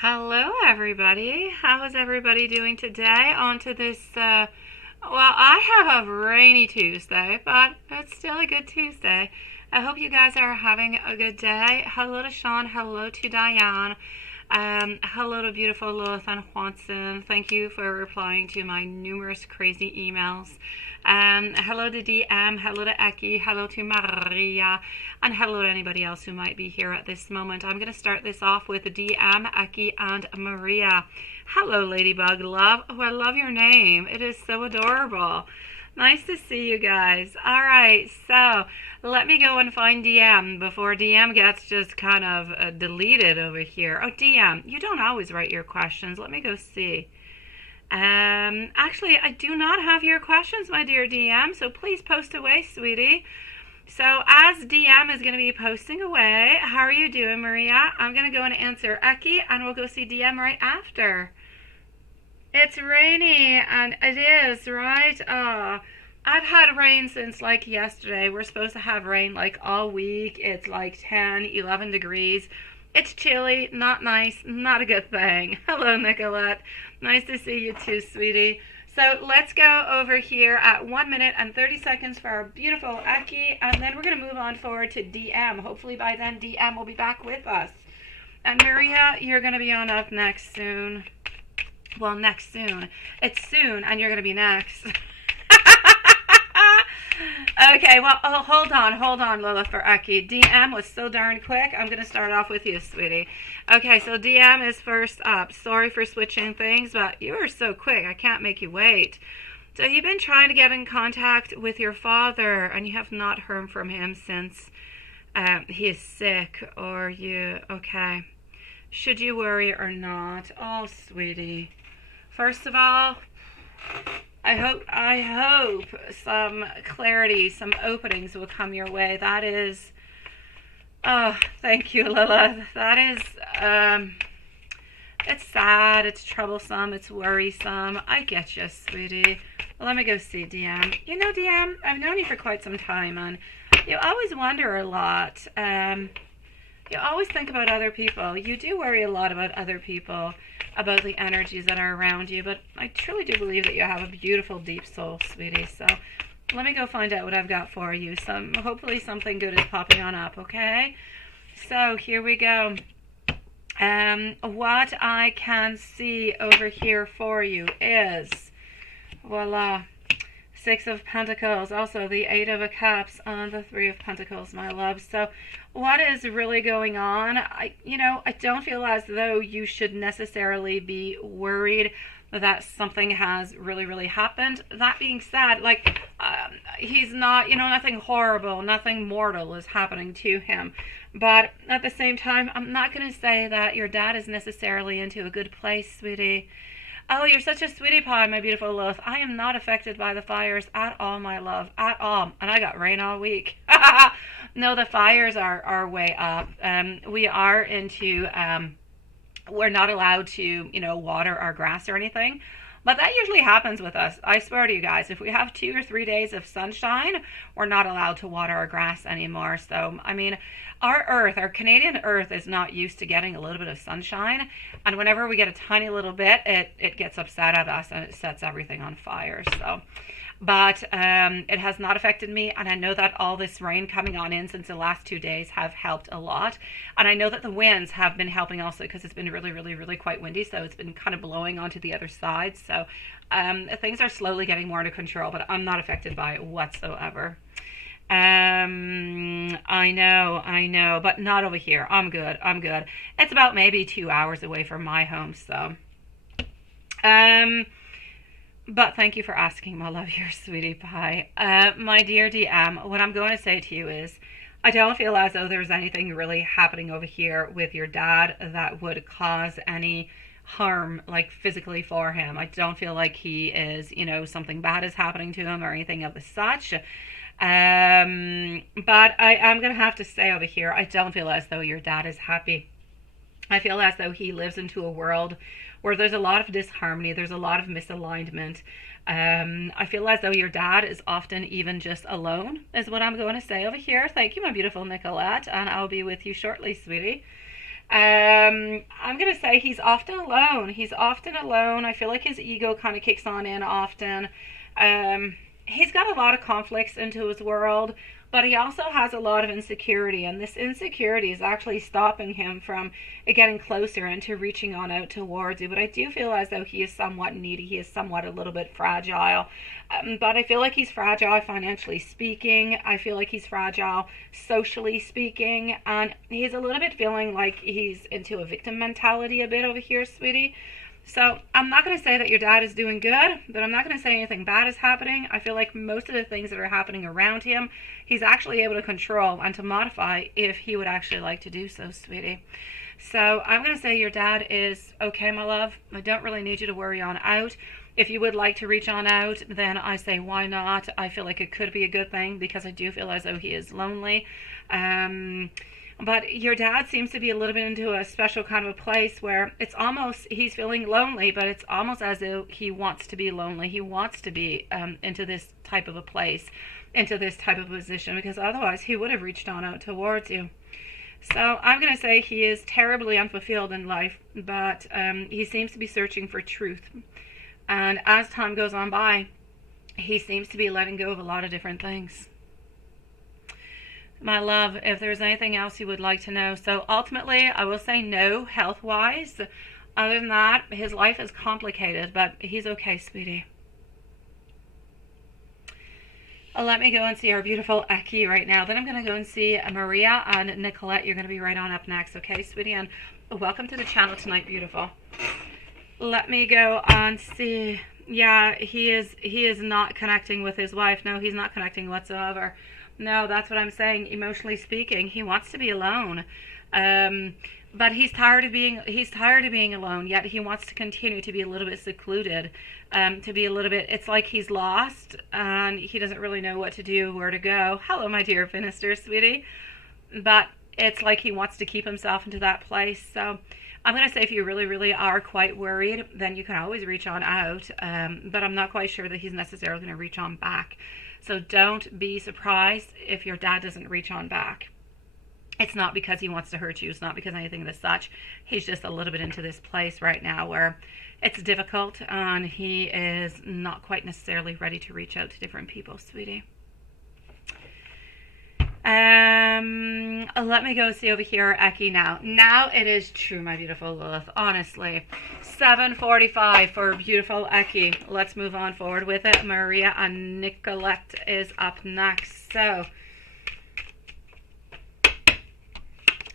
Hello, everybody. How is everybody doing today? On to this, I have a rainy Tuesday, but it's still a good Tuesday. I hope you guys are having a good day. Hello to Sean. Hello to Diane. Hello to beautiful Lilith and Watson. Thank you for replying to my numerous crazy emails. Hello to DM. Hello to Eki. Hello to Maria. And hello to anybody else who might be here at this moment. I'm going to start this off with DM, Eki, and Maria. Hello, Ladybug Love. Oh, I love your name. It is so adorable. Nice to see you guys. All right, so let me go and find DM before DM gets just kind of deleted over here. Oh, DM, you don't always write your questions. Let me go see. Actually, I do not have your questions, my dear DM, so please post away, sweetie. So as DM is going to be posting away, how are you doing, Maria? I'm going to go and answer Eki, and we'll go see DM right after. It's rainy, and it is, right? I've had rain since like yesterday. We're supposed to have rain like all week. It's like 10, 11 degrees. It's chilly, not nice, not a good thing. Hello, Nicolette. Nice to see you too, sweetie. So let's go over here at 1 minute and 30 seconds for our beautiful Eki, and then we're going to move on forward to DM. Hopefully by then DM will be back with us. And Maria, you're going to be on up next soon. Well, next soon. It's soon, and you're going to be next. Okay, well, hold on, Lola, for Eki. DM was so darn quick. I'm going to start off with you, sweetie. Okay, so DM is first up. Sorry for switching things, but you were so quick. I can't make you wait. So you've been trying to get in contact with your father, and you have not heard from him since he is sick, or you... Okay. Should you worry or not? Oh, sweetie. First of all, I hope some clarity, some openings will come your way. That is, oh, thank you, Lilith. That is, it's sad, it's troublesome, it's worrisome. I get you, sweetie. Let me go see DM. You know, DM, I've known you for quite some time, and you always wonder a lot. You always think about other people. You do worry a lot about other people, about the energies that are around you, but I truly do believe that you have a beautiful, deep soul, sweetie. So let me go find out what I've got for you. Hopefully something good is popping on up, okay? So here we go. What I can see over here for you is, voila, Six of Pentacles, also the Eight of Cups, and the Three of Pentacles, my love. So what is really going on? I don't feel as though you should necessarily be worried that something has really happened. That being said, he's not, nothing horrible, nothing mortal is happening to him. But at the same time, I'm not going to say that your dad is necessarily into a good place, sweetie. Oh, you're such a sweetie pie, my beautiful Lilith. I am not affected by the fires at all, my love, at all. And I got rain all week. No, the fires are way up. We are into, we're not allowed to, water our grass or anything. But that usually happens with us. I swear to you guys, if we have 2 or 3 days of sunshine, we're not allowed to water our grass anymore. So, I mean, our Canadian earth is not used to getting a little bit of sunshine. And whenever we get a tiny little bit, it gets upset at us and it sets everything on fire. So, but it has not affected me, and I know that all this rain coming on in since the last 2 days have helped a lot. And I know that the winds have been helping also, because it's been really quite windy, so it's been kind of blowing onto the other side. So things are slowly getting more under control, but I'm not affected by it whatsoever. I know, but not over here. I'm good. It's about maybe 2 hours away from my home, so but thank you for asking, my love. You're a sweetie pie. My dear DM, what I'm going to say to you is, I don't feel as though there's anything really happening over here with your dad that would cause any harm, like physically, for him. I don't feel like he is, something bad is happening to him or anything of the such. But I am going to have to say over here, I don't feel as though your dad is happy. I feel as though he lives into a world where there's a lot of disharmony, there's a lot of misalignment. I feel as though your dad is often even just alone, is what I'm going to say over here. Thank you, my beautiful Nicolette, and I'll be with you shortly, sweetie. I'm going to say he's often alone. He's often alone. I feel like his ego kind of kicks on in often. He's got a lot of conflicts into his world, but he also has a lot of insecurity, and this insecurity is actually stopping him from getting closer and to reaching on out towards you. But I do feel as though he is somewhat needy. He is somewhat a little bit fragile. But I feel like he's fragile financially speaking. I feel like he's fragile socially speaking. And he's a little bit feeling like he's into a victim mentality a bit over here, sweetie. So I'm not going to say that your dad is doing good, but I'm not going to say anything bad is happening. I feel like most of the things that are happening around him, he's actually able to control and to modify if he would actually like to do so, sweetie. So I'm going to say your dad is okay, my love. I don't really need you to worry on out. If you would like to reach on out, then I say why not? I feel like it could be a good thing because I do feel as though he is lonely. But your dad seems to be a little bit into a special kind of a place where it's almost, he's feeling lonely, but it's almost as though he wants to be lonely. He wants to be into this type of a place, into this type of position, because otherwise he would have reached on out towards you. So I'm going to say he is terribly unfulfilled in life, but he seems to be searching for truth. And as time goes on by, he seems to be letting go of a lot of different things. My love, if there's anything else you would like to know. So ultimately, I will say no health-wise. Other than that, his life is complicated, but he's okay, sweetie. Let me go and see our beautiful Eki right now. Then I'm going to go and see Maria and Nicolette. You're going to be right on up next, okay, sweetie? And welcome to the channel tonight, beautiful. Let me go and see. Yeah, he is not connecting with his wife. No, he's not connecting whatsoever. No, that's what I'm saying. Emotionally speaking, he wants to be alone, but he's tired of being alone. Yet he wants to continue to be a little bit secluded, to be a little bit. It's like he's lost and he doesn't really know what to do, where to go. Hello, my dear Finister, sweetie. But it's like he wants to keep himself into that place. So I'm going to say if you really, really are quite worried, then you can always reach on out. But I'm not quite sure that he's necessarily going to reach on back. So don't be surprised if your dad doesn't reach on back. It's not because he wants to hurt you. It's not because anything of such. He's just a little bit into this place right now where it's difficult and he is not quite necessarily ready to reach out to different people, sweetie. Let me go see over here, Eki, now. Now it is true, my beautiful Lilith, honestly. 7:45 for beautiful Eki. Let's move on forward with it. Maria and Nicolette is up next. So,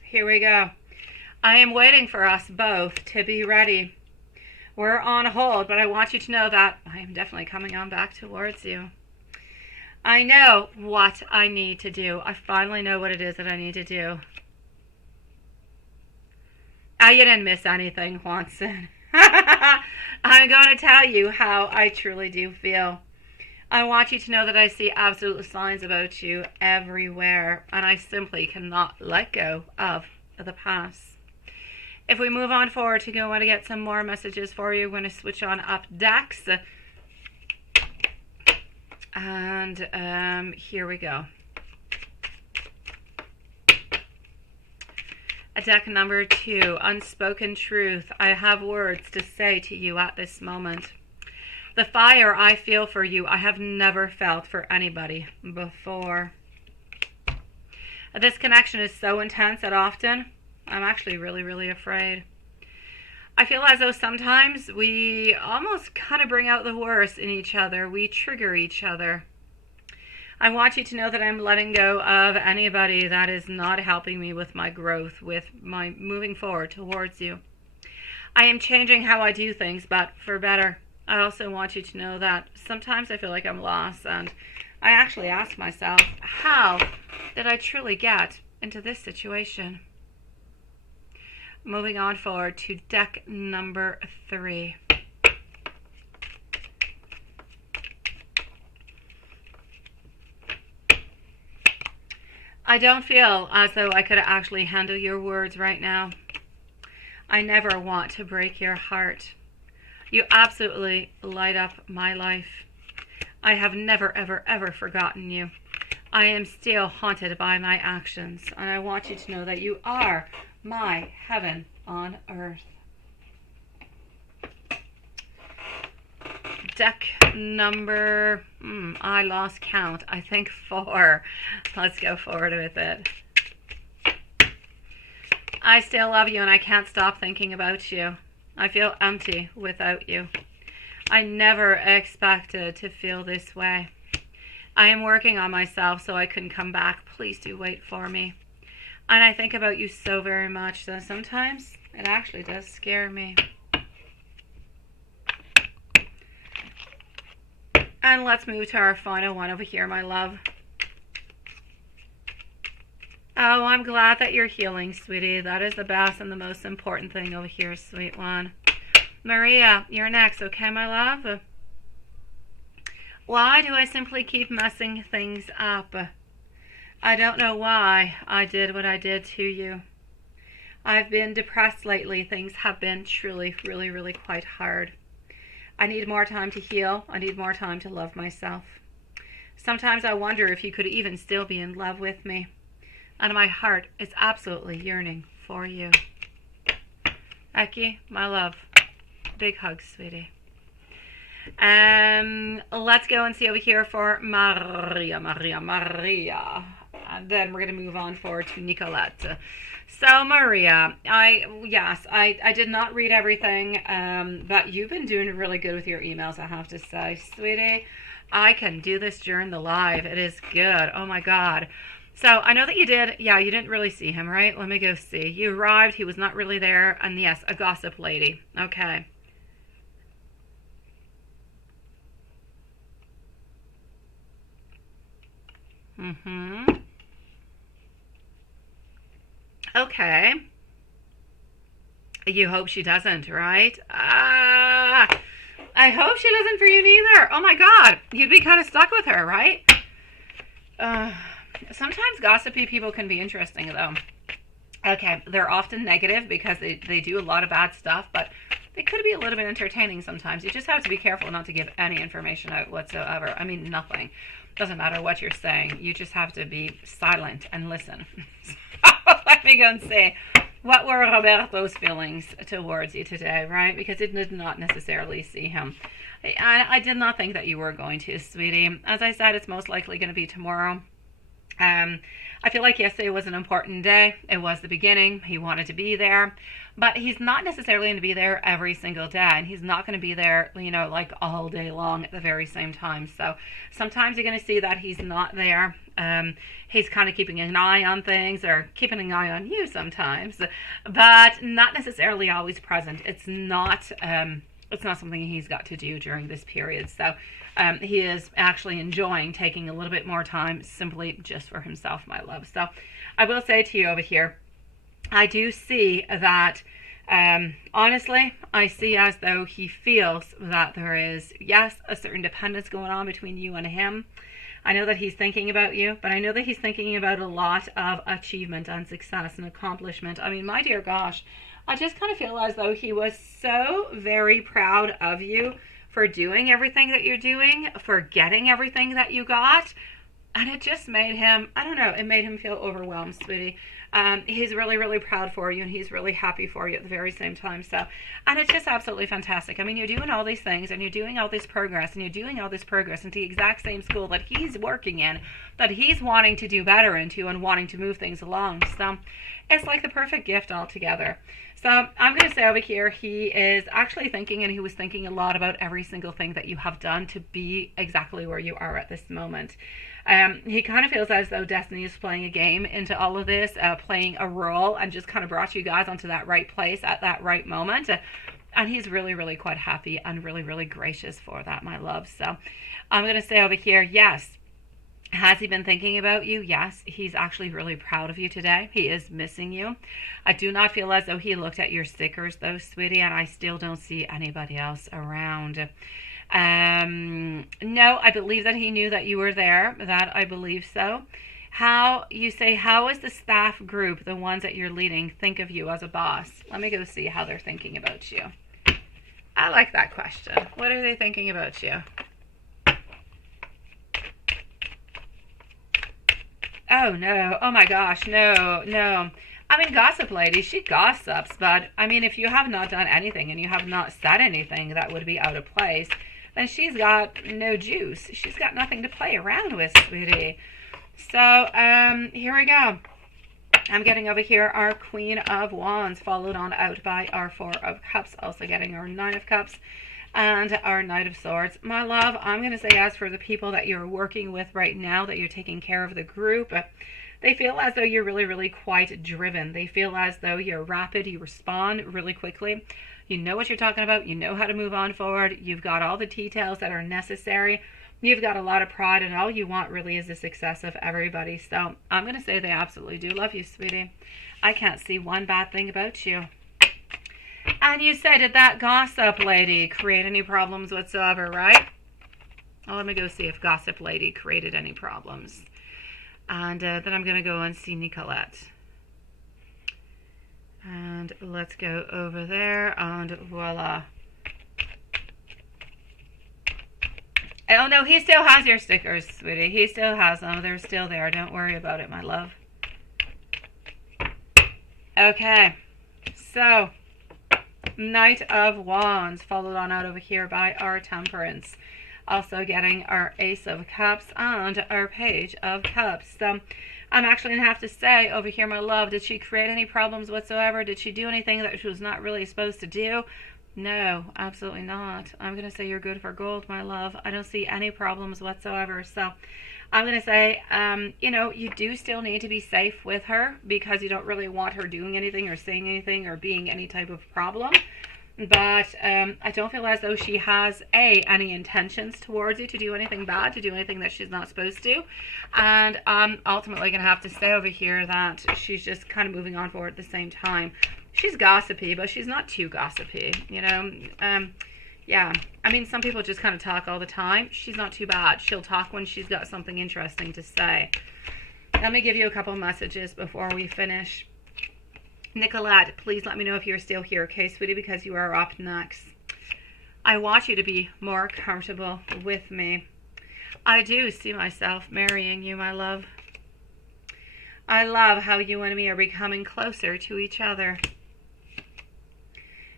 here we go. I am waiting for us both to be ready. We're on hold, but I want you to know that I am definitely coming on back towards you. I know what I need to do. I finally know what it is that I need to do. Oh, you didn't miss anything, Watson. I'm going to tell you how I truly do feel. I want you to know that I see absolute signs about you everywhere, and I simply cannot let go of the past. If we move on forward to go and get some more messages for you, we're going to switch on up decks. And here we go. Deck number 2, Unspoken Truth. I have words to say to you at this moment. The fire I feel for you, I have never felt for anybody before. This connection is so intense that often I'm actually really, really afraid. I feel as though sometimes we almost kind of bring out the worst in each other. We trigger each other. I want you to know that I'm letting go of anybody that is not helping me with my growth, with my moving forward towards you. I am changing how I do things, but for better. I also want you to know that sometimes I feel like I'm lost, and I actually ask myself, how did I truly get into this situation? Moving on forward to deck number 3. I don't feel as though I could actually handle your words right now. I never want to break your heart. You absolutely light up my life. I have never, ever, ever forgotten you. I am still haunted by my actions, and I want you to know that you are My heaven on earth. Deck number, I lost count. I think 4. Let's go forward with it. I still love you and I can't stop thinking about you. I feel empty without you. I never expected to feel this way. I am working on myself so I can come back. Please do wait for me. And I think about you so very much that sometimes it actually does scare me. And let's move to our final one over here, my love. Oh, I'm glad that you're healing, sweetie. That is the best and the most important thing over here, sweet one. Maria, you're next, okay, my love? Why do I simply keep messing things up? I don't know why I did what I did to you. I've been depressed lately. Things have been truly, really, really quite hard. I need more time to heal. I need more time to love myself. Sometimes I wonder if you could even still be in love with me. And my heart is absolutely yearning for you. Eki, my love. Big hugs, sweetie. Let's go and see over here for Maria. And then we're going to move on forward to Nicolette. So Maria, I did not read everything, but you've been doing really good with your emails, I have to say, sweetie. I can do this during the live. It is good. Oh my God. So I know that you did. Yeah, you didn't really see him, right? Let me go see. You arrived. He was not really there. And yes, a gossip lady. Okay. Okay. You hope she doesn't, right? I hope she doesn't for you neither. Oh my God. You'd be kind of stuck with her, right? Sometimes gossipy people can be interesting, though. Okay, they're often negative because they do a lot of bad stuff, but they could be a little bit entertaining sometimes. You just have to be careful not to give any information out whatsoever. I mean, nothing. Doesn't matter what you're saying. You just have to be silent and listen. So let me go and say, what were Roberto's feelings towards you today, right? Because it did not necessarily see him. I did not think that you were going to, sweetie. As I said, it's most likely going to be tomorrow. I feel like yesterday was an important day. It was the beginning. He wanted to be there, but he's not necessarily going to be there every single day, and he's not going to be there, like all day long at the very same time. So sometimes you're going to see that he's not there. He's kind of keeping an eye on things or keeping an eye on you sometimes, but not necessarily always present. It's not something he's got to do during this period. So he is actually enjoying taking a little bit more time simply just for himself, my love. So I will say to you over here, I do see that, honestly, I see as though he feels that there is, yes, a certain dependence going on between you and him. I know that he's thinking about you, but I know that he's thinking about a lot of achievement and success and accomplishment. I mean, my dear gosh, I just kind of feel as though he was so very proud of you for doing everything that you're doing, for getting everything that you got. And it just made him, I don't know, it made him feel overwhelmed, sweetie. He's really, really proud for you, and he's really happy for you at the very same time. So, and it's just absolutely fantastic. I mean, you're doing all these things, and you're doing all this progress, and you're doing all this progress into the exact same school that he's working in, that he's wanting to do better into and wanting to move things along. So it's like the perfect gift altogether. So I'm going to say over here, he is actually thinking, and he was thinking a lot about every single thing that you have done to be exactly where you are at this moment. He kind of feels as though destiny is playing a game into all of this, playing a role, and just kind of brought you guys onto that right place at that right moment. And he's really, really quite happy and really, really gracious for that, my love. So I'm going to say over here, yes. Has he been thinking about you? Yes, he's actually really proud of you today. He is missing you. I do not feel as though he looked at your stickers, though, sweetie, and I still don't see anybody else around. No, I believe that he knew that you were there. That I believe so. How is the staff group, the ones that you're leading, think of you as a boss? Let me go see how they're thinking about you. I like that question. What are they thinking about you? Oh no, oh my gosh, no. I mean, gossip lady, she gossips, but I mean, if you have not done anything and you have not said anything that would be out of place, then she's got no juice. She's got nothing to play around with, sweetie. So, here we go. I'm getting over here our Queen of Wands, followed on out by our Four of Cups, also getting our Nine of Cups and our Knight of Swords. My love, I'm going to say, as for the people that you're working with right now, that you're taking care of the group, they feel as though you're really, really quite driven. They feel as though you're rapid, you respond really quickly. You know what you're talking about. You know how to move on forward. You've got all the details that are necessary. You've got a lot of pride, and all you want really is the success of everybody. So I'm going to say they absolutely do love you, sweetie. I can't see one bad thing about you. And you say, did that gossip lady create any problems whatsoever, right? Well, let me go see if gossip lady created any problems. And then I'm going to go and see Nicolette. And let's go over there, and voila. Oh, no, he still has your stickers, sweetie. He still has them. They're still there. Don't worry about it, my love. Okay. So, Knight of Wands, followed on out over here by our Temperance. Also getting our Ace of Cups and our Page of Cups. So, I'm actually going to have to say over here, my love, did she create any problems whatsoever? Did she do anything that she was not really supposed to do? No, absolutely not. I'm going to say you're good for gold, my love. I don't see any problems whatsoever. So I'm going to say, you know, you do still need to be safe with her, because you don't really want her doing anything or saying anything or being any type of problem. But I don't feel as though she has, any intentions towards you to do anything bad, to do anything that she's not supposed to. And I'm ultimately going to have to say over here that she's just kind of moving on forward at the same time. She's gossipy, but she's not too gossipy, you know. Yeah, I mean, some people just kind of talk all the time. She's not too bad. She'll talk when she's got something interesting to say. Let me give you a couple messages before we finish. Nicolette, please let me know if you're still here, okay, sweetie, because you are up next. I want you to be more comfortable with me. I do see myself marrying you, my love. I love how you and me are becoming closer to each other.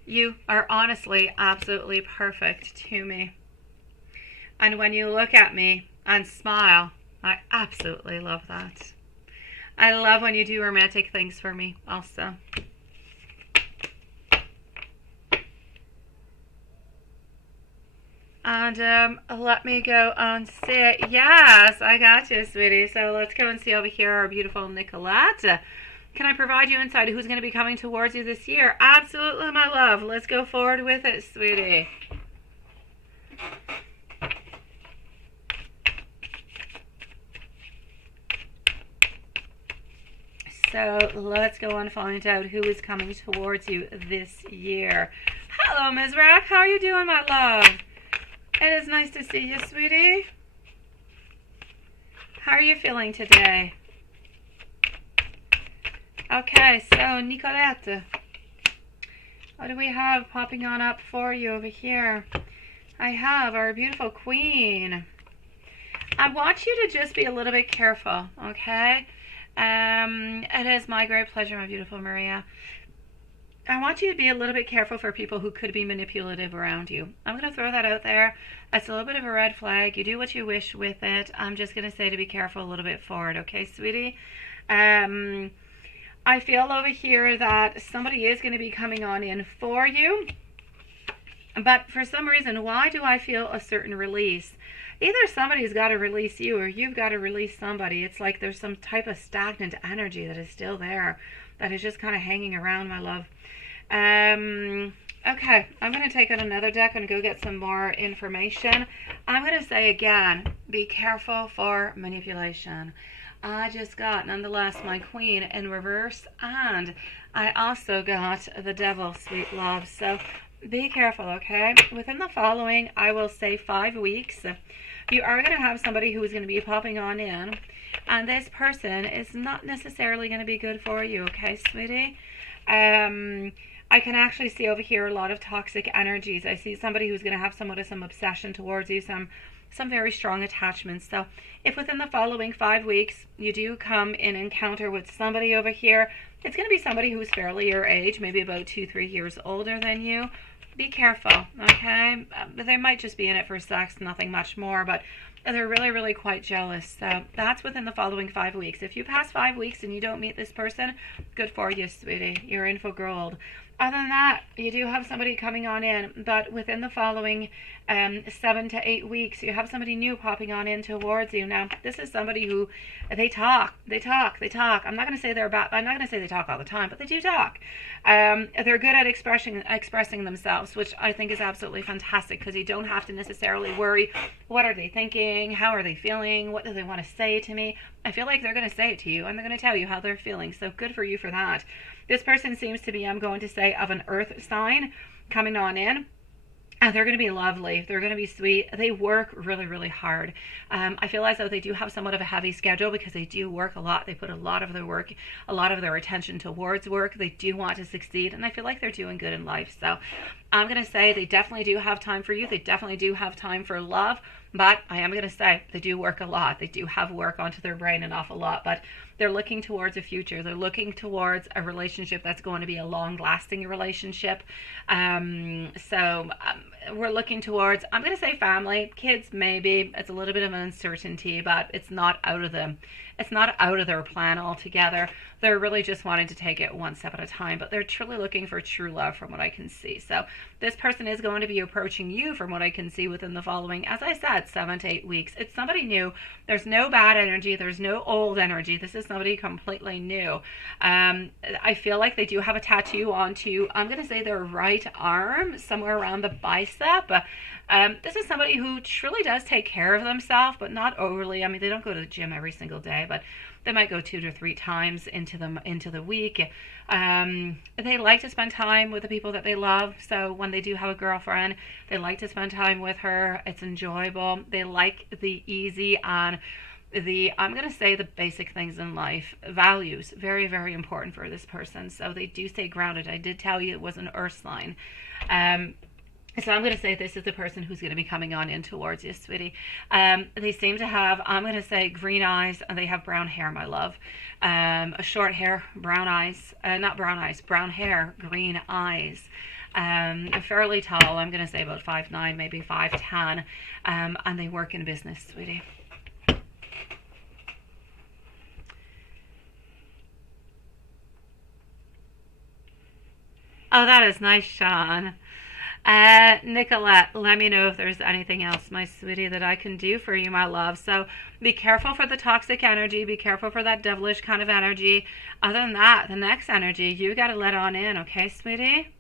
You are honestly absolutely perfect to me. And when you look at me and smile, I absolutely love that. I love when you do romantic things for me also. And let me go and see it. Yes, I got you, sweetie. So let's go and see over here our beautiful Nicolette. Can I provide you insight who's going to be coming towards you this year? Absolutely, my love. Let's go forward with it, sweetie. So let's go and find out who is coming towards you this year. Hello, Ms. Rack. How are you doing, my love? It is nice to see you, sweetie. How are you feeling today? Okay, so Nicolette, what do we have popping on up for you over here? I have our beautiful queen. I want you to just be a little bit careful, okay? It is my great pleasure, my beautiful Maria. I want you to be a little bit careful for people who could be manipulative around you. I'm going to throw that out there. It's a little bit of a red flag. You do what you wish with it. I'm just going to say to be careful a little bit forward, okay, sweetie? I feel over here that somebody is going to be coming on in for you. But for some reason, why do I feel a certain release? Either somebody's got to release you or you've got to release somebody. It's like there's some type of stagnant energy that is still there, that is just kind of hanging around, my love. Okay, I'm going to take out another deck and go get some more information. I'm going to say again, be careful for manipulation. I just got, nonetheless, my queen in reverse, and I also got the devil, sweet love. So be careful, okay? Within the following, I will say 5 weeks, you are going to have somebody who is going to be popping on in, and this person is not necessarily going to be good for you, okay, sweetie? I can actually see over here a lot of toxic energies. I see somebody who's going to have somewhat of some obsession towards you, some very strong attachments. So if within the following 5 weeks you do come in encounter with somebody over here It's going to be somebody who's fairly your age, maybe about 2-3 years older than you. Be careful, okay? They might just be in it for sex, nothing much more, but they're really, really quite jealous. So that's within the following 5 weeks. If you pass 5 weeks and you don't meet this person, good for you, sweetie. You're in for gold. Other than that, you do have somebody coming on in, but within the following 7 to 8 weeks, you have somebody new popping on in towards you. Now, this is somebody who they talk. I'm not going to say they're bad. I'm not going to say they talk all the time, but they do talk. They're good at expressing themselves, which I think is absolutely fantastic, because you don't have to necessarily worry, what are they thinking? How are they feeling? What do they want to say to me? I feel like they're going to say it to you, and they're going to tell you how they're feeling. So good for you for that. This person seems to be, I'm going to say, of an earth sign coming on in. They're going to be lovely. They're going to be sweet. They work really, really hard. I feel as though they do have somewhat of a heavy schedule, because they do work a lot. They put a lot of their work, a lot of their attention towards work. They do want to succeed, and I feel like they're doing good in life. So I'm going to say they definitely do have time for you. They definitely do have time for love, but I am going to say they do work a lot. They do have work onto their brain an awful lot, but they're looking towards a future. They're looking towards a relationship that's going to be a long-lasting relationship. We're looking towards, I'm going to say family, kids maybe. It's a little bit of an uncertainty, but it's not out of them. It's not out of their plan altogether. They're really just wanting to take it one step at a time, but they're truly looking for true love from what I can see. So this person is going to be approaching you from what I can see within the following, as I said, 7 to 8 weeks. It's somebody new. There's no bad energy. There's no old energy. This is somebody completely new. I feel like they do have a tattoo onto, I'm going to say, their right arm, somewhere around the bicep. This is somebody who truly does take care of themselves, but not overly. I mean, they don't go to the gym every single day, but they might go 2 to 3 times into the week. They like to spend time with the people that they love. So when they do have a girlfriend, they like to spend time with her. It's enjoyable. They like the easy and I'm going to say the basic things in life. Values, very, very important for this person. So they do stay grounded. I did tell you it was an earth sign. So I'm going to say this is the person who's going to be coming on in towards you, sweetie. They seem to have, I'm going to say, green eyes, and they have brown hair, my love. A short hair, brown eyes, not brown eyes, brown hair, green eyes. Fairly tall, I'm going to say about 5'9", maybe 5'10", and they work in business, sweetie. Oh, that is nice, Sean. Nicolette, let me know if there's anything else, my sweetie, that I can do for you, my love. So be careful for the toxic energy. Be careful for that devilish kind of energy. Other than that, the next energy, you got to let on in, okay, sweetie?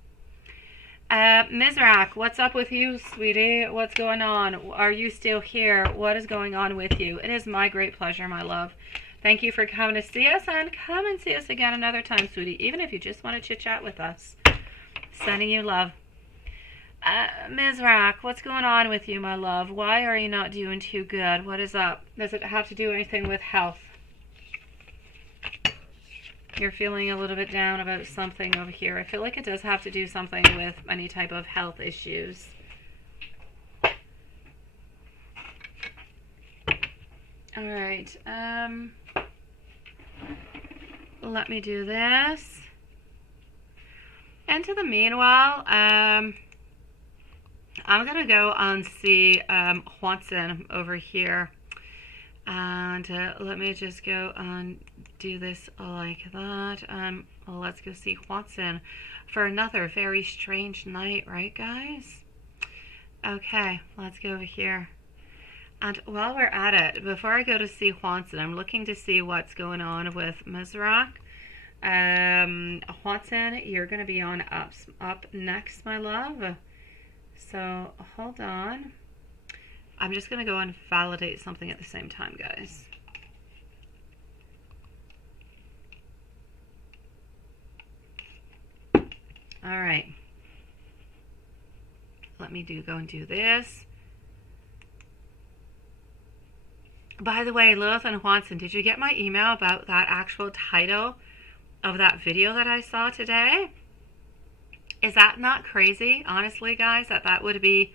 Mizrak, what's up with you, sweetie? What's going on? Are you still here? What is going on with you? It is my great pleasure, my love. Thank you for coming to see us, and come and see us again another time, sweetie, even if you just want to chit-chat with us. Sending you love. Mizrak, what's going on with you, my love? Why are you not doing too good? What is up? Does it have to do anything with health? You're feeling a little bit down about something over here. I feel like it does have to do something with any type of health issues. All right. Let me do this. And to the meanwhile, I'm going to go and see Juanson over here. And let me just go and do this like that. Let's go see Juanson for another very strange night, right, guys? Okay, let's go over here. And while we're at it, before I go to see Juanson, I'm looking to see what's going on with Mizrak. Juanson, you're going to be on up next, my love. So hold on. I'm just going to go and validate something at the same time, guys. All right. Let me go and do this. By the way, Lilith and Juanson, did you get my email about that actual title of that video that I saw today? Is that not crazy, honestly, guys, that would be,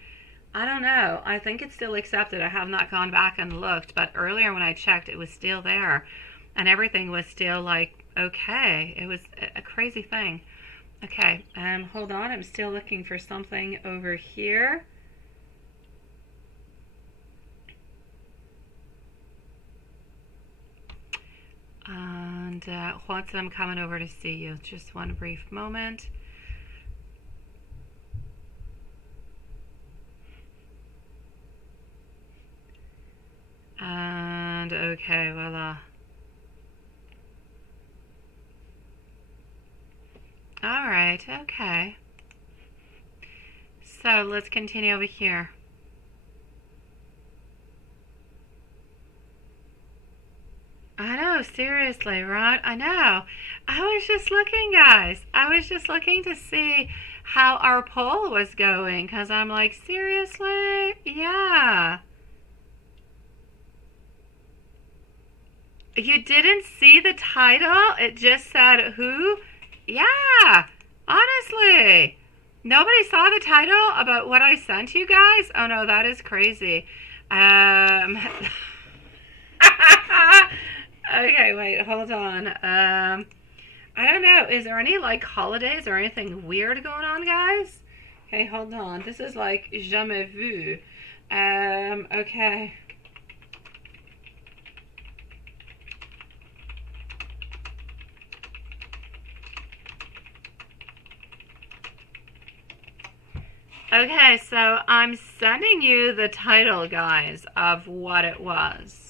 I don't know. I think it's still accepted. I have not gone back and looked, but earlier when I checked, it was still there. And everything was still like okay. It was a crazy thing. Okay, hold on. I'm still looking for something over here. And Juan said, I'm coming over to see you. Just one brief moment. And okay, voila. All right, okay. So let's continue over here. I know, seriously, right? I know. I was just looking, guys. I was just looking to see how our poll was going because I'm like, seriously? Yeah. You didn't see the title? It just said who? Yeah. Honestly. Nobody saw the title about what I sent you guys? Oh no, that is crazy. Okay, wait, hold on. I don't know. Is there any like holidays or anything weird going on, guys? Okay, hold on. This is like jamais vu. Okay. Okay, so I'm sending you the title, guys, of what it was.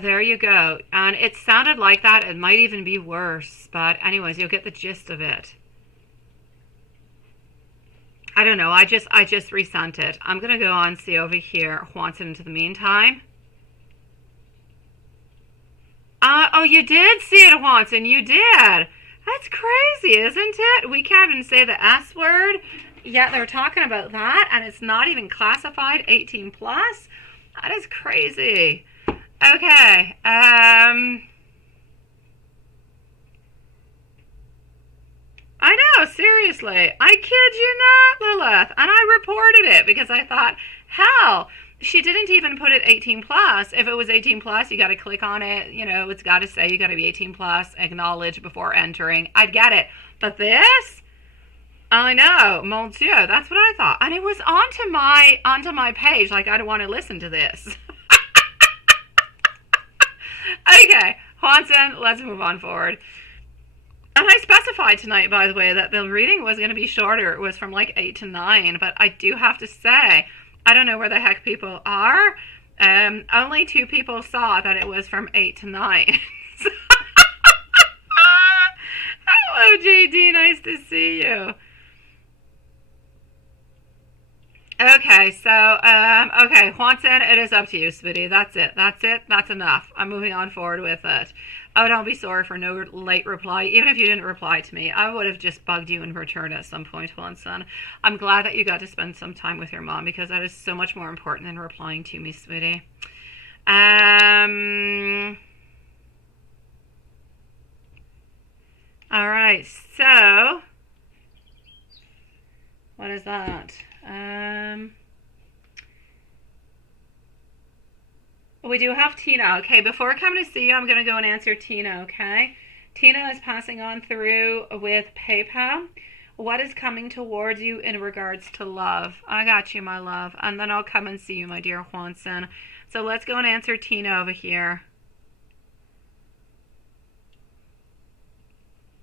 There you go. And it sounded like that. It might even be worse. But anyways, you'll get the gist of it. I don't know. I just resent it. I'm going to go on and see over here. Juanson into the meantime. Oh, you did see it, Juanson. You did. That's crazy, isn't it? We can't even say the S word. Yet they're talking about that. And it's not even classified 18 plus. That is crazy. Okay, I know, seriously. I kid you not, Lilith. And I reported it because I thought, hell, she didn't even put it 18 plus. If it was 18 plus, you got to click on it. You know, it's got to say you got to be 18 plus, acknowledge before entering. I'd get it. But this? I know, mon Dieu, that's what I thought. And it was onto my page, like I'd want to listen to this. Okay, Juanson, let's move on forward. And I specified tonight, by the way, that the reading was going to be shorter. It was from like 8 to 9. But I do have to say, I don't know where the heck people are. Only 2 people saw that it was from 8 to 9. Hello, JD. Nice to see you. Okay, so, okay, Juanson, it is up to you, sweetie. That's it. That's enough. I'm moving on forward with it. Oh, don't be sorry for no late reply. Even if you didn't reply to me, I would have just bugged you in return at some point, Juanson. I'm glad that you got to spend some time with your mom because that is so much more important than replying to me, sweetie. All right, so, what is that? We do have Tina. Okay, before coming to see you, I'm going to go and answer Tina, okay? Tina is passing on through with PayPal. What is coming towards you in regards to love? I got you, my love. And then I'll come and see you, my dear Juanson. So let's go and answer Tina over here.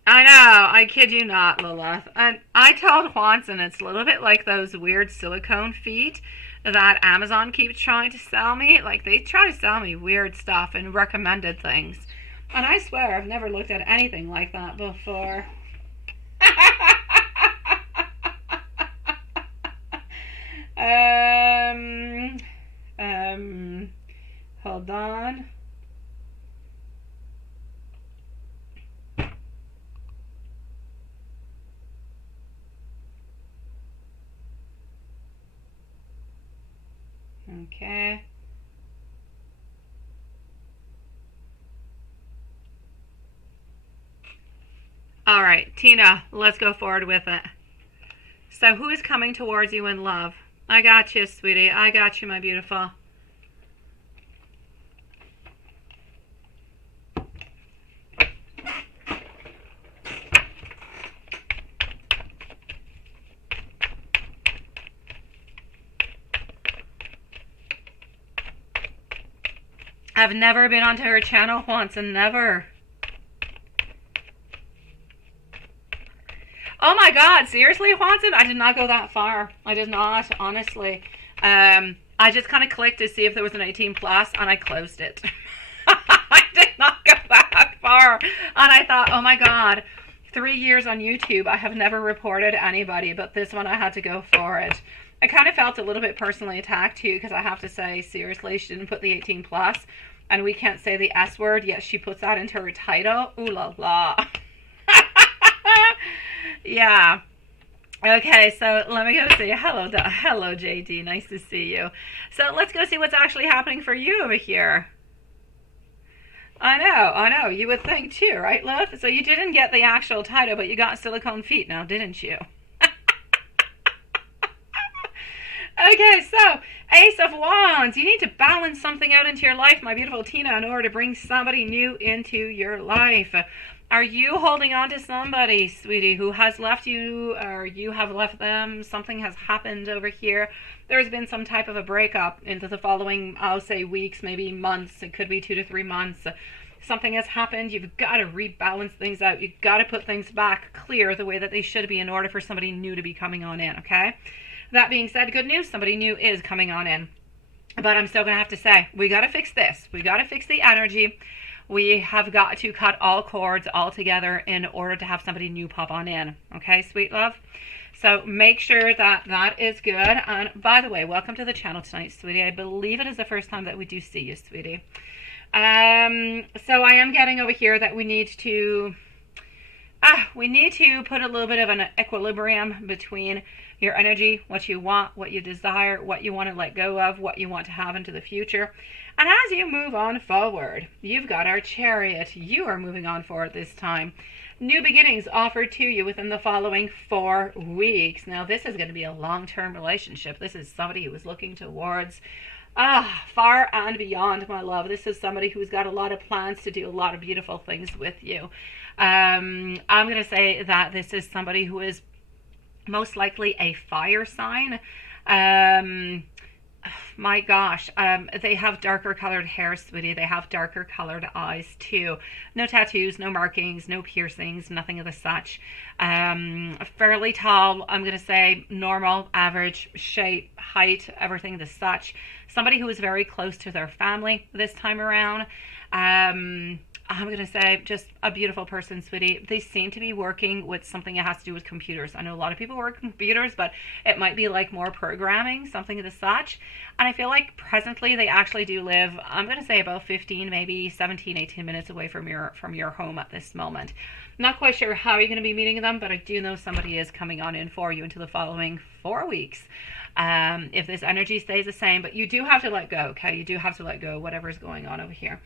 I know, I kid you not, Lilith. And I told Juanson it's a little bit like those weird silicone feet that Amazon keeps trying to sell me. Like, they try to sell me weird stuff and recommended things. And I swear, I've never looked at anything like that before. Hold on. Okay. All right, Tina, let's go forward with it. So who is coming towards you in love? I got you, sweetie. I got you, my beautiful. I've never been onto her channel once, and never. Oh my God, seriously, Juanson? I did not go that far. I did not, honestly. I just kind of clicked to see if there was an 18 plus, and I closed it. I did not go that far. And I thought, oh my God, 3 years on YouTube, I have never reported anybody, but this one I had to go for it. I kind of felt a little bit personally attacked too, because I have to say, seriously, she didn't put the 18 plus, and we can't say the S word, yet she puts that into her title. Ooh la la. Yeah. Okay, so let me go see. Hello, JD. Nice to see you. So let's go see what's actually happening for you over here. I know. You would think too, right, love? So you didn't get the actual title, but you got silicone feet now, didn't you? Okay, so Ace of Wands. You need to balance something out into your life, my beautiful Tina, in order to bring somebody new into your life. Are you holding on to somebody, sweetie, who has left you, or you have left them? Something has happened over here. There's been some type of a breakup into the following, I'll say, weeks, maybe months. It could be 2 to 3 months. Something has happened. You've got to rebalance things out. You've got to put things back clear the way that they should be in order for somebody new to be coming on in, okay? That being said, good news, somebody new is coming on in. But I'm still going to have to say, we got to fix this. We got to fix the energy. We have got to cut all cords all together in order to have somebody new pop on in. Okay, sweet love? So make sure that that is good. And by the way, welcome to the channel tonight, sweetie. I believe it is the first time that we do see you, sweetie. So I am getting over here that we need to put a little bit of an equilibrium between your energy, what you want, what you desire, what you want to let go of, what you want to have into the future. And as you move on forward, you've got our Chariot. You are moving on forward this time. New beginnings offered to you within the following 4 weeks. Now, this is going to be a long-term relationship. This is somebody who is looking towards far and beyond, my love. This is somebody who's got a lot of plans to do a lot of beautiful things with you. I'm going to say that this is somebody who is most likely a fire sign. My gosh, they have darker colored hair, sweetie. They have darker colored eyes too. No tattoos, no markings, no piercings, nothing of the such. Fairly tall, I'm going to say normal, average shape, height, everything the such. Somebody who is very close to their family this time around. I'm going to say just a beautiful person, sweetie. They seem to be working with something that has to do with computers. I know a lot of people work with computers, but it might be like more programming, something of the such. And I feel like presently they actually do live, I'm going to say about 15, maybe 17, 18 minutes away from your home at this moment. Not quite sure how you're going to be meeting them, but I do know somebody is coming on in for you into the following 4 weeks. If this energy stays the same, but you do have to let go, okay? You do have to let go whatever's going on over here.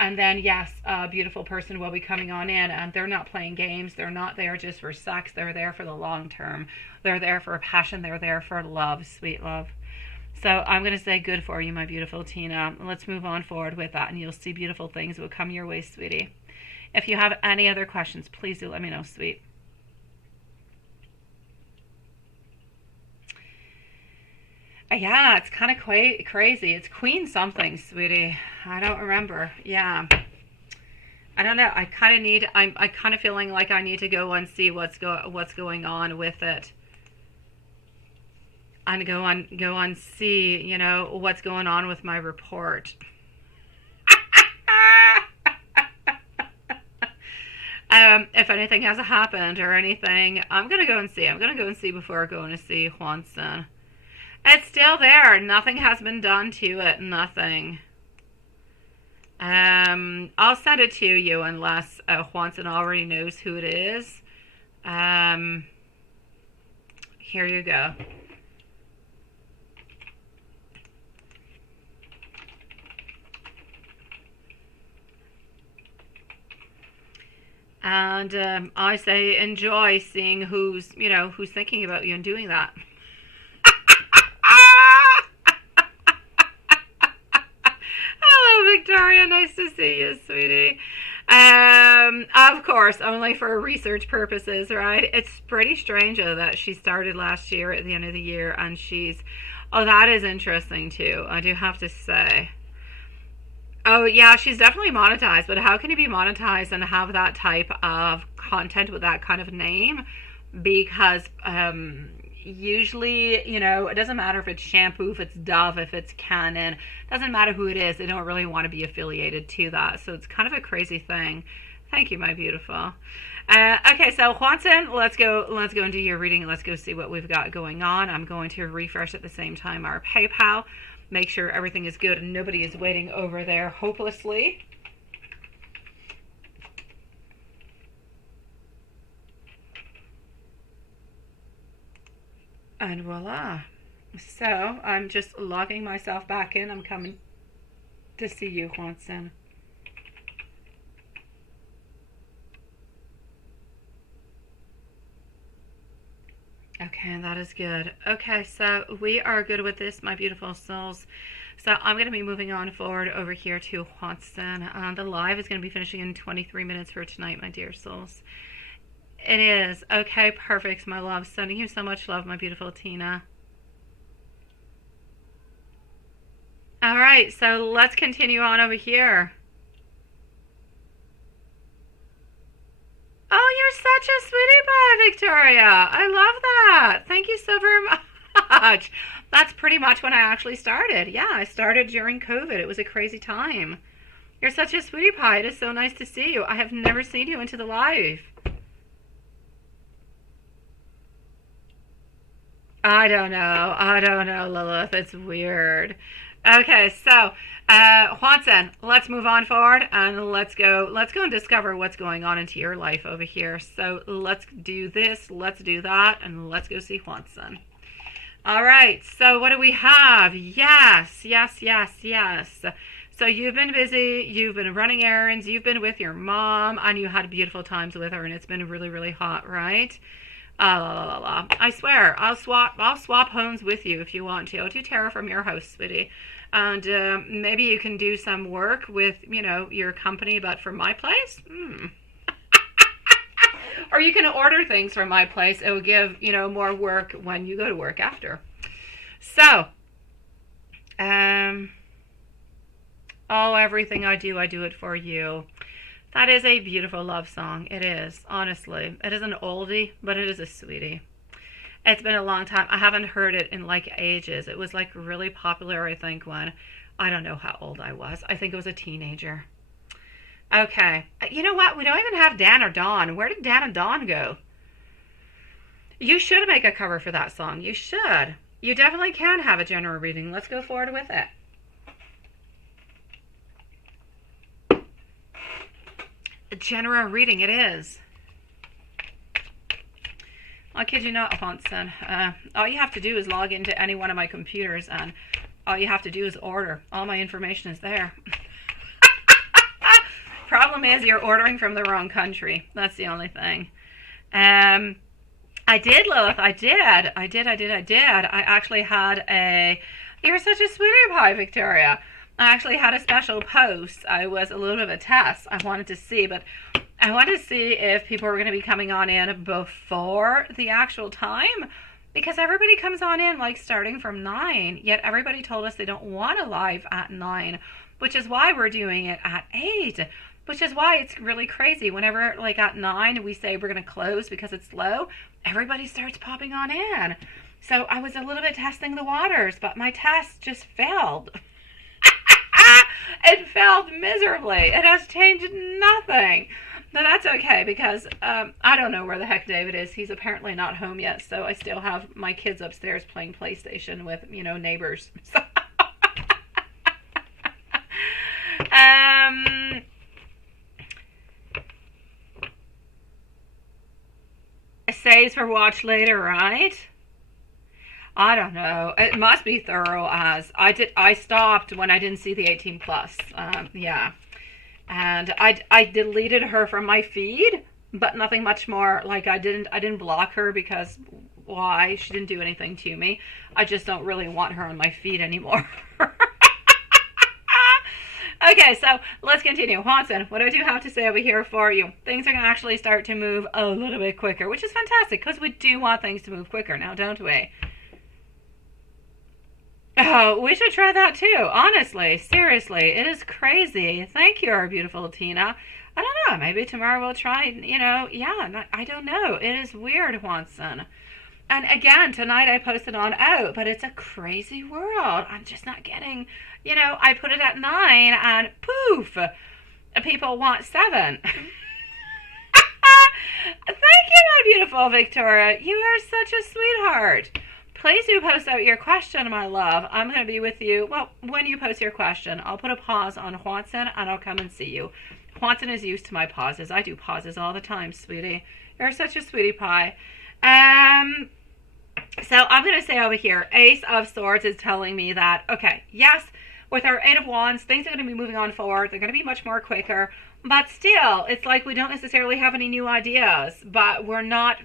And then, yes, a beautiful person will be coming on in, and they're not playing games. They're not there just for sex. They're there for the long term. They're there for passion. They're there for love, sweet love. So I'm going to say good for you, my beautiful Tina. Let's move on forward with that, and you'll see beautiful things will come your way, sweetie. If you have any other questions, please do let me know, sweet. Yeah, it's kind of crazy. It's Queen something, sweetie. I don't remember. Yeah. I don't know. I'm kind of feeling like I need to go and see what's going on with it. And go on see, you know, what's going on with my report. If anything has happened or anything, I'm going to go and see. I'm going to go and see before going to see Juanson. It's still there. Nothing has been done to it. Nothing. I'll send it to you unless Juanson already knows who it is. Here you go. And I say enjoy seeing who's thinking about you and doing that. Hello, Victoria. Nice to see you, sweetie. Of course, only for research purposes, right? It's pretty strange though that she started last year at the end of the year, and that is interesting too. I do have to say. Oh, yeah, she's definitely monetized, but how can you be monetized and have that type of content with that kind of name? Because usually, it doesn't matter if it's shampoo, if it's Dove, if it's Canon, doesn't matter who it is, they don't really want to be affiliated to that. So it's kind of a crazy thing. Thank you, my beautiful. Okay, so Juanson, let's go and do your reading. Let's go see what we've got going on. I'm going to refresh at the same time our PayPal. Make sure everything is good and nobody is waiting over there hopelessly. And voila. So I'm just logging myself back in. I'm coming to see you, Juanson. Okay, that is good. Okay, so we are good with this, my beautiful souls. So I'm going to be moving on forward over here to Juanson. The live is going to be finishing in 23 minutes for tonight, my dear souls. It is. Okay, perfect, my love. Sending you so much love, my beautiful Tina. All right, so let's continue on over here. Oh, you're such a sweetie pie, Victoria. I love that. Thank you so very much. That's pretty much when I actually started. Yeah, I started during COVID. It was a crazy time. You're such a sweetie pie. It is so nice to see you. I have never seen you into the live. I don't know, Lilith. It's weird. Okay, so Juanson, let's move on forward and let's go and discover what's going on into your life over here. So let's do this, let's do that, and let's go see Juanson. All right, so what do we have? Yes. So you've been busy, you've been running errands, you've been with your mom, and you had beautiful times with her, and it's been really, really hot, right? I swear, I'll swap homes with you if you want to. I'll do tarot from your house, sweetie. And maybe you can do some work with, your company, but from my place? Or you can order things from my place. It will give, more work when you go to work after. So, everything I do it for you. That is a beautiful love song. It is, honestly. It is an oldie, but it is a sweetie. It's been a long time. I haven't heard it in ages. It was really popular, I think, when, I don't know how old I was. I think it was a teenager. Okay. You know what? We don't even have Dan or Dawn. Where did Dan and Dawn go? You should make a cover for that song. You should. You definitely can have a general reading. Let's go forward with it. A general reading it is. I kid you not, Juanson. All you have to do is log into any one of my computers, and all you have to do is order. All my information is there. Problem is, you're ordering from the wrong country. That's the only thing. I did, Lilith. I did. I actually had a... You're such a sweetie pie, Victoria. I actually had a special post. I was a little bit of a test. I wanted to see if people were going to be coming on in before the actual time, because everybody comes on in starting from 9, yet everybody told us they don't want to live at 9, which is why we're doing it at 8, which is why it's really crazy. Whenever at 9 we say we're going to close because it's low, everybody starts popping on in. So I was a little bit testing the waters, but my test just failed. It failed miserably. It has changed nothing. No, that's okay, because I don't know where the heck David is. He's apparently not home yet, so I still have my kids upstairs playing PlayStation with, neighbors. So saves for watch later, right? I don't know. It must be thorough as I stopped when I didn't see the 18 plus. Yeah. And I deleted her from my feed, but nothing much more. I didn't block her because why? She didn't do anything to me. I just don't really want her on my feed anymore. Okay, so let's continue. Juanson, what do I have to say over here for you? Things are going to actually start to move a little bit quicker, which is fantastic because we do want things to move quicker now, don't we? Oh, we should try that too. Honestly, seriously, it is crazy. Thank you, our beautiful Tina. I don't know. Maybe tomorrow we'll try. Yeah. I don't know. It is weird, Watson. And again, tonight I posted on out, but it's a crazy world. I'm just not getting. I put it at 9, and poof, people want 7. Thank you, my beautiful Victoria. You are such a sweetheart. Please do post out your question, my love. I'm going to be with you. Well, when you post your question, I'll put a pause on Watson and I'll come and see you. Watson is used to my pauses. I do pauses all the time, sweetie. You're such a sweetie pie. So I'm going to say over here, Ace of Swords is telling me that, okay, yes, with our Eight of Wands, things are going to be moving on forward. They're going to be much more quicker. But still, it's like we don't necessarily have any new ideas, but we're not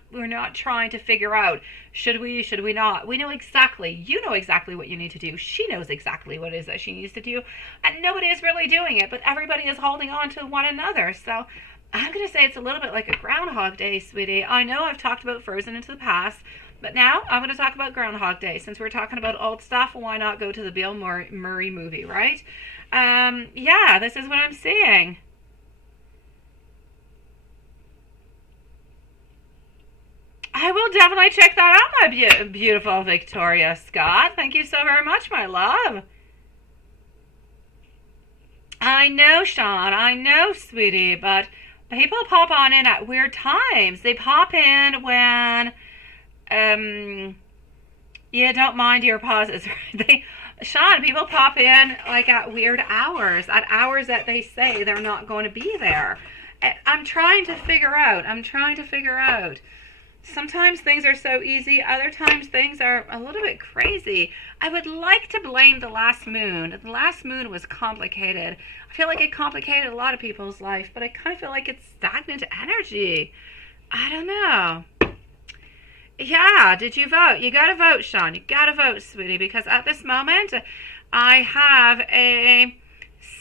trying to figure out, should we not? We know exactly, you know exactly what you need to do. She knows exactly what it is that she needs to do, and nobody is really doing it, but everybody is holding on to one another. So I'm going to say it's a little bit like a Groundhog Day, sweetie. I know I've talked about Frozen into the past, but now I'm going to talk about Groundhog Day. Since we're talking about old stuff, why not go to the Bill Murray movie, right? Yeah, this is what I'm seeing. I will definitely check that out, my beautiful Victoria Scott. Thank you so very much, my love. I know, Sean. I know, sweetie, but people pop on in at weird times. They pop in when you don't mind your pauses. Sean, people pop in like at weird hours, at hours that they say they're not going to be there. I'm trying to figure out. Sometimes things are so easy. Other times things are a little bit crazy. I would like to blame the last moon. The last moon was complicated. I feel like it complicated a lot of people's life, but I kind of feel like it's stagnant energy. I don't know. Yeah, did you vote? You got to vote, Sean. You got to vote, sweetie, because at this moment I have a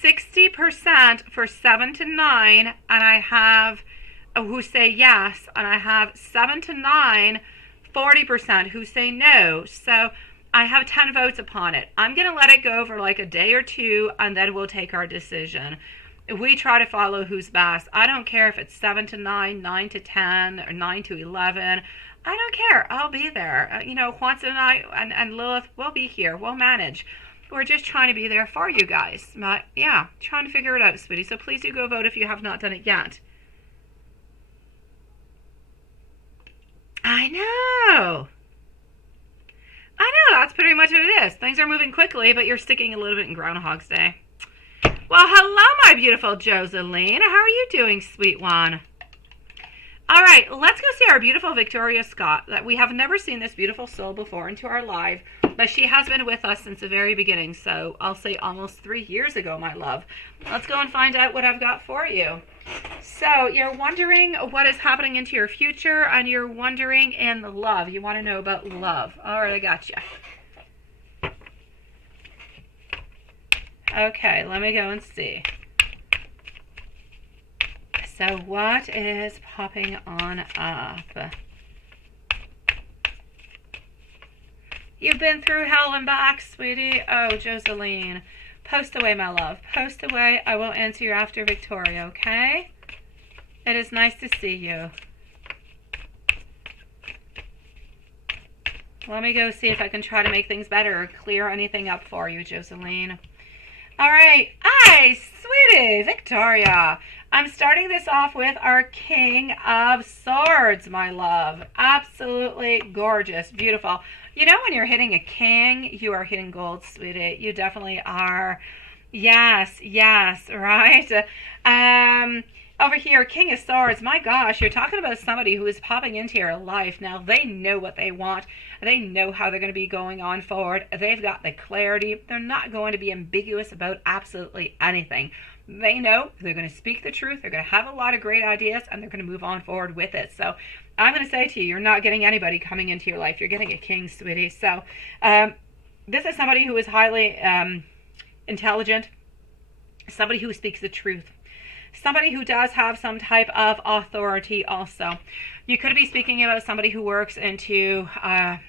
60% for 7 to 9, and I have who say yes, and I have 7 to 9, 40% who say no. So I have 10 votes upon it. I'm going to let it go for like a day or two, and then we'll take our decision. We try to follow who's best. I don't care if it's 7 to 9, 9 to 10, or 9 to 11. I don't care. I'll be there. Juanson and I and Lilith will be here. We'll manage. We're just trying to be there for you guys. But yeah, trying to figure it out, sweetie. So please do go vote if you have not done it yet. I know, that's pretty much what it is. Things are moving quickly, but you're sticking a little bit in Groundhog's Day. Well, hello, my beautiful Joseline. How are you doing, sweet one? All right, let's go see our beautiful Victoria Scott. That we have never seen this beautiful soul before into our life, but she has been with us since the very beginning. So I'll say almost 3 years ago, my love. Let's go and find out what I've got for you. So you're wondering what is happening into your future, and you're wondering in the love. You want to know about love. All right, I got you. Okay, let me go and see. So what is popping on up? You've been through hell and back, sweetie. Oh, Joseline. Post away, my love. Post away. I will answer you after Victoria, okay? It is nice to see you. Let me go see if I can try to make things better or clear anything up for you, Joseline. All right. Hi, sweetie, Victoria. I'm starting this off with our King of Swords, my love. Absolutely gorgeous, beautiful. You know when you're hitting a king, you are hitting gold, sweetie. You definitely are. Yes, right? Over here, King of Swords, my gosh, you're talking about somebody who is popping into your life. Now, they know what they want. They know how they're going to be going on forward. They've got the clarity. They're not going to be ambiguous about absolutely anything. They know they're going to speak the truth. They're going to have a lot of great ideas, and they're going to move on forward with it. So I'm going to say to you, you're not getting anybody coming into your life. You're getting a king, sweetie. So this is somebody who is highly intelligent, somebody who speaks the truth, somebody who does have some type of authority also. You could be speaking about somebody who works into,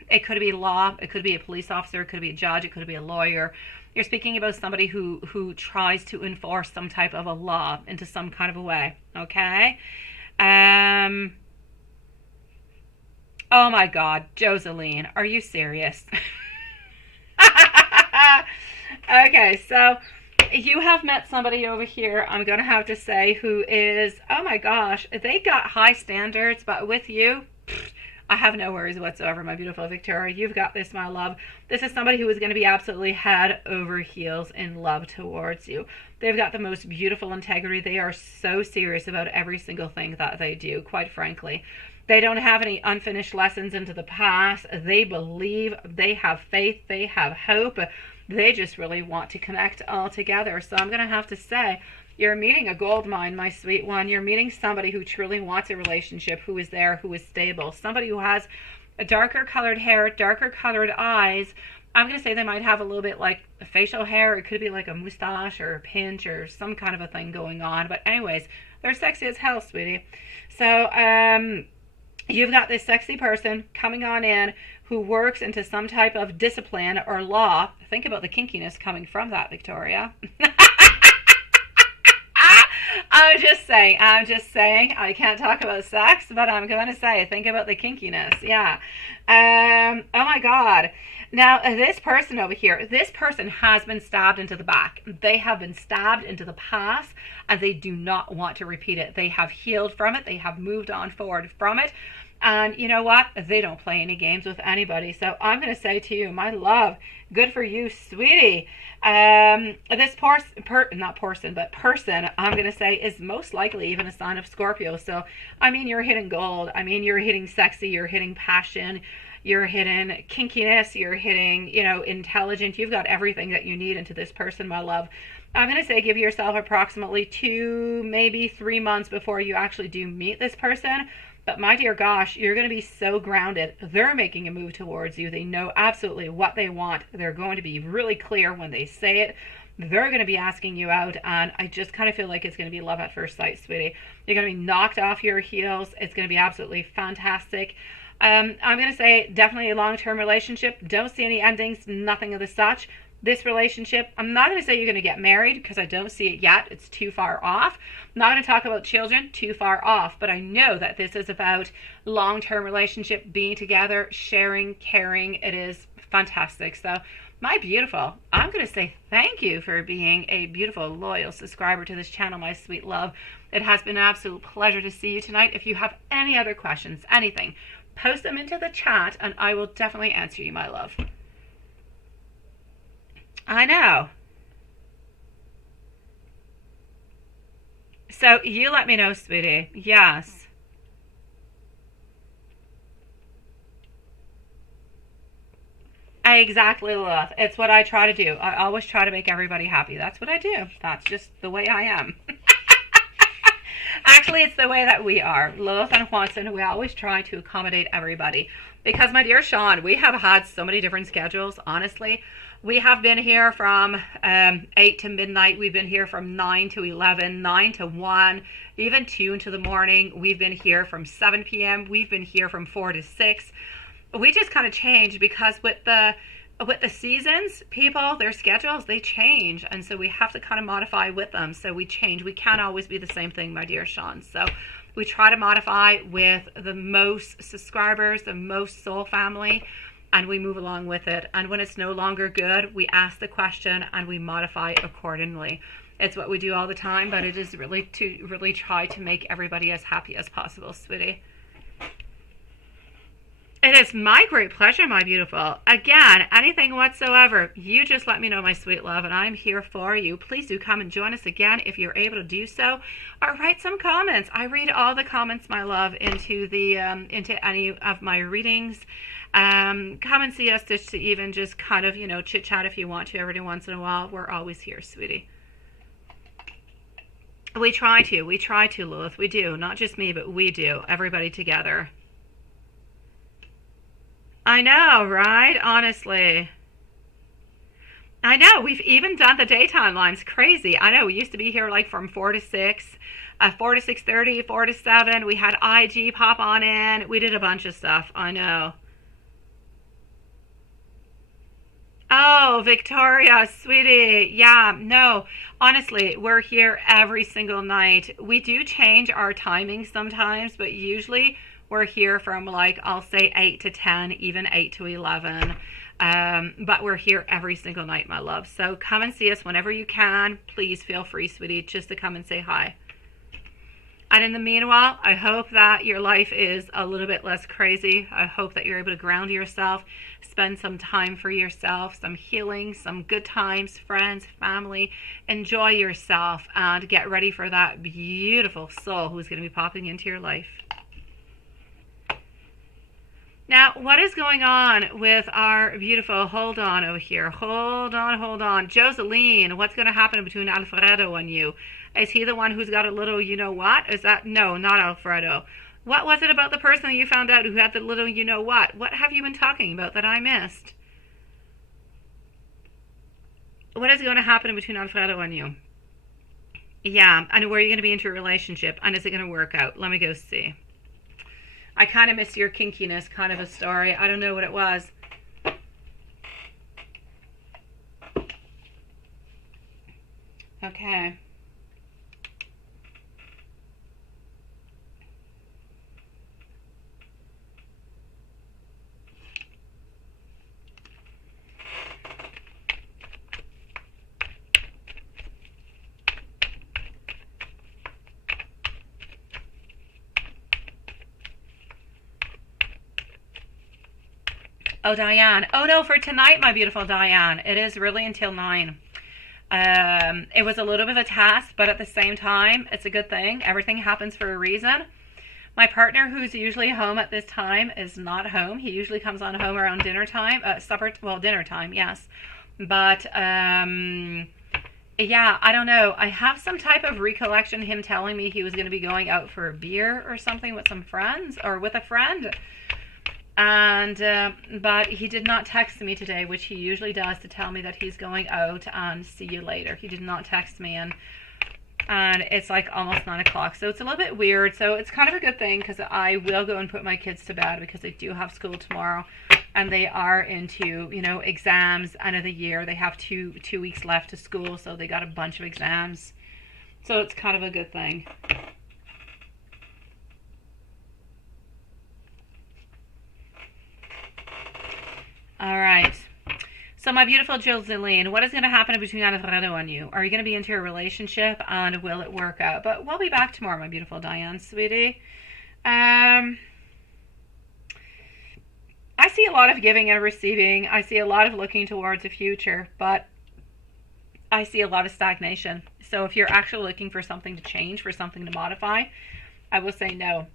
it could be law, it could be a police officer, it could be a judge, it could be a lawyer. You're speaking about somebody who tries to enforce some type of a law into some kind of a way, okay? Oh my God, Joseline, are you serious? Okay, so you have met somebody over here, I'm going to have to say, who is, oh my gosh, they got high standards, but with you, I have no worries whatsoever, my beautiful Victoria. You've got this, my love. This is somebody who is going to be absolutely head over heels in love towards you. They've got the most beautiful integrity. They are so serious about every single thing that they do, quite frankly. They don't have any unfinished lessons into the past. They believe, they have faith, they have hope. They just really want to connect all together. So I'm going to have to say, you're meeting a gold mine, my sweet one. You're meeting somebody who truly wants a relationship, who is there, who is stable. Somebody who has a darker colored hair, darker colored eyes. I'm going to say they might have a little bit like facial hair. It could be like a mustache or a pinch or some kind of a thing going on. But anyways, they're sexy as hell, sweetie. So, you've got this sexy person coming on in who works into some type of discipline or law. Think about the kinkiness coming from that, Victoria. I'm just saying, I can't talk about sex, but I'm going to say, think about the kinkiness. Yeah. Oh my God. Now, this person over here, this person has been stabbed into the back. They have been stabbed into the past, and they do not want to repeat it. They have healed from it. They have moved on forward from it. And you know what? They don't play any games with anybody. So I'm going to say to you, my love, good for you, sweetie. This person, I'm going to say, is most likely even a sign of Scorpio. So, I mean, you're hitting gold. I mean, you're hitting sexy. You're hitting passion. You're hitting kinkiness. You're hitting, intelligent. You've got everything that you need into this person, my love. I'm going to say give yourself approximately 2, maybe 3 months before you actually do meet this person. But my dear gosh, you're going to be so grounded. They're making a move towards you. They know absolutely what they want. They're going to be really clear when they say it. They're going to be asking you out, and I just kind of feel like it's going to be love at first sight, sweetie. You're going to be knocked off your heels. It's going to be absolutely fantastic. I'm going to say definitely a long-term relationship. Don't see any endings, nothing of the such. This relationship, I'm not going to say you're going to get married because I don't see it yet. It's too far off. I'm not going to talk about children, too far off. But I know that this is about long-term relationship, being together, sharing, caring. It is fantastic. So, my beautiful, I'm going to say thank you for being a beautiful, loyal subscriber to this channel, my sweet love. It has been an absolute pleasure to see you tonight. If you have any other questions, anything, post them into the chat and I will definitely answer you, my love. I know. So you let me know, sweetie. Yes. Exactly, Lilith. It's what I try to do. I always try to make everybody happy. That's what I do. That's just the way I am. Actually, it's the way that we are. Lilith and Juanson, we always try to accommodate everybody. Because, my dear Sean, we have had so many different schedules, honestly. We have been here from 8 to midnight. We've been here from 9 to 11, 9 to 1, even 2 into the morning. We've been here from 7 p.m. We've been here from 4 to 6. We just kind of changed because with the seasons, people, their schedules, they change. And so we have to kind of modify with them. So we change. We can't always be the same thing, my dear Sean. So we try to modify with the most subscribers, the most soul family, and we move along with it. And when it's no longer good, we ask the question and we modify accordingly. It's what we do all the time, but it is really to really try to make everybody as happy as possible, sweetie. It is my great pleasure, my beautiful. Again, anything whatsoever, you just let me know, my sweet love, and I'm here for you. Please do come and join us again if you're able to do so, or write some comments. I read all the comments, my love, into the into any of my readings. Come and see us just to even just kind of, chit chat if you want to every once in a while. We're always here, sweetie. We try to, Lilith. We do. Not just me, but we do. Everybody together. I know, right? Honestly. I know, we've even done the daytime lines. Crazy. I know, we used to be here like from 4 to 6, 4 to 6:30, 4 to 7. We had IG pop on in. We did a bunch of stuff. I know. Oh, Victoria, sweetie. Yeah, no. Honestly, we're here every single night. We do change our timing sometimes, but usually we're here from like, I'll say 8 to 10, even 8 to 11. But we're here every single night, my love. So come and see us whenever you can. Please feel free, sweetie, just to come and say hi. And in the meanwhile, I hope that your life is a little bit less crazy. I hope that you're able to ground yourself, spend some time for yourself, some healing, some good times, friends, family. Enjoy yourself and get ready for that beautiful soul who's going to be popping into your life. Now, what is going on with our beautiful, hold on over here, hold on. Joseline, what's going to happen between Alfredo and you? Is he the one who's got a little, you know what? Is that, no, not Alfredo. What was it about the person that you found out who had the little, you know what? What have you been talking about that I missed? What is going to happen between Alfredo and you? Yeah, and where are you going to be into a relationship? And is it going to work out? Let me go see. I kind of missed your kinkiness kind of a story. I don't know what it was. Okay. Oh, Diane. Oh, no, for tonight, my beautiful Diane. It is really until 9. It was a little bit of a task, but at the same time, it's a good thing. Everything happens for a reason. My partner, who's usually home at this time, is not home. He usually comes on home around dinner time, dinner time, yes. But, yeah, I don't know. I have some type of recollection, him telling me he was going to be going out for a beer or something with some friends, or with a friend. And but he did not text me today, which he usually does, to tell me that he's going out and see you later. He did not text me, and it's like almost 9 o'clock, so it's a little bit weird. So it's kind of a good thing, because I will go and put my kids to bed, because they do have school tomorrow, and they are into, you know, exams, end of the year. They have two weeks left to school, so they got a bunch of exams, so it's kind of a good thing. All right. So my beautiful Joseline, what is going to happen between Alfredo and you? Are you going to be into a relationship, and will it work out? But we'll be back tomorrow, my beautiful Diane, sweetie. I see a lot of giving and receiving. I see a lot of looking towards the future, but I see a lot of stagnation. So if you're actually looking for something to change, for something to modify, I will say no.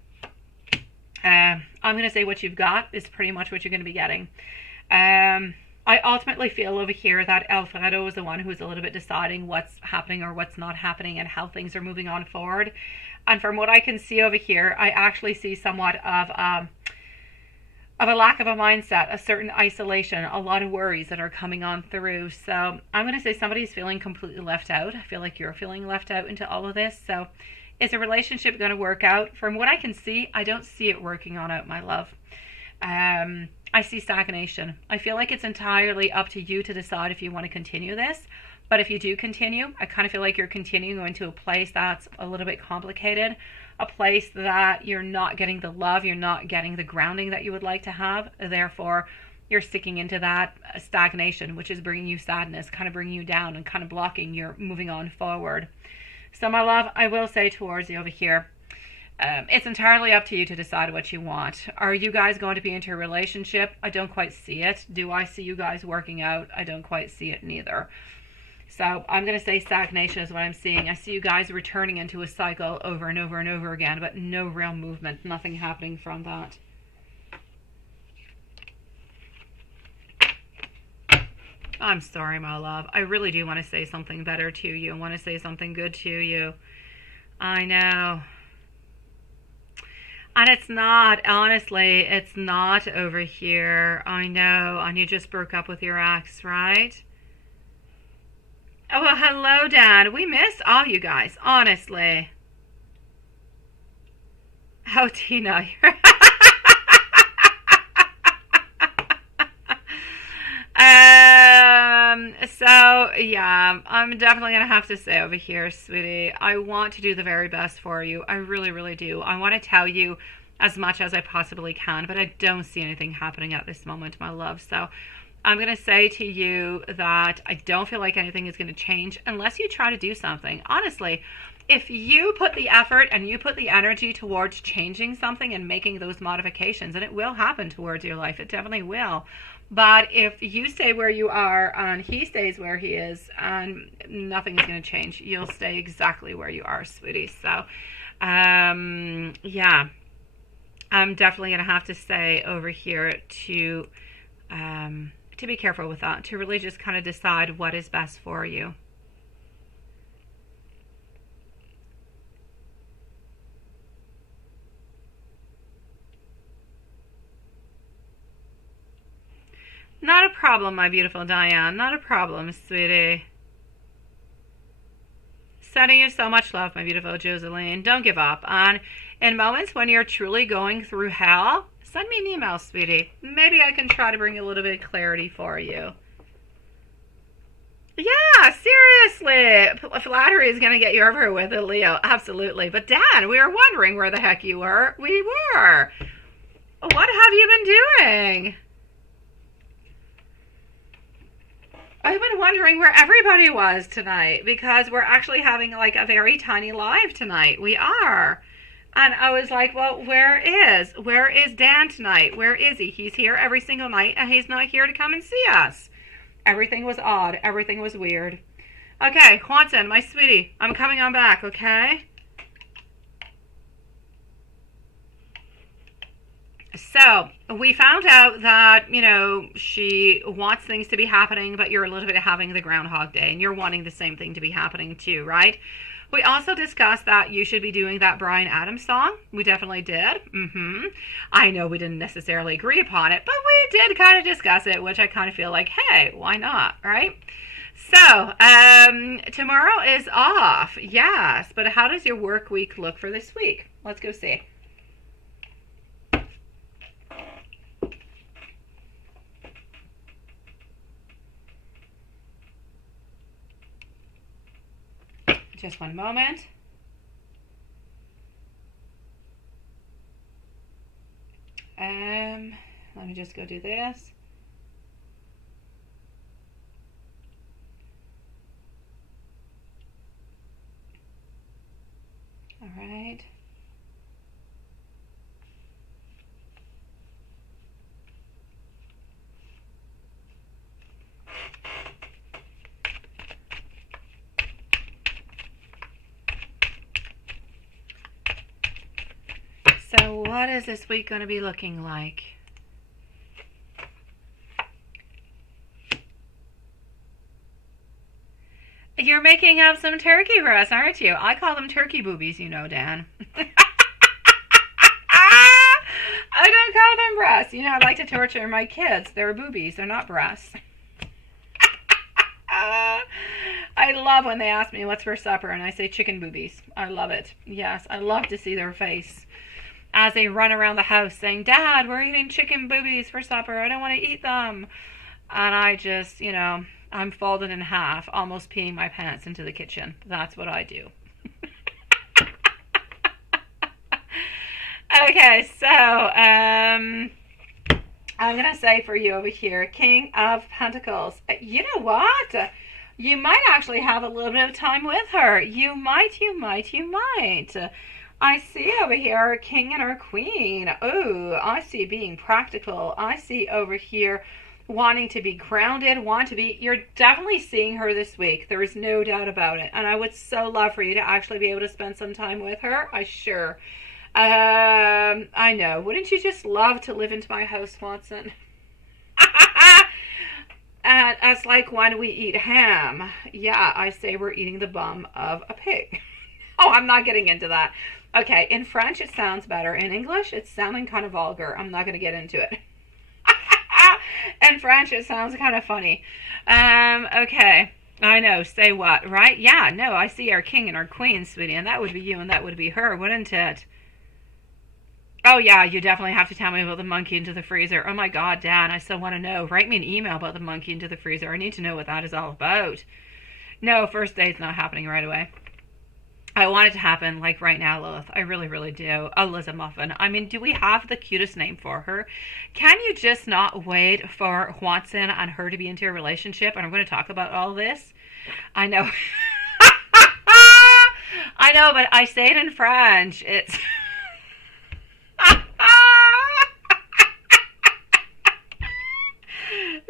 I'm going to say what you've got is pretty much what you're going to be getting. I ultimately feel over here that Alfredo is the one who's a little bit deciding what's happening or what's not happening, and how things are moving on forward. And from what I can see over here, I actually see somewhat of a lack of a mindset, a certain isolation, a lot of worries that are coming on through. So I'm going to say somebody's feeling completely left out. I feel like you're feeling left out into all of this. So is a relationship going to work out? From what I can see, I don't see it working on out, my love. I see stagnation. I feel like it's entirely up to you to decide if you want to continue this. But if you do continue, I kind of feel like you're continuing into a place that's a little bit complicated, a place that you're not getting the love, you're not getting the grounding that you would like to have. Therefore, you're sticking into that stagnation, which is bringing you sadness, kind of bringing you down and kind of blocking your moving on forward. So my love, I will say towards you over here, it's entirely up to you to decide what you want. Are you guys going to be into a relationship? I don't quite see it. Do I see you guys working out? I don't quite see it neither. So I'm going to say stagnation is what I'm seeing. I see you guys returning into a cycle over and over and over again, but no real movement, nothing happening from that. I'm sorry, my love. I really do want to say something better to you. I want to say something good to you. I know. And it's not, honestly, it's not over here. I know. And you just broke up with your ex, right? Oh, well, hello, Dad. We missed all you guys, honestly. Oh, Tina. So yeah, I'm definitely gonna have to say over here, sweetie, I want to do the very best for you. I really, really do. I want to tell you as much as I possibly can, but I don't see anything happening at this moment, my love. So I'm going to say to you that I don't feel like anything is going to change unless you try to do something. Honestly, if you put the effort and you put the energy towards changing something and making those modifications, and it will happen towards your life, it definitely will. But if you stay where you are and he stays where he is, and nothing is going to change, you'll stay exactly where you are, sweetie. So, yeah, I'm definitely going to have to say over here to be careful with that, to really just kind of decide what is best for you. Not a problem, my beautiful Diane. Not a problem, sweetie. Sending you so much love, my beautiful Joseline. Don't give up. And in moments when you're truly going through hell, send me an email, sweetie. Maybe I can try to bring a little bit of clarity for you. Yeah, seriously. Flattery is going to get you over with it, Leo. Absolutely. But Dan, we were wondering where the heck you were. We were. What have you been doing? I've been wondering where everybody was tonight because we're actually having like a very tiny live tonight. We are. And I was like, well, where is Dan tonight? Where is he? He's here every single night and he's not here to come and see us. Everything was odd. Everything was weird. Okay, Quantin, my sweetie, I'm coming on back, okay? So, we found out that, you know, she wants things to be happening, but you're a little bit having the Groundhog Day, and you're wanting the same thing to be happening too, right? We also discussed that you should be doing that Bryan Adams song. We definitely did. I know we didn't necessarily agree upon it, but we did kind of discuss it, which I kind of feel like, hey, why not, right? So, tomorrow is off, yes, but how does your work week look for this week? Let's go see. Just one moment. Let me just go do this. All right. So what is this week going to be looking like? You're making up some turkey breasts, aren't you? I call them turkey boobies, you know, Dan. I don't call them breasts. You know, I like to torture my kids. They're boobies. They're not breasts. I love when they ask me what's for supper and I say chicken boobies. I love it. Yes, I love to see their face as they run around the house saying, Dad, we're eating chicken boobies for supper. I don't want to eat them. And I just, you know, I'm folded in half, almost peeing my pants into the kitchen. That's what I do. Okay, so I'm going to say for you over here, King of Pentacles. You know what? You might actually have a little bit of time with her. You might. I see over here our king and our queen. Oh, I see being practical. I see over here wanting to be grounded, you're definitely seeing her this week. There is no doubt about it. And I would so love for you to actually be able to spend some time with her. I know. Wouldn't you just love to live into my house, Watson? And it's like when we eat ham. Yeah, I say we're eating the bum of a pig. Oh, I'm not getting into that. Okay, in French it sounds better. In English, it's sounding kind of vulgar. I'm not going to get into it. In French, it sounds kind of funny. Okay, I know, say what, right? Yeah, no, I see our king and our queen, sweetie, and that would be you and that would be her, wouldn't it? Oh, yeah, you definitely have to tell me about the monkey into the freezer. Oh my god, Dan, I still want to know. Write me an email about the monkey into the freezer. I need to know what that is all about. No, first date's not happening right away. I want it to happen like right now, Lilith. I really, really do. Eliza Muffin. I mean, do we have the cutest name for her? Can you just not wait for Watson and her to be into a relationship? And I'm going to talk about all this. I know. I know, but I say it in French. It's...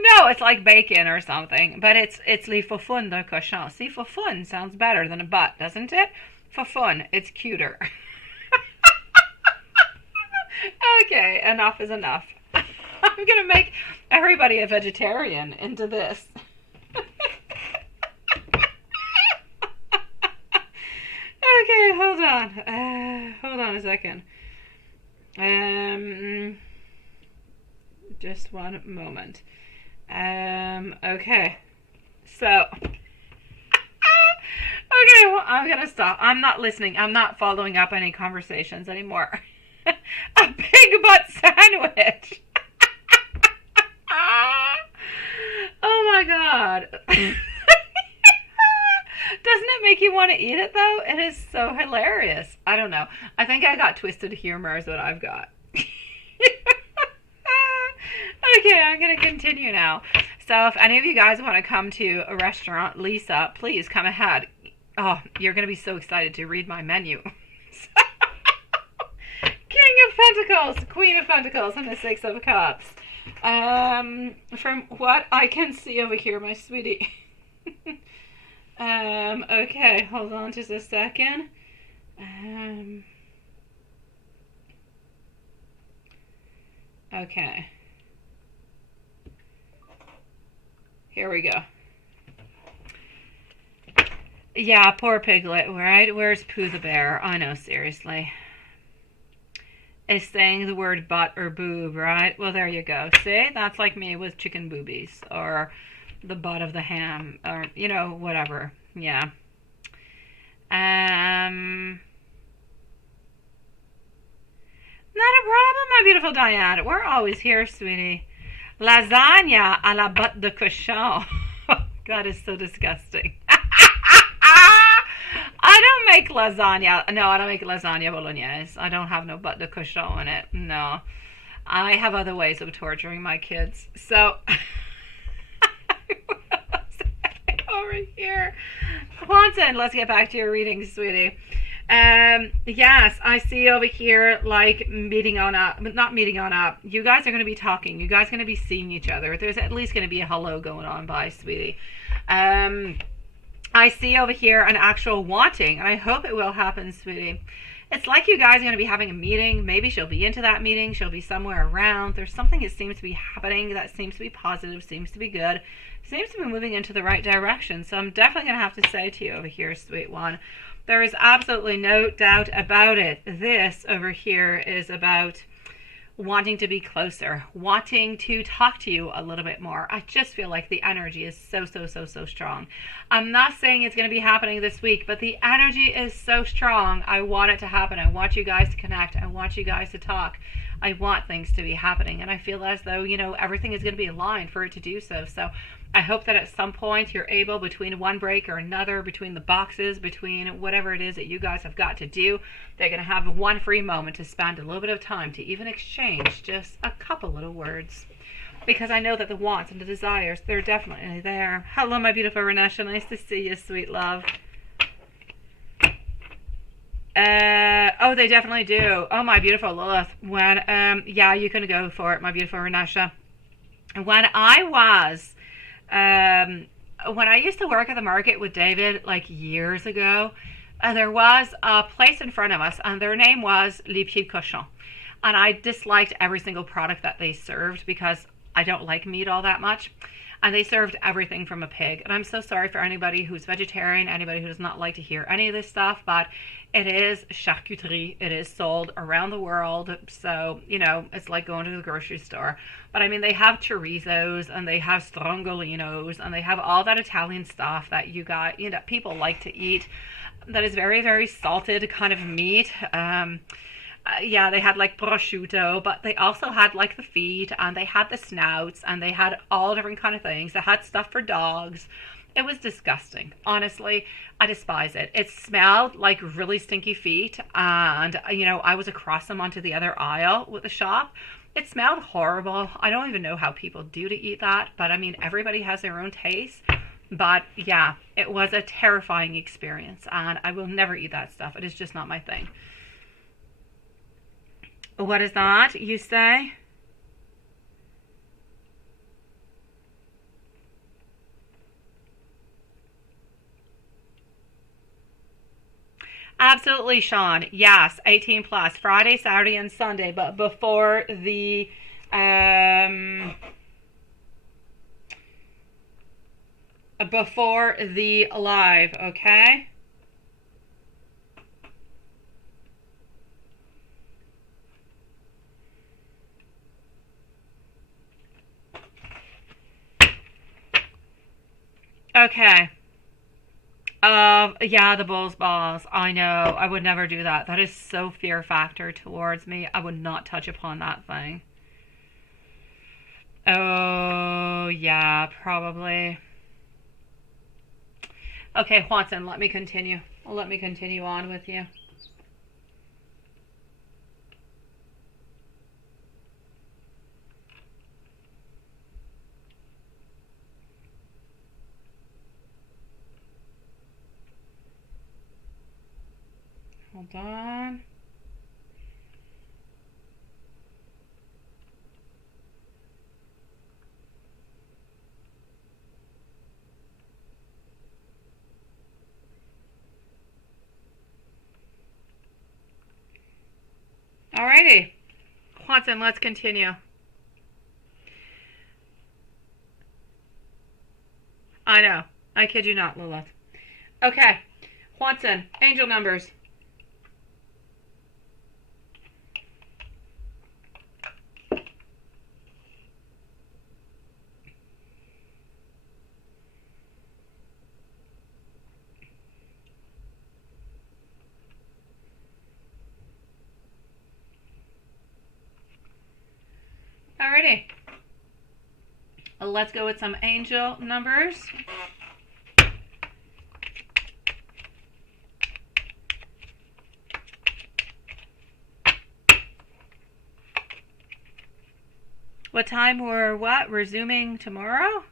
No, it's like bacon or something, but it's les faufounes de cochon. See, faufounes sounds better than a butt, doesn't it? Faufounes, it's cuter. Okay, enough is enough. I'm gonna make everybody a vegetarian into this. Okay, hold on. Hold on a second. Just one moment. Okay. So. Okay, well, I'm gonna stop. I'm not listening. I'm not following up any conversations anymore. A big butt sandwich. Oh my god. Doesn't it make you want to eat it though? It is so hilarious. I don't know. I think I got twisted humor is what I've got. Okay, I'm going to continue now. So if any of you guys want to come to a restaurant, Lisa, please come ahead. Oh, you're going to be so excited to read my menu. King of Pentacles, Queen of Pentacles, and the Six of Cups. From what I can see over here, my sweetie. Okay, hold on just a second. Okay. Here we go. Yeah, poor Piglet, right? Where's Pooh the Bear? I know, seriously. Is saying the word butt or boob, right? Well, there you go. See? That's like me with chicken boobies or the butt of the ham or, you know, whatever. Yeah. Not a problem, my beautiful Diane. We're always here, sweetie. Lasagna à la botte de cochon. God, is so disgusting. I don't make lasagna. No, I don't make lasagna bolognese. I don't have no botte de cochon in it. No. I have other ways of torturing my kids. So, over here. Watson, let's get back to your reading, sweetie. Yes, I see over here, like, meeting on up, but not meeting on up. You guys are going to be talking. You guys are going to be seeing each other. There's at least going to be a hello going on by, sweetie. I see over here an actual wanting, and I hope it will happen, sweetie. It's like you guys are going to be having a meeting. Maybe she'll be into that meeting. She'll be somewhere around. There's something that seems to be happening that seems to be positive, seems to be good, seems to be moving into the right direction. So I'm definitely going to have to say to you over here, sweet one, there is absolutely no doubt about it. This over here is about wanting to be closer, wanting to talk to you a little bit more. I just feel like the energy is so strong. I'm not saying it's going to be happening this week, but the energy is so strong. I want it to happen. I want you guys to connect. I want you guys to talk. I want things to be happening, and I feel as though, you know, everything is going to be aligned for it to do so. So I hope that at some point you're able, between one break or another, between the boxes, between whatever it is that you guys have got to do, they're going to have one free moment to spend a little bit of time to even exchange just a couple little words. Because I know that the wants and the desires, they're definitely there. Hello, my beautiful Renesha. Nice to see you, sweet love. Oh, they definitely do. Oh, my beautiful Lilith. When, yeah, you can go for it, my beautiful Renesha. When I was... when I used to work at the market with David, like years ago, there was a place in front of us, and their name was Les Pieds Cochons. And I disliked every single product that they served because I don't like meat all that much. and they served everything from a pig. And I'm so sorry for anybody who's vegetarian, anybody who does not like to hear any of this stuff, but it is charcuterie. It is sold around the world. So, you know, it's like going to the grocery store. But I mean, they have chorizos and they have strongolinos and they have all that Italian stuff that you know, people like to eat. That is very, very salted kind of meat. Yeah, they had like prosciutto, but they also had like the feet and they had the snouts and they had all different kind of things. They had stuff for dogs. It was disgusting. Honestly, I despise it. It smelled like really stinky feet, and you know, I was across them onto the other aisle with the shop. It smelled horrible. I don't even know how people do to eat that, but I mean, everybody has their own taste. But yeah, it was a terrifying experience, and I will never eat that stuff. It is just not my thing. What is that, you say? Absolutely, Sean. Yes, 18 plus. Friday, Saturday, and Sunday, but before the live, okay? Okay. Yeah, the bull's balls. I know. I would never do that. That is so fear factor towards me. I would not touch upon that thing. Oh, yeah, probably. Okay, Watson, let me continue. Let me continue on with you. Hold on. Alrighty. Watson, let's continue. I know. I kid you not, Lilith. Okay. Watson, angel numbers. Alrighty. Let's go with some angel numbers. What time we're resuming tomorrow?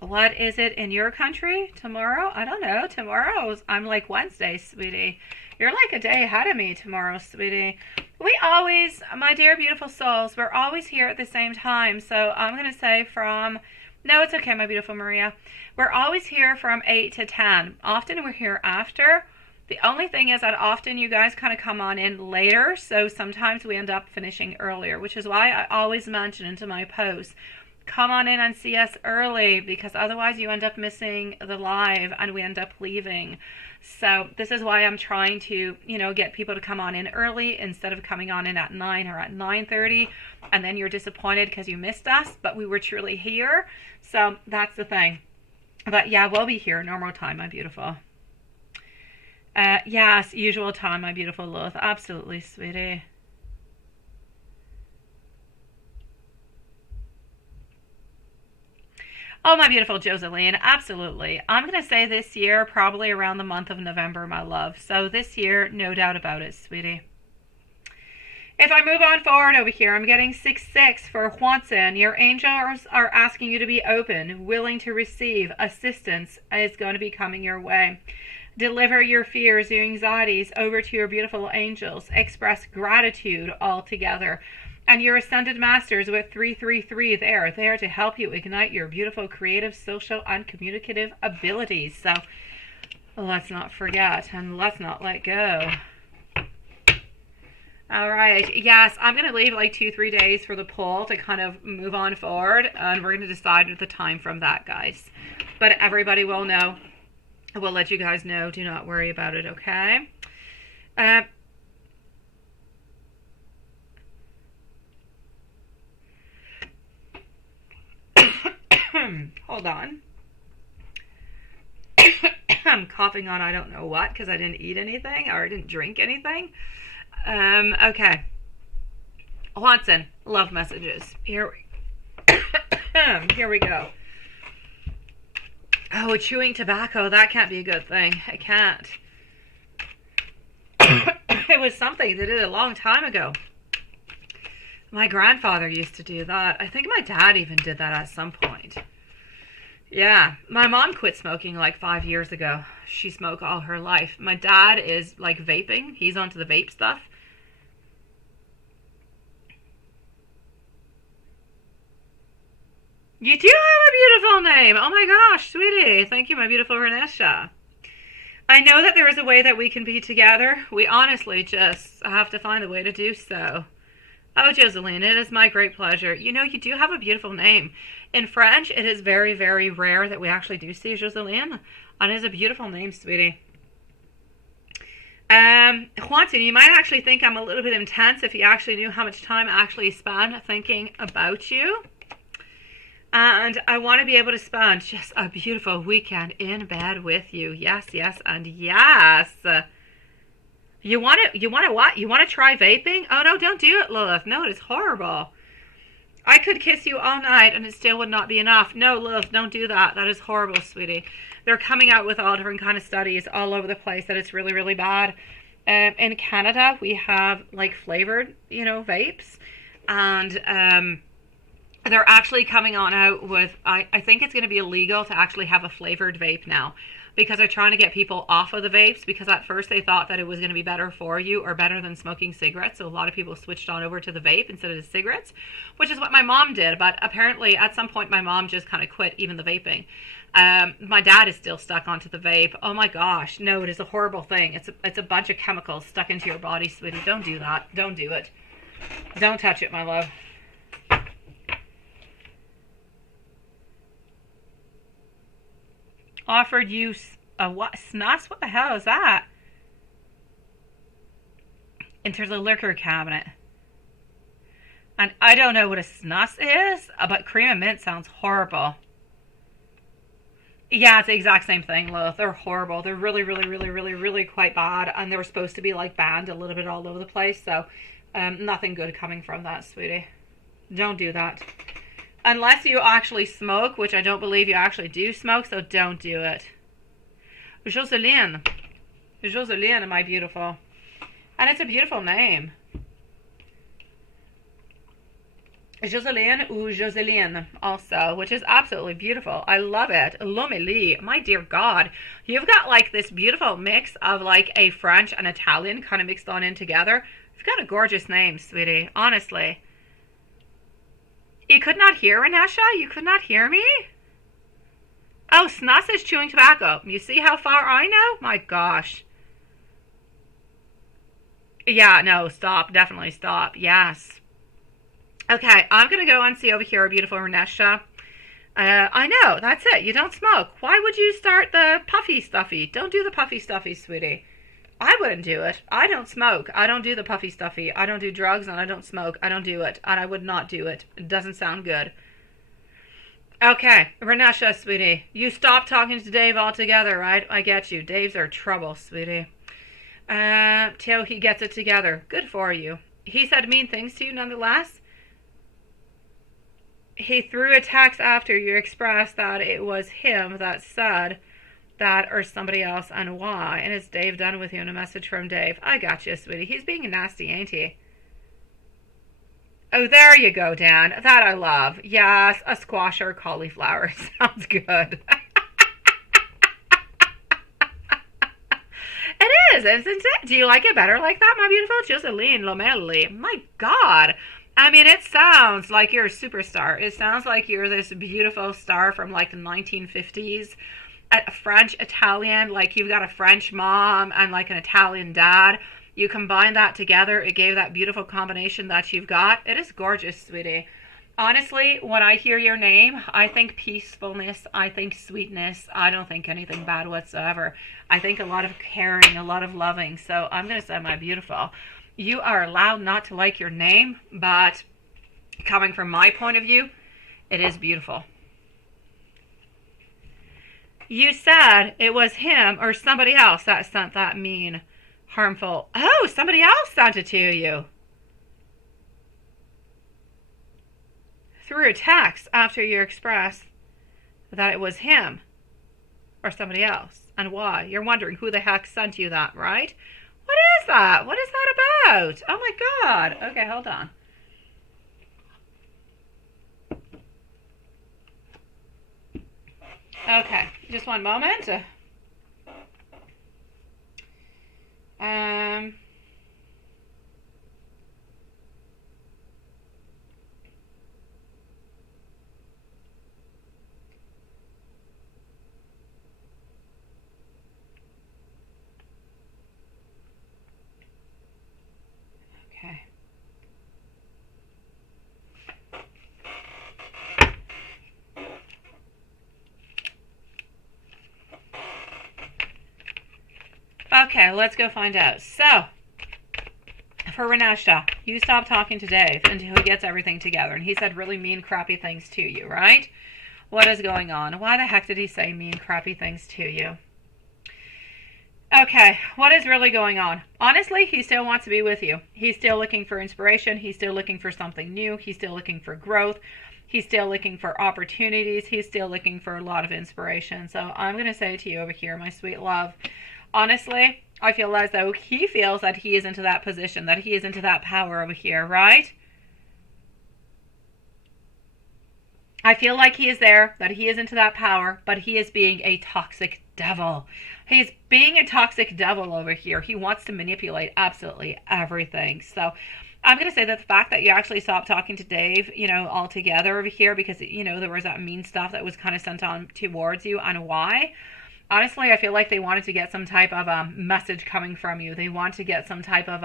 What is it in your country tomorrow? I don't know. I'm like Wednesday, sweetie. You're like a day ahead of me tomorrow, sweetie. We always, my dear beautiful souls, we're always here at the same time. So I'm going to say no, it's okay, my beautiful Maria. We're always here from 8 to 10. Often we're here after. The only thing is that often you guys kind of come on in later. So sometimes we end up finishing earlier, which is why I always mention into my posts, come on in and see us early, because otherwise you end up missing the live and we end up leaving. So this is why I'm trying to, you know, get people to come on in early instead of coming on in at 9 or at 9:30, and then you're disappointed because you missed us, but we were truly here. So that's the thing. But yeah, we'll be here normal time, my beautiful. Yes, usual time, my beautiful Lilith. Absolutely, sweetie. Oh, my beautiful Joseline, absolutely. I'm going to say this year, probably around the month of November, my love. So this year, no doubt about it, sweetie. If I move on forward over here, I'm getting 6-6 for Juanson. Your angels are asking you to be open, willing to receive. Assistance is going to be coming your way. Deliver your fears, your anxieties over to your beautiful angels. Express gratitude altogether. And your ascended masters with 333 there to help you ignite your beautiful creative, social, and communicative abilities. So let's not forget and let's not let go. All right. Yes, I'm going to leave like 2-3 days for the poll to kind of move on forward, and we're going to decide the time from that, guys. But everybody will know. We'll let you guys know. Do not worry about it, okay? Hold on. I'm coughing on I don't know what because I didn't eat anything or I didn't drink anything. Okay. Watson, love messages. Here we go. Oh, chewing tobacco. That can't be a good thing. I can't. It was something they did a long time ago. My grandfather used to do that. I think my dad even did that at some point. Yeah, my mom quit smoking like 5 years ago. She smoked all her life. My dad is like vaping. He's onto the vape stuff. You do have a beautiful name. Oh my gosh, sweetie. Thank you, my beautiful Renesha. I know that there is a way that we can be together. We honestly just have to find a way to do so. Oh, Joseline, it is my great pleasure. You know, you do have a beautiful name. In French, it is very, very rare that we actually do see Joseline. And it is a beautiful name, sweetie. Juanton, you might actually think I'm a little bit intense if you actually knew how much time I actually spend thinking about you. And I want to be able to spend just a beautiful weekend in bed with you. Yes, yes, and yes. You want to what? You want to try vaping? Oh, no, don't do it, Lilith. No, it is horrible. I could kiss you all night and it still would not be enough. No, Lilith, don't do that. That is horrible, sweetie. They're coming out with all different kind of studies all over the place that it's really, really bad. In Canada, we have like flavored, vapes. And they're actually coming on out with, I think it's going to be illegal to actually have a flavored vape now. Because they're trying to get people off of the vapes, because at first they thought that it was going to be better for you or better than smoking cigarettes. So a lot of people switched on over to the vape instead of the cigarettes, which is what my mom did. But apparently at some point my mom just kind of quit even the vaping. My dad is still stuck onto the vape. Oh my gosh. No, it is a horrible thing. It's a bunch of chemicals stuck into your body, sweetie. Don't do that. Don't do it. Don't touch it, my love. Offered you a what? Snus? What the hell is that? Into the liquor cabinet. And I don't know what a snus is, but cream and mint sounds horrible. Yeah, it's the exact same thing, Lilith. They're horrible. They're really, really, really, really, really quite bad. And they were supposed to be like banned a little bit all over the place. So nothing good coming from that, sweetie. Don't do that. Unless you actually smoke, which I don't believe you actually do smoke, so don't do it. Joseline, my beautiful. And it's a beautiful name. Joseline ou Joseline also, which is absolutely beautiful. I love it. L'Omélie, my dear God. You've got like this beautiful mix of like a French and Italian kind of mixed on in together. You've got a gorgeous name, sweetie. Honestly. You could not hear, Renesha? You could not hear me? Oh, snus is chewing tobacco. You see how far I know? My gosh. Yeah, no, stop. Definitely stop. Yes. Okay, I'm going to go and see over here, beautiful Renesha. I know, that's it. You don't smoke. Why would you start the puffy stuffy? Don't do the puffy stuffy, sweetie. I wouldn't do it. I don't smoke. I don't do the puffy stuffy. I don't do drugs and I don't smoke. I don't do it. And I would not do it. It doesn't sound good. Okay, Renesha, sweetie. You stop talking to Dave altogether, right? I get you. Dave's our trouble, sweetie. Till he gets it together. Good for you. He said mean things to you nonetheless. He threw a text after you expressed that it was him that said that or somebody else and why. And it's Dave done with you and a message from Dave. I got you, sweetie. He's being nasty, ain't he? Oh, there you go, Dan. That I love. Yes, a squash or cauliflower. Sounds good. It is, isn't it? Do you like it better like that, my beautiful Joseline Lomelli? My God. I mean, it sounds like you're a superstar. It sounds like you're this beautiful star from like the 1950s. French, Italian, like you've got a French mom and like an Italian dad. You combine that together, it gave that beautiful combination that you've got. It is gorgeous, sweetie. Honestly, when I hear your name, I think peacefulness, I think sweetness. I don't think anything bad whatsoever. I think a lot of caring, a lot of loving. So I'm going to say, my beautiful, you are allowed not to like your name, but coming from my point of view, it is beautiful. You said it was him or somebody else that sent that mean, harmful. Oh, somebody else sent it to you. Through a text after you expressed that it was him or somebody else, and why. You're wondering who the heck sent you that, right? What is that? What is that about? Oh my God. Okay, hold on. Okay, just one moment. Okay. Okay, let's go find out. So, for Reneshta, you stop talking to Dave until he gets everything together. And he said really mean, crappy things to you, right? What is going on? Why the heck did he say mean, crappy things to you? Okay, what is really going on? Honestly, he still wants to be with you. He's still looking for inspiration. He's still looking for something new. He's still looking for growth. He's still looking for opportunities. He's still looking for a lot of inspiration. So I'm going to say to you over here, my sweet love, honestly, I feel as though he feels that he is into that position, that he is into that power over here, right? I feel like he is there, that he is into that power, but he is being a toxic devil. He's being a toxic devil over here. He wants to manipulate absolutely everything. So I'm going to say that the fact that you actually stopped talking to Dave, altogether over here because, there was that mean stuff that was kind of sent on towards you, and why? Honestly, I feel like they wanted to get some type of a message coming from you. They want to get some type of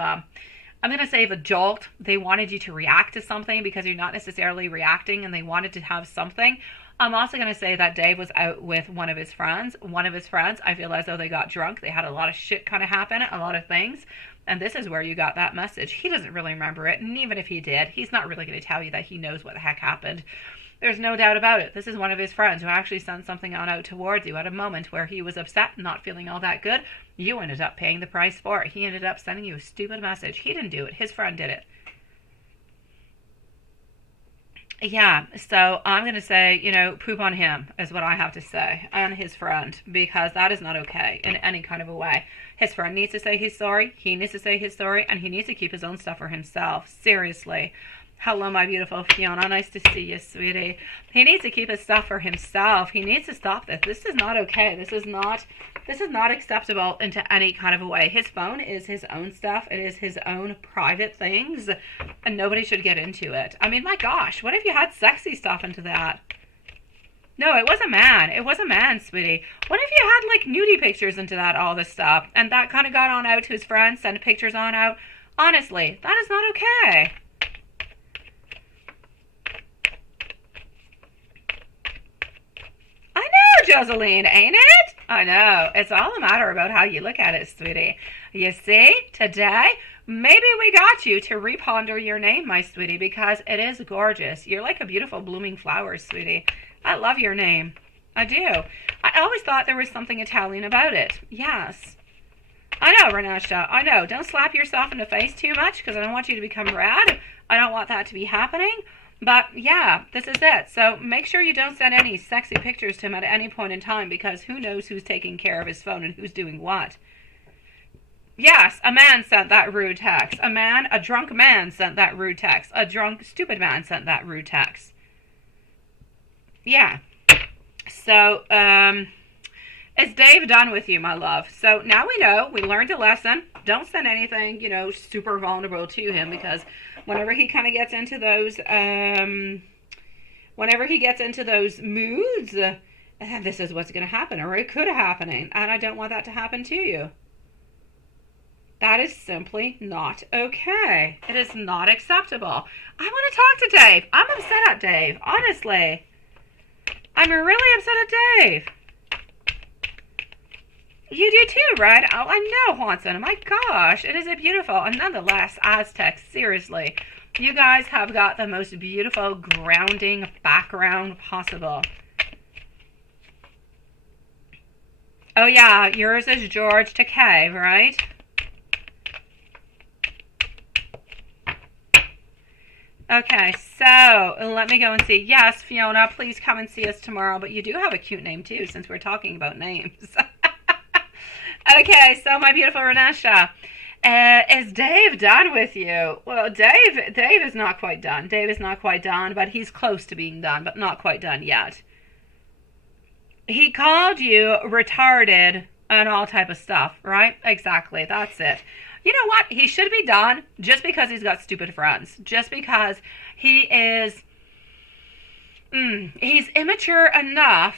I'm going to say the jolt. They wanted you to react to something because you're not necessarily reacting, and they wanted to have something. I'm also going to say that Dave was out with one of his friends. One of his friends, I feel as though they got drunk. They had a lot of shit kind of happen, a lot of things. And this is where you got that message. He doesn't really remember it. And even if he did, he's not really going to tell you that he knows what the heck happened. There's no doubt about it. This is one of his friends who actually sent something on out towards you at a moment where he was upset, not feeling all that good. You ended up paying the price for it. He ended up sending you a stupid message. He didn't do it. His friend did it. Yeah, so I'm going to say, poop on him is what I have to say, and his friend, because that is not okay in any kind of a way. His friend needs to say he's sorry, he needs to say his story, and he needs to keep his own stuff for himself. Seriously. Hello, my beautiful Fiona. Nice to see you, sweetie. He needs to keep his stuff for himself. He needs to stop this. This is not okay. This is not acceptable into any kind of a way. His phone is his own stuff. It is his own private things, and nobody should get into it. I mean, my gosh, what if you had sexy stuff into that? No, it was a man. It was a man, sweetie. What if you had, like, nudie pictures into that, all this stuff, and that kind of got on out to his friends, sent pictures on out? Honestly, that is not okay. I know, Joseline, ain't it? I know. It's all a matter about how you look at it, sweetie. You see, today, maybe we got you to reponder your name, my sweetie, because it is gorgeous. You're like a beautiful blooming flower, sweetie. I love your name. I do. I always thought there was something Italian about it. Yes. I know, Reneshta. I know. Don't slap yourself in the face too much because I don't want you to become red. I don't want that to be happening. But, yeah, this is it. So make sure you don't send any sexy pictures to him at any point in time because who knows who's taking care of his phone and who's doing what. Yes, a man sent that rude text. A drunk man sent that rude text. A drunk, stupid man sent that rude text. Yeah. So, is Dave done with you, my love? So now we know. We learned a lesson. Don't send anything, super vulnerable to him because whenever he kind of gets into those, moods, this is what's going to happen, or it could happen, and I don't want that to happen to you. That is simply not okay. It is not acceptable. I want to talk to Dave. I'm upset at Dave, honestly. I'm really upset at Dave. You do too, right? Oh, I know, Juanson. My gosh, it is a beautiful. And nonetheless, Aztecs, seriously, you guys have got the most beautiful grounding background possible. Oh yeah, yours is George Takei, right? Okay, so let me go and see. Yes, Fiona, please come and see us tomorrow. But you do have a cute name too, since we're talking about names. Okay, so my beautiful Renesha, is Dave done with you? Well, Dave is not quite done. Dave is not quite done, but he's close to being done, but not quite done yet. He called you retarded and all type of stuff, right? Exactly, that's it. You know what? He should be done just because he's got stupid friends. Just because he is... he's immature enough.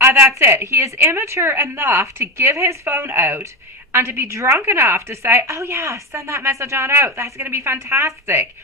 That's it. He is immature enough to give his phone out and to be drunk enough to say, oh yeah, send that message on out. That's going to be fantastic.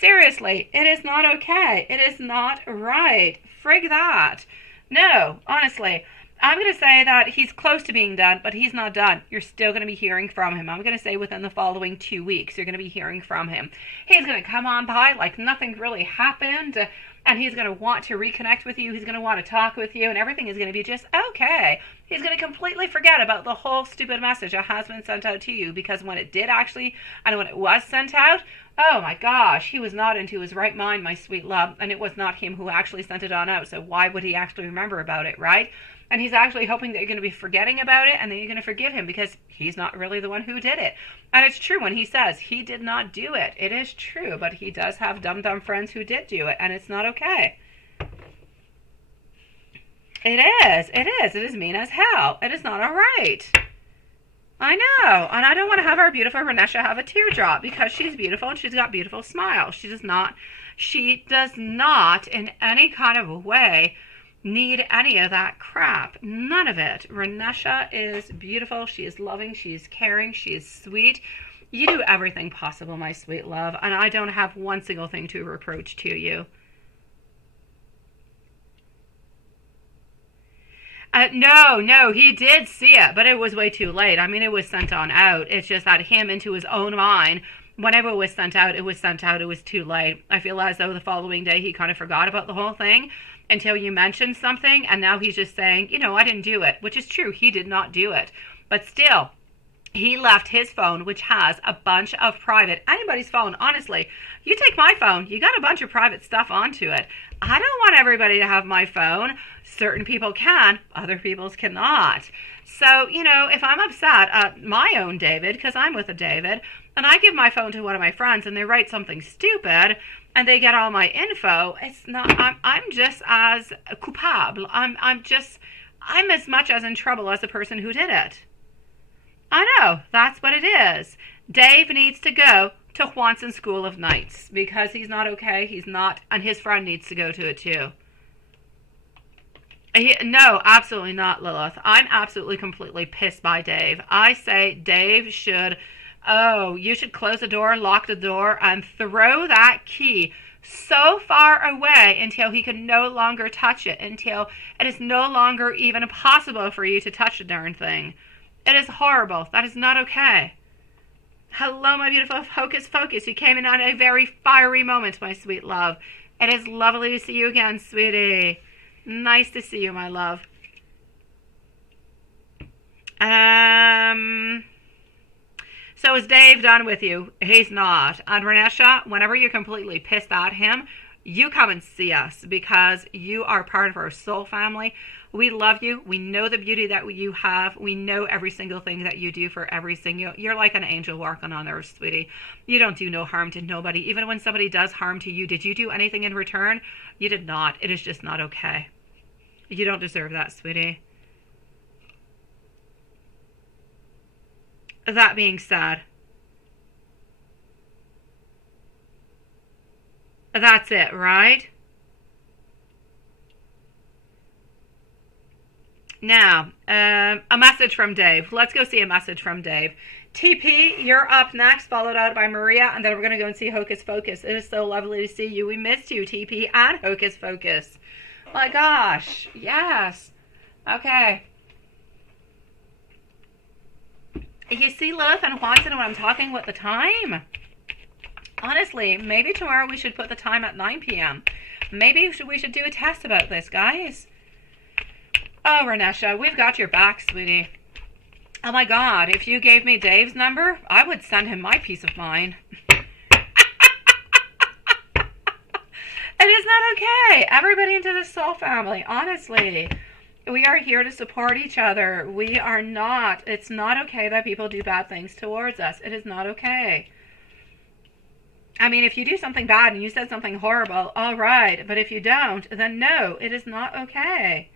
Seriously, it is not okay. It is not right. Frig that. No, honestly. I'm going to say that he's close to being done, but he's not done. You're still going to be hearing from him. I'm going to say within the following 2 weeks, you're going to be hearing from him. He's going to come on by like nothing really happened, and he's going to want to reconnect with you. He's going to want to talk with you, and everything is going to be just okay. He's going to completely forget about the whole stupid message that has been sent out to you, because when it did actually, and when it was sent out, oh my gosh, he was not into his right mind, my sweet love, and it was not him who actually sent it on out, so why would he actually remember about it, right? And he's actually hoping that you're going to be forgetting about it and then you're going to forgive him because he's not really the one who did it. And it's true when he says he did not do it. It is true, but he does have dumb friends who did do it, and it's not okay. It is. It is mean as hell. It is not all right. I know. And I don't want to have our beautiful Renesha have a teardrop because she's beautiful and she's got beautiful smiles. She does not in any kind of way need any of that crap. None of it. Renesha is beautiful. She is loving. She is caring. She is sweet. You do everything possible, my sweet love, and I don't have one single thing to reproach to you. No, he did see it, but it was way too late. I mean, it was sent on out. It's just that him into his own mind, whenever it was sent out, it was too late. I feel as though the following day he kind of forgot about the whole thing until you mentioned something, and now he's just saying, I didn't do it, which is true. He did not do it. But still, he left his phone, which has a bunch of private, anybody's phone, honestly. You take my phone, you got a bunch of private stuff onto it. I don't want everybody to have my phone. Certain people can, other people's cannot. So, if I'm upset at my own David, because I'm with a David, and I give my phone to one of my friends and they write something stupid and they get all my info, it's not, I'm just as coupable. I'm as much as in trouble as the person who did it. I know, that's what it is. Dave needs to go to Juanson School of Nights because he's not okay. He's not, and his friend needs to go to it too. No, absolutely not, Lilith. I'm absolutely completely pissed by Dave. I say Dave should, you should close the door, lock the door, and throw that key so far away until he can no longer touch it, until it is no longer even possible for you to touch the darn thing. It is horrible. That is not okay. Hello, my beautiful Hocus Focus. You came in at a very fiery moment, my sweet love. It is lovely to see you again, sweetie. Nice to see you, my love. So is Dave done with you? He's not. And Renesha, whenever you're completely pissed at him, you come and see us because you are part of our soul family. We love you. We know the beauty that you have. We know every single thing that you do for every single... You're like an angel walking on earth, sweetie. You don't do no harm to nobody. Even when somebody does harm to you, did you do anything in return? You did not. It is just not okay. You don't deserve that, sweetie. That being said, that's it, right? Now, a message from Dave. Let's go see a message from Dave. TP, you're up next, followed out by Maria, and then we're going to go and see Hocus Pocus. It is so lovely to see you. We missed you, TP, and Hocus Pocus. My gosh, yes. Okay. You see Lilith and Watson when I'm talking with the time? Honestly, maybe tomorrow we should put the time at 9 p.m. Maybe we should do a test about this, guys. Oh, Renesha, we've got your back, sweetie. Oh my God, if you gave me Dave's number, I would send him my peace of mind. It is not okay. Everybody into the soul family, honestly. We are here to support each other. We are not. It's not okay that people do bad things towards us. It is not okay. I mean, if you do something bad and you said something horrible, all right. But if you don't, then no, it is not okay.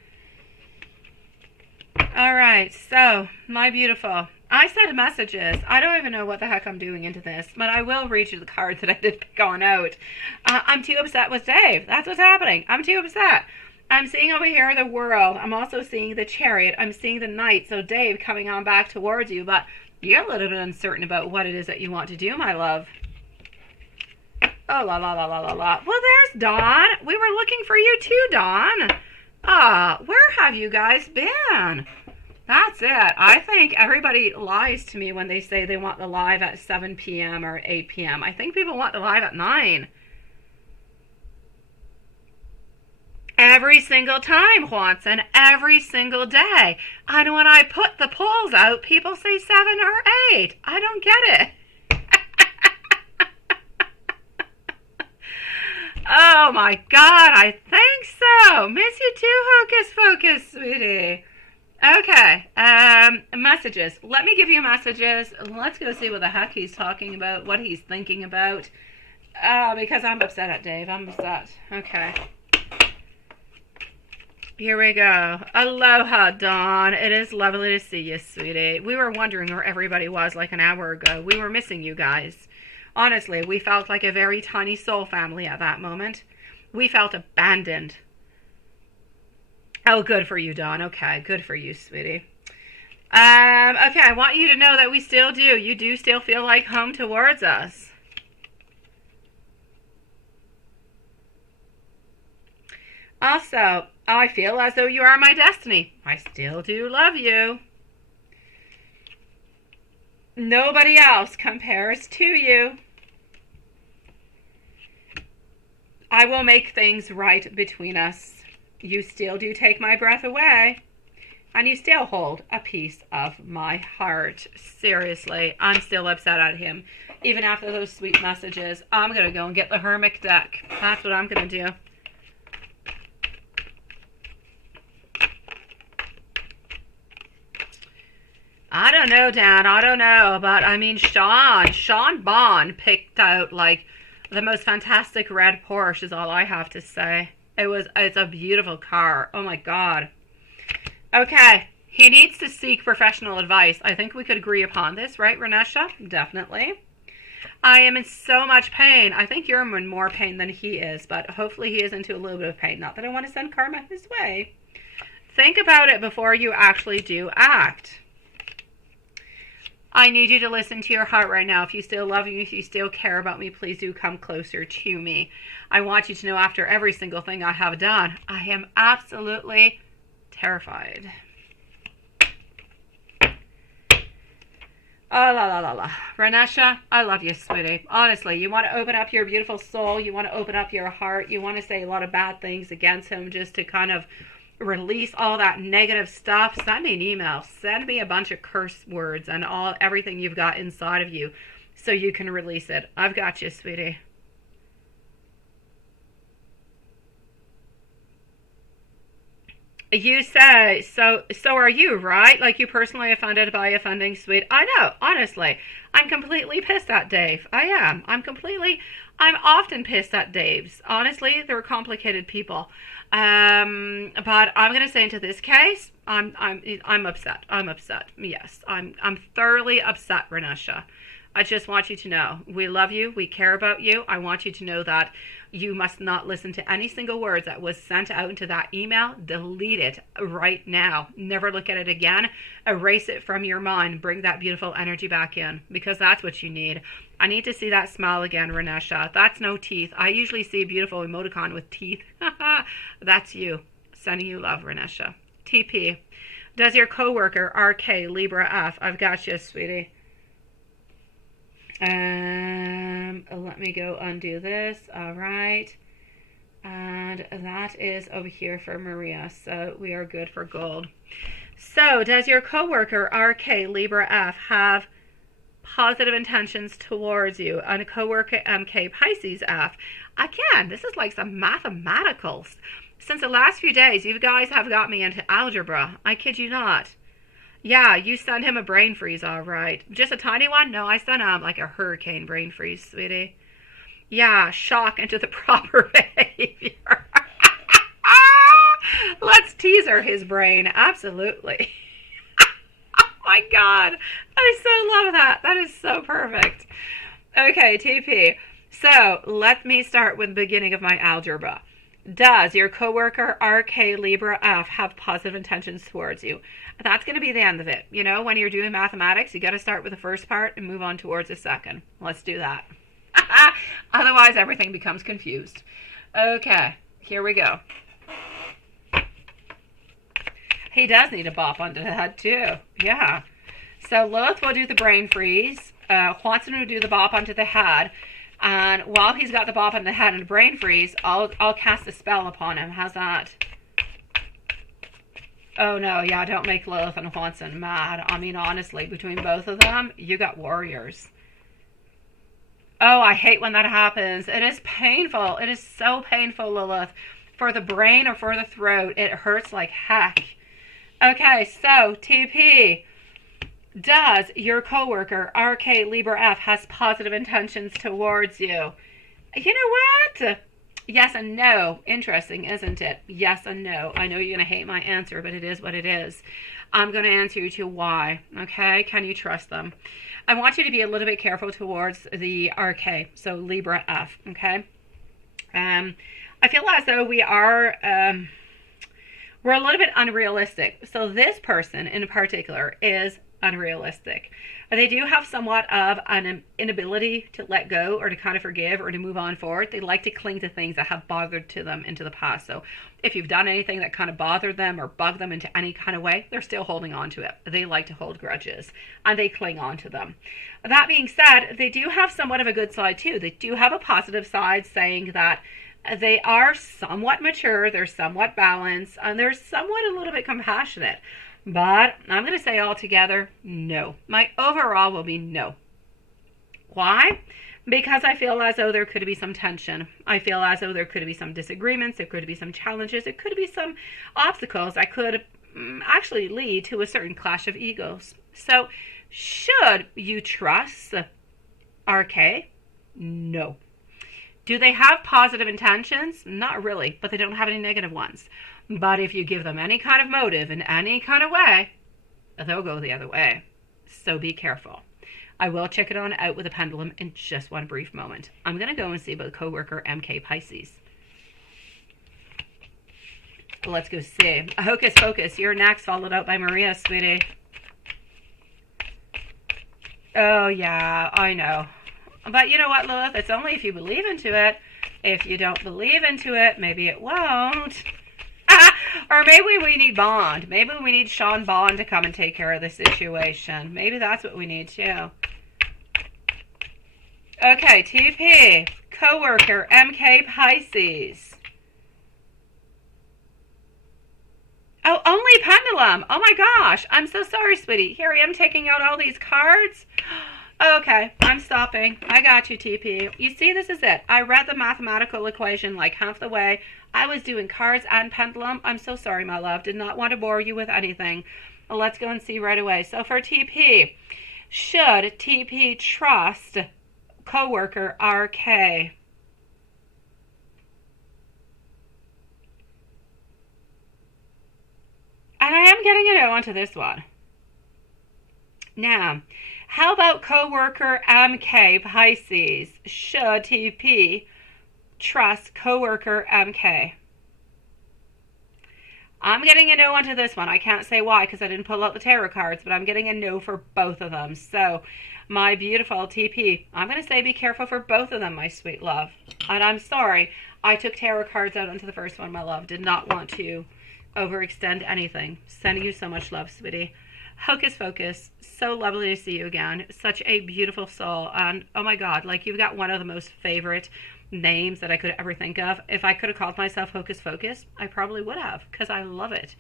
All right. So, my beautiful, I said messages. I don't even know what the heck I'm doing into this, but I will read you the cards that I did pick on out. I'm too upset with Dave. That's what's happening. I'm too upset. I'm seeing over here the World. I'm also seeing the Chariot. I'm seeing the Knight. So Dave coming on back towards you, but you're a little bit uncertain about what it is that you want to do, my love. Oh, la, la, la, la, la, la. Well, there's Dawn. We were looking for you too, Dawn. Where have you guys been? That's it. I think everybody lies to me when they say they want the live at 7 p.m. or 8 p.m. I think people want the live at 9. Every single time, Watson. Every single day. And when I put the polls out, people say 7 or 8. I don't get it. Oh my God, I think so. Miss you too, Hocus Pocus, sweetie. Okay, messages. Let me give you messages. Let's go see what the heck he's talking about, what he's thinking about. Because I'm upset at Dave. I'm upset. Okay. Here we go. Aloha, Dawn. It is lovely to see you, sweetie. We were wondering where everybody was like an hour ago. We were missing you guys. Honestly, we felt like a very tiny soul family at that moment. We felt abandoned. Oh, good for you, Dawn. Okay, good for you, sweetie. Okay, I want you to know that we still do. You do still feel like home towards us. Also, I feel as though you are my destiny. I still do love you. Nobody else compares to you. I will make things right between us. You still do take my breath away. And you still hold a piece of my heart. Seriously, I'm still upset at him. Even after those sweet messages, I'm going to go and get the Hermit deck. That's what I'm going to do. I don't know, Dan. I don't know. But, I mean, Sean Bond picked out, like, the most fantastic red Porsche is all I have to say. It's a beautiful car. Oh, my God. Okay. He needs to seek professional advice. I think we could agree upon this, right, Renesha? Definitely. I am in so much pain. I think you're in more pain than he is, but hopefully he is into a little bit of pain. Not that I want to send karma his way. Think about it before you actually do act. I need you to listen to your heart right now. If you still love me, if you still care about me, please do come closer to me. I want you to know after every single thing I have done, I am absolutely terrified. Oh, la, la, la, la. Renesha, I love you, sweetie. Honestly, you want to open up your beautiful soul. You want to open up your heart. You want to say a lot of bad things against him just to kind of release all that negative stuff. Send me an email. Send me a bunch of curse words and everything you've got inside of you so you can release it. I've got you, sweetie. You say, so are you, right? Like, you personally offended by offending Sweet. I know, honestly. I'm completely pissed at Dave. I am. I'm often pissed at Dave's. Honestly, they're complicated people. But I'm going to say into this case, I'm upset. I'm upset. Yes, I'm thoroughly upset, Renesha. I just want you to know we love you. We care about you. I want you to know that you must not listen to any single word that was sent out into that email. Delete it right now. Never look at it again. Erase it from your mind. Bring that beautiful energy back in, because that's what you need. I need to see that smile again, Renesha. That's no teeth. I usually see a beautiful emoticon with teeth. That's you. Sending you love, Renesha. TP. Does your coworker, RK, Libra F? I've got you, sweetie. Let me go undo this. All right. And that is over here for Maria. So we are good for gold. So does your coworker, RK, Libra F, have positive intentions towards you? And a coworker, MK, Pisces F. Again, this is like some mathematicals. Since the last few days, you guys have got me into algebra. I kid you not. Yeah, you sent him a brain freeze, all right. Just a tiny one? No, I sent him like a hurricane brain freeze, sweetie. Yeah, shock into the proper behavior. Let's teaser his brain. Absolutely. Oh my God. I so love that. That is so perfect. Okay, TP. So let me start with the beginning of my algebra. Does your coworker, RK, Libra F, have positive intentions towards you? That's going to be the end of it. You know, when you're doing mathematics, you got to start with the first part and move on towards the second. Let's do that. Otherwise, everything becomes confused. Okay, here we go. He does need a bop onto the head, too. Yeah. So Lilith will do the brain freeze. Juanson will do the bop onto the head. And while he's got the bop on the head and the brain freeze, I'll cast a spell upon him. How's that? Oh no, yeah, don't make Lilith and Juanson mad. I mean, honestly, between both of them, you got warriors. Oh, I hate when that happens. It is painful. It is so painful, Lilith. For the brain or for the throat, it hurts like heck. Okay, so TP. Does your coworker, RK, Libra F, has positive intentions towards you? You know what? Yes and no. Interesting, isn't it? Yes and no. I know you're going to hate my answer, but it is what it is. I'm going to answer you to why. Okay? Can you trust them? I want you to be a little bit careful towards the RK, so Libra F. Okay? I feel as though we're a little bit unrealistic. So this person in particular is unrealistic. They do have somewhat of an inability to let go or to kind of forgive or to move on forward. They like to cling to things that have bothered to them into the past. So if you've done anything that kind of bothered them or bugged them into any kind of way, they're still holding on to it. They like to hold grudges and they cling on to them. That being said, they do have somewhat of a good side too. They do have a positive side, saying that they are somewhat mature, they're somewhat balanced, and they're somewhat a little bit compassionate. But I'm going to say altogether, no. My overall will be no. Why? Because I feel as though there could be some tension. I feel as though there could be some disagreements. There could be some challenges. There could be some obstacles that could actually lead to a certain clash of egos. So, should you trust RK? No. Do they have positive intentions? Not really, but they don't have any negative ones. But if you give them any kind of motive in any kind of way, they'll go the other way. So be careful. I will check it on out with a pendulum in just one brief moment. I'm going to go and see about the coworker MK Pisces. Let's go see. Hocus Pocus, you're next, followed out by Maria, sweetie. Oh, yeah, I know. But you know what, Lilith? It's only if you believe into it. If you don't believe into it, maybe it won't. Or maybe we need Bond. Maybe we need Sean Bond to come and take care of the situation. Maybe that's what we need too. Okay, TP. Coworker, MK Pisces. Oh, only pendulum. Oh my gosh. I'm so sorry, sweetie. Here I am taking out all these cards. Okay, I'm stopping. I got you, TP. You see, this is it. I read the mathematical equation like half the way. I was doing cards and pendulum. I'm so sorry, my love. Did not want to bore you with anything. Well, let's go and see right away. So for TP, should TP trust coworker RK? And I am getting it onto this one. Now, how about coworker MK Pisces? Should TP trust coworker MK? I'm getting a no onto this one. I can't say why because I didn't pull out the tarot cards, but I'm getting a no for both of them. So, my beautiful TP, I'm going to say be careful for both of them, my sweet love. And I'm sorry, I took tarot cards out onto the first one, my love. Did not want to overextend anything. Sending you so much love, sweetie. Hocus Focus, so lovely to see you again. Such a beautiful soul. And oh my God, like you've got one of the most favorite names that I could ever think of. If I could have called myself Hocus Focus, I probably would have because I love it.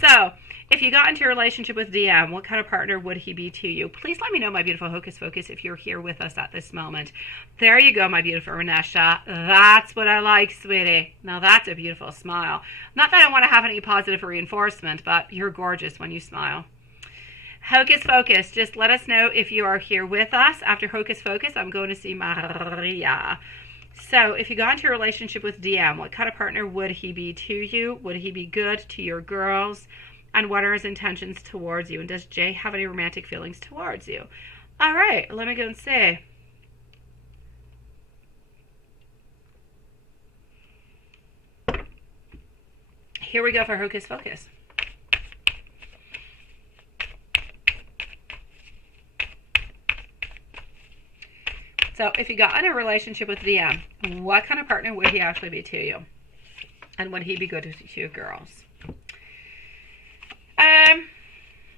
So, if you got into a relationship with DM, what kind of partner would he be to you? Please let me know, my beautiful Hocus Focus, if you're here with us at this moment. There you go, my beautiful Renesha. That's what I like, sweetie. Now that's a beautiful smile. Not that I want to have any positive reinforcement, but you're gorgeous when you smile. Hocus Focus, just let us know if you are here with us. After Hocus Focus, I'm going to see Maria. So, if you got into a relationship with DM, what kind of partner would he be to you? Would he be good to your girls? And what are his intentions towards you? And does Jay have any romantic feelings towards you? All right, let me go and see. Here we go for Hocus Focus. So if you got in a relationship with DM, what kind of partner would he actually be to you? And would he be good to your girls?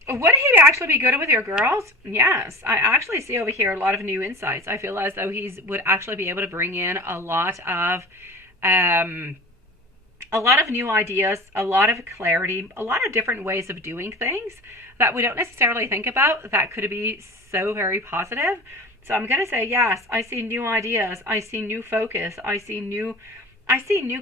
Would he actually be good with your girls? Yes. I actually see over here a lot of new insights. I feel as though he would actually be able to bring in a lot of new ideas, a lot of clarity, a lot of different ways of doing things that we don't necessarily think about that could be so very positive. So I'm going to say yes, I see new ideas, I see new focus, I see new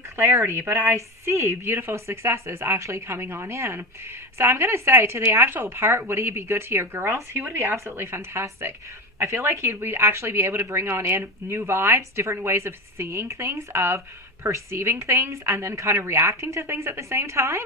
clarity, but I see beautiful successes actually coming on in. So I'm going to say to the actual part, would he be good to your girls? He would be absolutely fantastic. I feel like he'd actually be able to bring on in new vibes, different ways of seeing things, of perceiving things, and then kind of reacting to things at the same time.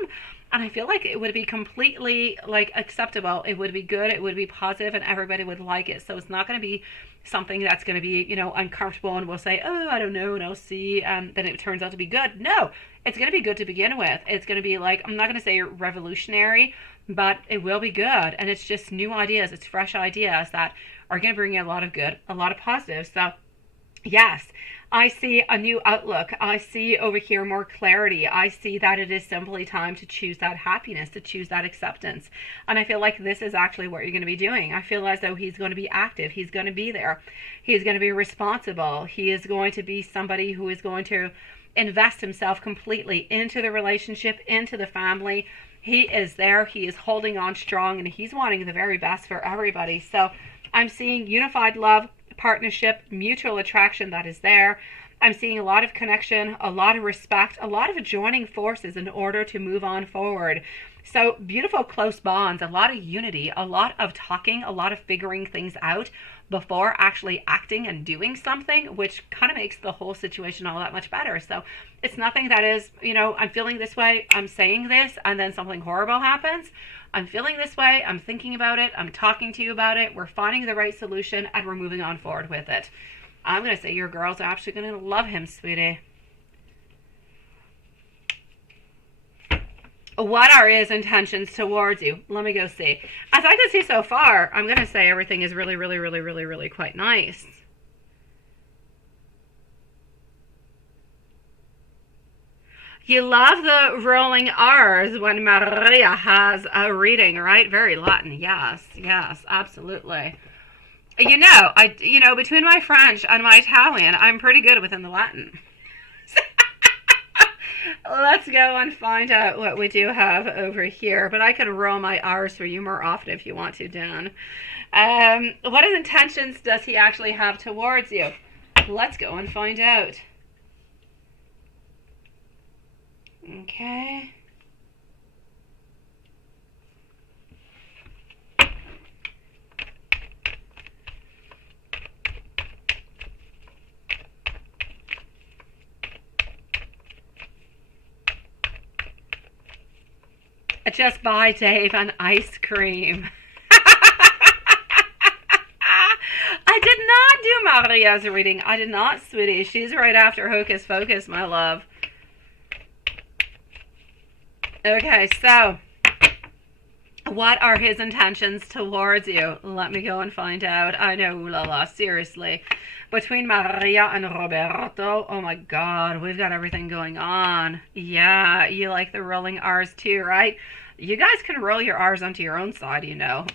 And I feel like it would be completely like acceptable. It would be good. It would be positive, and everybody would like it. So it's not going to be something that's going to be, uncomfortable, and we'll say, oh, I don't know, and I'll see, and then it turns out to be good. No, it's going to be good to begin with. It's going to be like, I'm not going to say revolutionary, but it will be good. And it's just new ideas. It's fresh ideas that are going to bring you a lot of good, a lot of positive. So yes, I see a new outlook. I see over here more clarity. I see that it is simply time to choose that happiness, to choose that acceptance. And I feel like this is actually what you're going to be doing. I feel as though he's going to be active. He's going to be there. He's going to be responsible. He is going to be somebody who is going to invest himself completely into the relationship, into the family. He is there. He is holding on strong, and he's wanting the very best for everybody. So I'm seeing unified love, partnership, mutual attraction that is there. I'm seeing a lot of connection, a lot of respect, a lot of joining forces in order to move on forward. So beautiful close bonds, a lot of unity, a lot of talking, a lot of figuring things out before actually acting and doing something, which kind of makes the whole situation all that much better. So it's nothing that is, I'm feeling this way, I'm saying this, and then something horrible happens. I'm feeling this way, I'm thinking about it, I'm talking to you about it, we're finding the right solution, and we're moving on forward with it. I'm going to say your girls are actually going to love him, sweetie. What are his intentions towards you? Let me go see. As I can see so far, I'm going to say everything is really, really, really, really, really quite nice. You love the rolling R's when Maria has a reading, right? Very Latin. Yes, yes, absolutely. Between my French and my Italian, I'm pretty good within the Latin. Let's go and find out what we do have over here. But I can roll my R's for you more often if you want to, Dan. What intentions does he actually have towards you? Let's go and find out. Okay. Just buy Dave an ice cream. do Maria's reading. I did not, sweetie. She's right after Hocus Focus, my love. Okay, so what are his intentions towards you? Let me go and find out. I know, ooh la la, seriously. Between Maria and Roberto, oh my God, we've got everything going on. Yeah, you like the rolling R's too, right? You guys can roll your R's onto your own side, you know.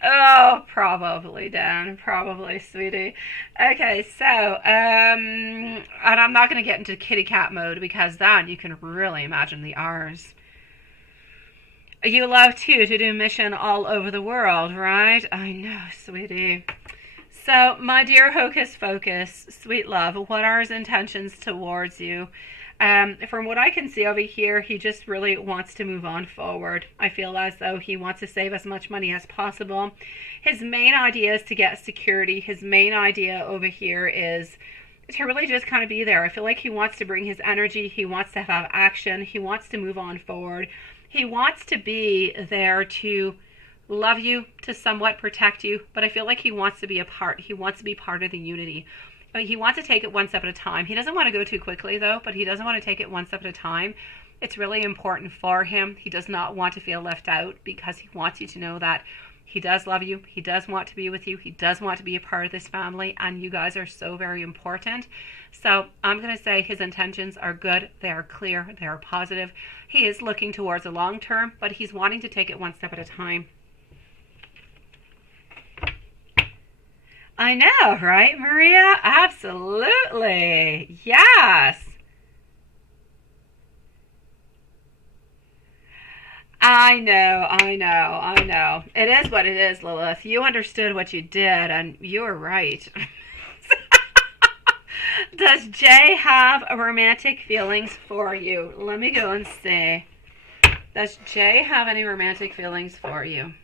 Oh, probably, Dan. Probably, sweetie. Okay, so, and I'm not going to get into kitty cat mode because then you can really imagine the R's. You love, too, to do mission all over the world, right? I know, sweetie. So, my dear Hocus Focus, sweet love, what are his intentions towards you? From what I can see over here, he just really wants to move on forward. I feel as though he wants to save as much money as possible. His main idea is to get security. His main idea over here is to really just kind of be there. I feel like he wants to bring his energy. He wants to have action. He wants to move on forward. He wants to be there to love you, to somewhat protect you, but I feel like he wants to be a part. He wants to be part of the unity. He wants to take it one step at a time. He doesn't want to go too quickly, though, but he doesn't want to take it one step at a time. It's really important for him. He does not want to feel left out because he wants you to know that he does love you. He does want to be with you. He does want to be a part of this family, and you guys are so very important. So I'm going to say his intentions are good. They are clear. They are positive. He is looking towards a long term, but he's wanting to take it one step at a time. I know, right, Maria? Absolutely. Yes. I know. It is what it is, Lilith. You understood what you did, and you were right. Does Jay have romantic feelings for you? Let me go and see. Does Jay have any romantic feelings for you?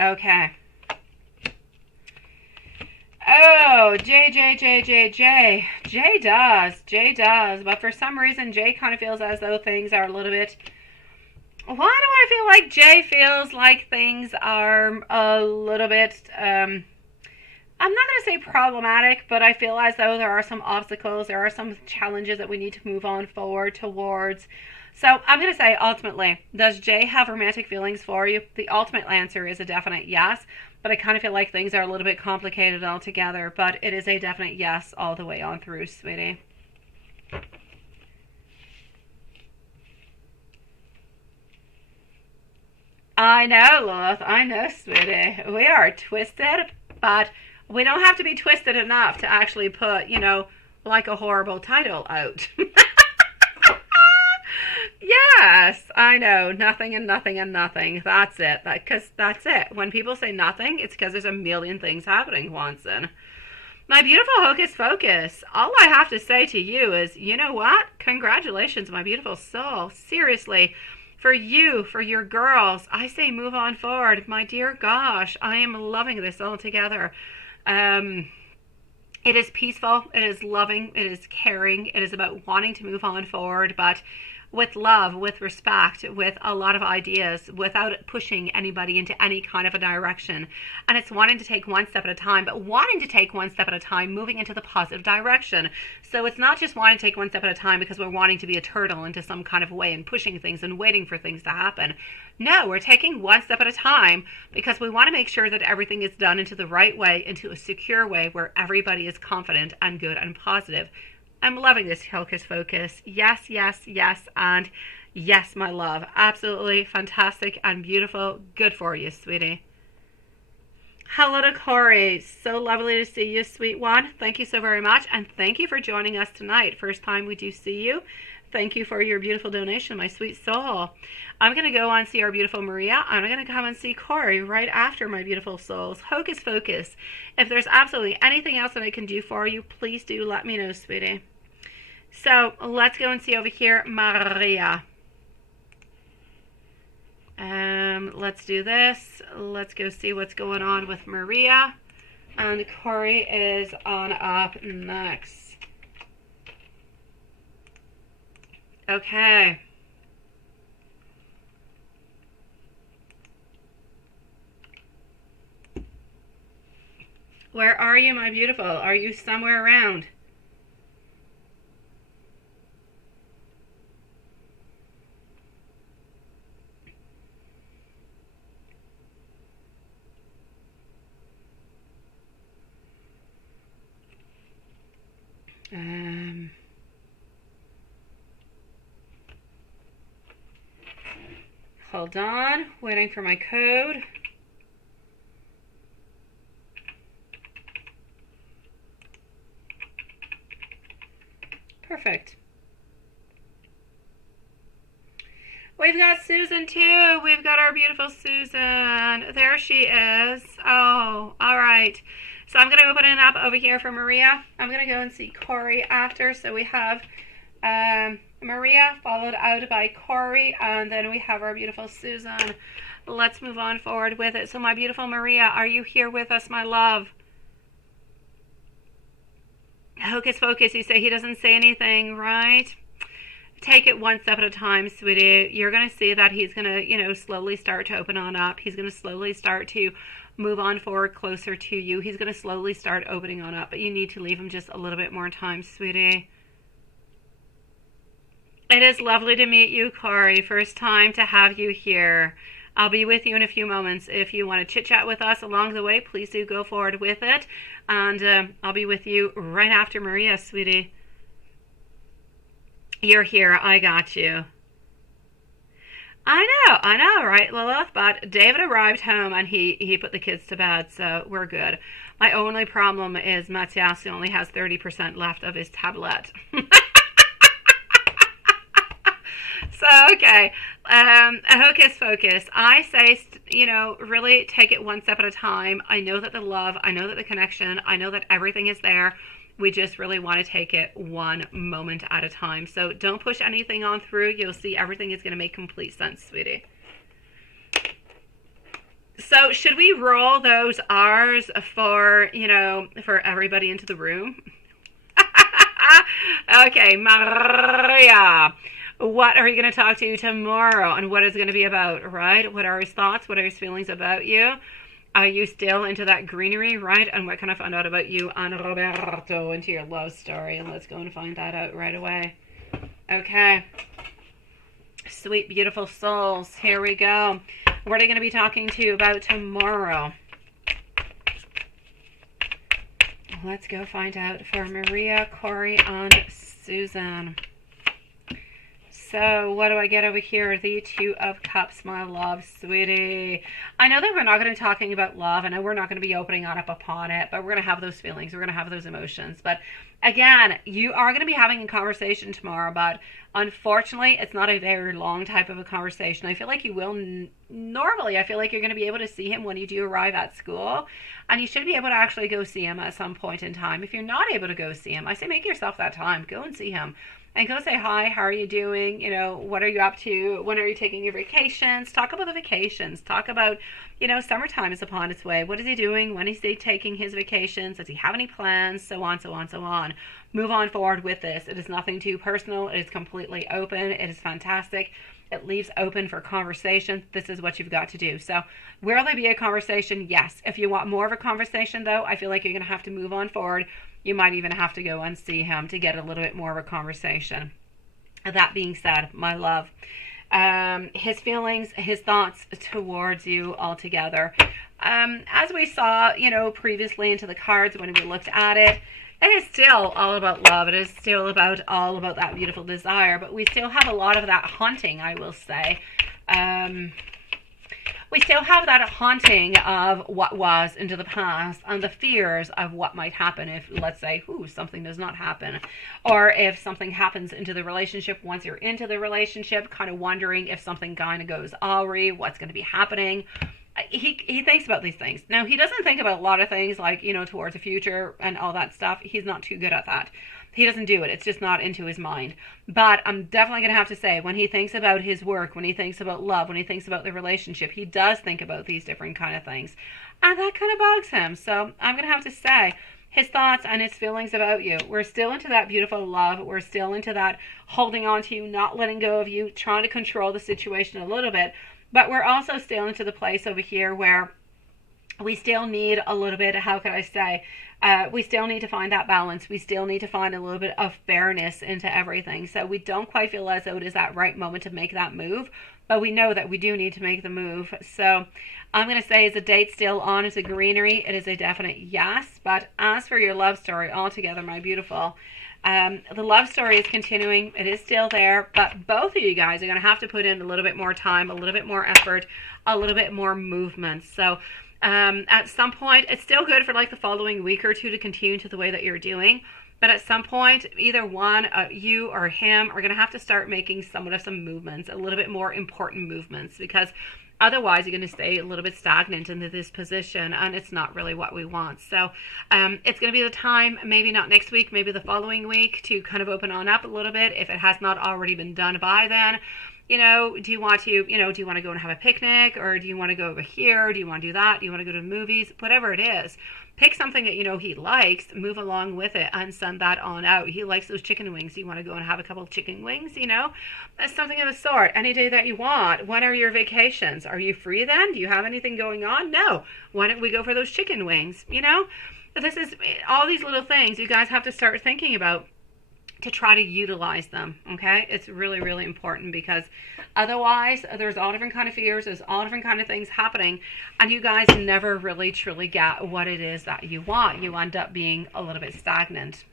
Okay. Oh, Jay. Jay does. But for some reason, Jay kind of feels as though things are a little bit... Why do I feel like Jay feels like things are a little bit... I'm not going to say problematic, but I feel as though there are some obstacles, there are some challenges that we need to move on forward towards. So I'm going to say, ultimately, does Jay have romantic feelings for you? The ultimate answer is a definite yes, but I kind of feel like things are a little bit complicated altogether, but it is a definite yes all the way on through, sweetie. I know, Lilith. I know, sweetie. We are twisted, but we don't have to be twisted enough to actually put, you know, like a horrible title out. Yes, I know. Nothing and nothing and nothing. That's it. Because that's it. When people say nothing, it's because there's a million things happening, Wanson. My beautiful Hocus Focus, all I have to say to you is, you know what? Congratulations, my beautiful soul. Seriously, for you, for your girls, I say move on forward. My dear gosh, I am loving this altogether. It is peaceful. It is loving. It is caring. It is about wanting to move on forward, but with love, with respect, with a lot of ideas, without pushing anybody into any kind of a direction. And it's wanting to take one step at a time, but wanting to take one step at a time, moving into the positive direction. So it's not just wanting to take one step at a time because we're wanting to be a turtle into some kind of way and pushing things and waiting for things to happen. No, we're taking one step at a time because we want to make sure that everything is done into the right way, into a secure way where everybody is confident and good and positive. I'm loving this Hocus Focus. Yes, yes, yes, and yes, my love. Absolutely fantastic and beautiful. Good for you, sweetie. Hello to Corey. So lovely to see you, sweet one. Thank you so very much, and thank you for joining us tonight. First time we do see you. Thank you for your beautiful donation, my sweet soul. I'm going to go on and see our beautiful Maria. I'm going to come and see Corey right after my beautiful souls. Hocus Focus. If there's absolutely anything else that I can do for you, please do let me know, sweetie. So let's go and see over here Maria. Let's do this. Let's go see what's going on with Maria. And Corey is on up next. Okay. Where are you, my beautiful? Are you somewhere around? Hold on, waiting for my code. Perfect. We've got Susan too. We've got our beautiful Susan. There she is. Oh, all right. So I'm going to open it up over here for Maria. I'm going to go and see Corey after. So we have Maria followed out by Corey, and then we have our beautiful Susan. Let's move on forward with it. So my beautiful Maria, are you here with us, my love? Hocus pocus, you say he doesn't say anything, right? Take it one step at a time, sweetie. You're going to see that he's going to, slowly start to open on up. He's going to slowly start to move on forward closer to you. He's going to slowly start opening on up, but you need to leave him just a little bit more time, sweetie. It is lovely to meet you, Corey. First time to have you here. I'll be with you in a few moments. If you want to chit-chat with us along the way, please do go forward with it. And I'll be with you right after Maria, sweetie. You're here. I got you. I know, right, Lilith? But David arrived home and he put the kids to bed, so we're good. My only problem is Matthias only has 30% left of his tablet. So, okay, hocus pocus. I say, really take it one step at a time. I know that the love, I know that the connection, I know that everything is there. We just really want to take it one moment at a time. So don't push anything on through. You'll see everything is going to make complete sense, sweetie. So should we roll those R's for, for everybody into the room? Okay, Maria. What are you going to talk to you tomorrow, and what is it going to be about, right? What are his thoughts? What are his feelings about you? Are you still into that greenery, right? And what can I find out about you and Roberto, into your love story? And let's go and find that out right away. Okay. Sweet, beautiful souls. Here we go. What are you going to be talking to you about tomorrow? Let's go find out for Maria, Corey, and Susan. So what do I get over here? The Two of Cups, my love, sweetie. I know that we're not going to be talking about love. I know we're not going to be opening on up upon it, but we're going to have those feelings. We're going to have those emotions. But again, you are going to be having a conversation tomorrow, but unfortunately, it's not a very long type of a conversation. I feel like you will, normally, I feel like you're going to be able to see him when you do arrive at school, and you should be able to actually go see him at some point in time. If you're not able to go see him, I say make yourself that time. Go and see him. And go say, hi, how are you doing? What are you up to? When are you taking your vacations? Talk about the vacations. Talk about, summertime is upon its way. What is he doing? When is he taking his vacations? Does he have any plans? So on, so on, so on. Move on forward with this. It is nothing too personal. It is completely open. It is fantastic. It leaves open for conversation. This is what you've got to do. So will there be a conversation? Yes. If you want more of a conversation, though, I feel like you're going to have to move on forward. You might even have to go and see him to get a little bit more of a conversation. That being said, my love, his feelings, his thoughts towards you altogether. As we saw, previously into the cards when we looked at it, it is still all about love. It is still all about that beautiful desire, but we still have a lot of that haunting, I will say. We still have that haunting of what was into the past and the fears of what might happen if, let's say, something does not happen. Or if something happens into the relationship, once you're into the relationship, kind of wondering if something kind of goes awry, what's going to be happening. he thinks about these things. Now, he doesn't think about a lot of things like, towards the future and all that stuff. He's not too good at that. He doesn't do it. It's just not into his mind. But I'm definitely going to have to say, when he thinks about his work, when he thinks about love, when he thinks about the relationship, he does think about these different kind of things. And that kind of bugs him. So I'm going to have to say, his thoughts and his feelings about you. We're still into that beautiful love. We're still into that holding on to you, not letting go of you, trying to control the situation a little bit. But we're also still into the place over here where we still need a little bit, how could I say, we still need to find that balance. We still need to find a little bit of fairness into everything. So we don't quite feel as though it is that right moment to make that move, but we know that we do need to make the move. So I'm going to say, is the date still on? Is it greenery? It is a definite yes. But as for your love story altogether, my beautiful, the love story is continuing. It is still there, but both of you guys are going to have to put in a little bit more time, a little bit more effort, a little bit more movement. So at some point, it's still good for like the following week or two to continue to the way that you're doing. But at some point, either one, you or him, are going to have to start making some movements, a little bit more important movements, because otherwise you're going to stay a little bit stagnant into this position, and it's not really what we want. So it's going to be the time, maybe not next week, maybe the following week, to kind of open on up a little bit if it has not already been done by then. Do you want to, do you want to go and have a picnic, or do you want to go over here? Do you want to do that? Do you want to go to the movies? Whatever it is, pick something that he likes, move along with it, and send that on out. He likes those chicken wings. Do you want to go and have a couple of chicken wings? That's something of the sort. Any day that you want. When are your vacations? Are you free then? Do you have anything going on? No. Why don't we go for those chicken wings? This is all these little things you guys have to start thinking about to try to utilize them. Okay, it's really, really important, because otherwise there's all different kind of fears, there's all different kind of things happening, and you guys never really truly get what it is that you want. You end up being a little bit stagnant.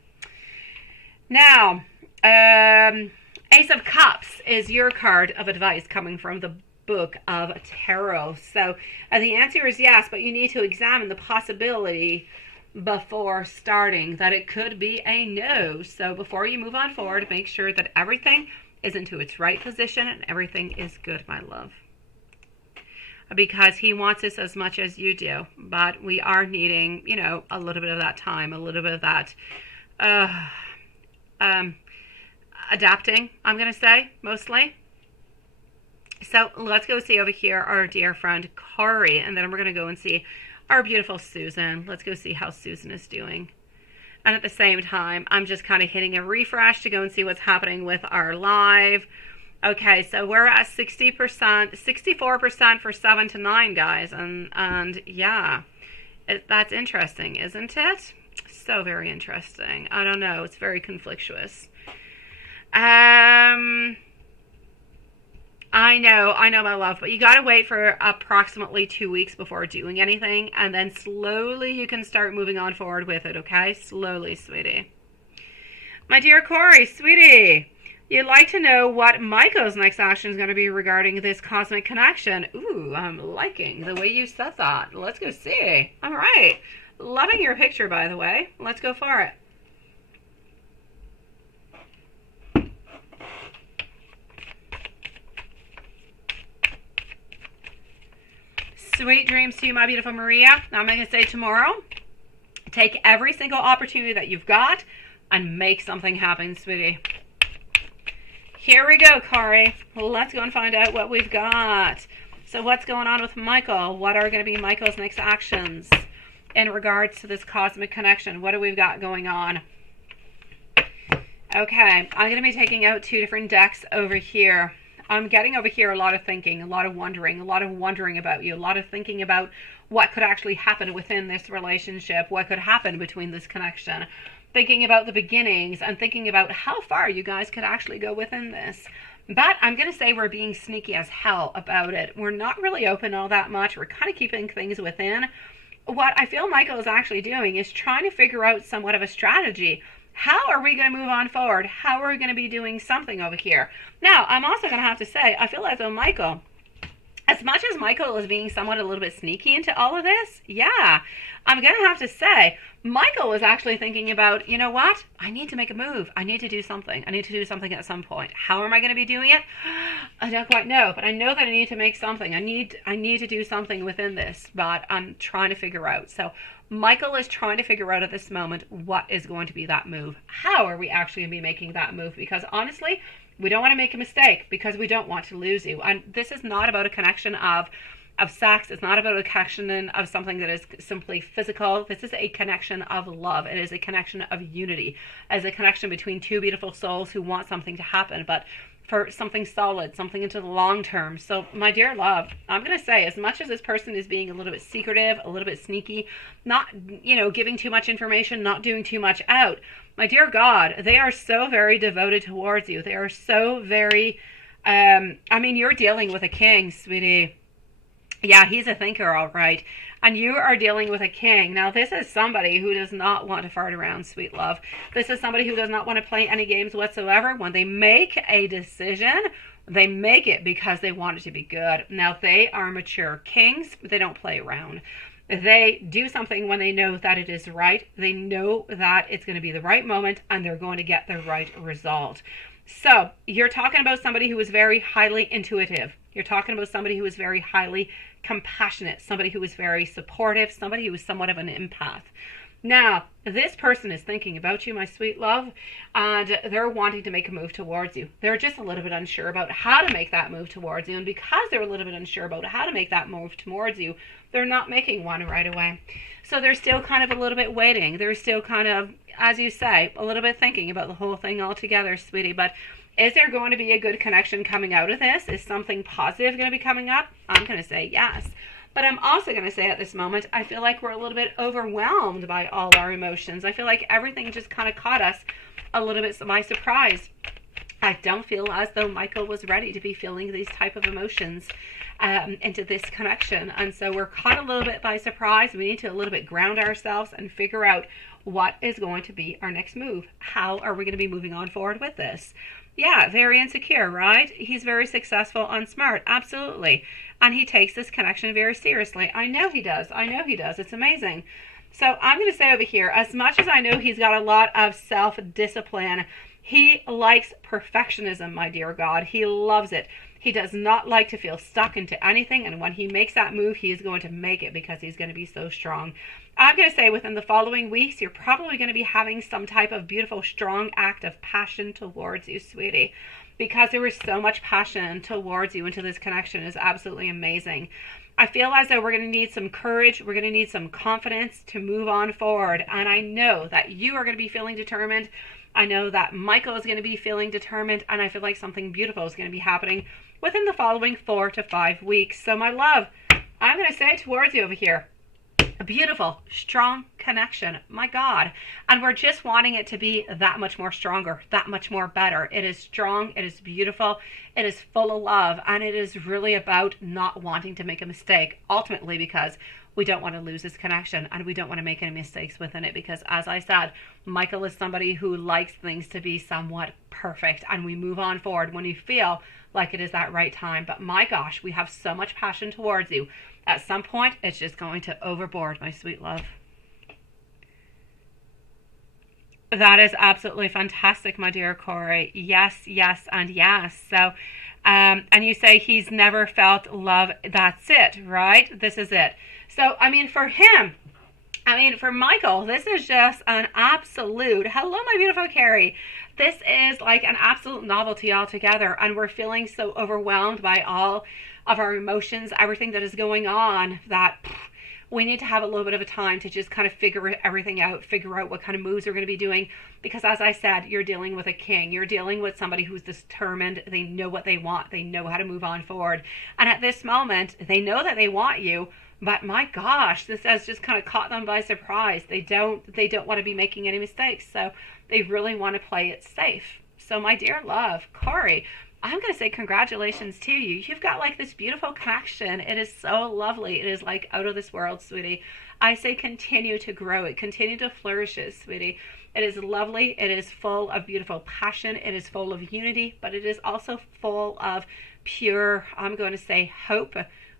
Now, Ace of Cups is your card of advice coming from the book of tarot. So the answer is yes, but you need to examine the possibility before starting that it could be a no. So before you move on forward, make sure that everything is into its right position and everything is good, my love, because he wants this as much as you do. But we are needing, a little bit of that time, a little bit of that adapting, I'm going to say, mostly. So let's go see over here our dear friend Corey, and then we're going to go and see our beautiful Susan. Let's go see how Susan is doing. And at the same time, I'm just kind of hitting a refresh to go and see what's happening with our live. Okay, so we're at 60%, 64% for 7 to 9, guys. And yeah, that's interesting, isn't it? So very interesting. I don't know. It's very conflictuous. I know, my love, but you got to wait for approximately 2 weeks before doing anything, and then slowly you can start moving on forward with it, okay? Slowly, sweetie. My dear Corey, sweetie, you'd like to know what Michael's next action is going to be regarding this cosmic connection. Ooh, I'm liking the way you said that. Let's go see. All right. Loving your picture, by the way. Let's go for it. Sweet dreams to you, my beautiful Maria. Now I'm going to say tomorrow, take every single opportunity that you've got and make something happen, sweetie. Here we go, Corey. Let's go and find out what we've got. So what's going on with Michael? What are going to be Michael's next actions in regards to this cosmic connection? What do we got going on? Okay, I'm going to be taking out 2 different decks over here. I'm getting over here a lot of thinking, a lot of wondering about you, a lot of thinking about what could actually happen within this relationship, what could happen between this connection, thinking about the beginnings and thinking about how far you guys could actually go within this. But I'm going to say we're being sneaky as hell about it. We're not really open all that much. We're kind of keeping things within. What I feel Michael is actually doing is trying to figure out somewhat of a strategy. How are we going to move on forward? How are we going to be doing something over here? Now, I'm also going to have to say, I feel as though Michael has as much as Michael is being somewhat a little bit sneaky into all of this, yeah, I'm going to have to say, Michael was actually thinking about, you know what? I need to make a move. I need to do something. I need to do something at some point. How am I going to be doing it? I don't quite know, but I know that I need to make something. I need to do something within this, but I'm trying to figure out. So Michael is trying to figure out at this moment what is going to be that move. How are we actually going to be making that move? Because honestly, we don't want to make a mistake because we don't want to lose you. And this is not about a connection of sex. It's not about a connection of something that is simply physical. This is a connection of love. It is a connection of unity. As a connection between two beautiful souls who want something to happen, but for something solid, something into the long term. So my dear love, I'm going to say, as much as this person is being a little bit secretive, a little bit sneaky, not, giving too much information, not doing too much out, my dear God, they are so very devoted towards you. They are so very, you're dealing with a king, sweetie. Yeah, he's a thinker, all right. And you are dealing with a king. Now, this is somebody who does not want to fart around, sweet love. This is somebody who does not want to play any games whatsoever. When they make a decision, they make it because they want it to be good. Now, they are mature kings. They don't play around. They do something when they know that it is right. They know that it's going to be the right moment and they're going to get the right result. So, you're talking about somebody who is very highly intuitive. You're talking about somebody who is very highly compassionate, somebody who is very supportive, somebody who is somewhat of an empath. Now, this person is thinking about you, my sweet love, and they're wanting to make a move towards you. They're just a little bit unsure about how to make that move towards you, and because they're a little bit unsure about how to make that move towards you, they're not making one right away. So they're still kind of a little bit waiting. They're still kind of, as you say, a little bit thinking about the whole thing altogether, sweetie. But is there going to be a good connection coming out of this? Is something positive going to be coming up? I'm going to say yes. But I'm also going to say at this moment, I feel like we're a little bit overwhelmed by all our emotions. I feel like everything just kind of caught us a little bit by surprise. I don't feel as though Michael was ready to be feeling these type of emotions into this connection. And so we're caught a little bit by surprise. We need to a little bit ground ourselves and figure out what is going to be our next move. How are we going to be moving on forward with this? Yeah, very insecure, right? He's very successful and smart, absolutely. And he takes this connection very seriously. I know he does. It's amazing. So I'm going to say over here, as much as I know he's got a lot of self-discipline, he likes perfectionism, my dear God. He loves it. He does not like to feel stuck into anything, and when he makes that move, he is going to make it because he's going to be so strong. I'm going to say within the following weeks, you're probably going to be having some type of beautiful, strong act of passion towards you, sweetie, because there is so much passion towards you into this connection. Is absolutely amazing. I feel as though we're going to need some courage. We're going to need some confidence to move on forward, and I know that you are going to be feeling determined. I know that Michael is going to be feeling determined, and I feel like something beautiful is going to be happening within the following 4 to 5 weeks. So my love, I'm going to say towards you over here, a beautiful, strong connection. My God. And we're just wanting it to be that much more stronger, that much more better. It is strong. It is beautiful. It is full of love. And it is really about not wanting to make a mistake, ultimately, because we don't want to lose this connection and we don't want to make any mistakes within it, because as I said, Michael is somebody who likes things to be somewhat perfect, and we move on forward when we feel like it is that right time. But my gosh, we have so much passion towards you. At some point, it's just going to overboard, my sweet love. That is absolutely fantastic, my dear Corey. Yes, yes, and yes. So, and you say he's never felt love. That's it, right? This is it. So, for him, for Michael, this is just an absolute, hello, my beautiful Carrie. This is like an absolute novelty altogether, and we're feeling so overwhelmed by all of our emotions, everything that is going on, that we need to have a little bit of a time to just kind of figure everything out, figure out what kind of moves we're going to be doing. Because as I said, you're dealing with a king. You're dealing with somebody who's determined. They know what they want. They know how to move on forward. And at this moment, they know that they want you. But my gosh, this has just kind of caught them by surprise. They don't want to be making any mistakes. So they really want to play it safe. So my dear love, Corey, I'm going to say congratulations to you. You've got like this beautiful connection. It is so lovely. It is like out of this world, sweetie. I say continue to grow it. Continue to flourish it, sweetie. It is lovely. It is full of beautiful passion. It is full of unity, but it is also full of pure, I'm going to say, hope,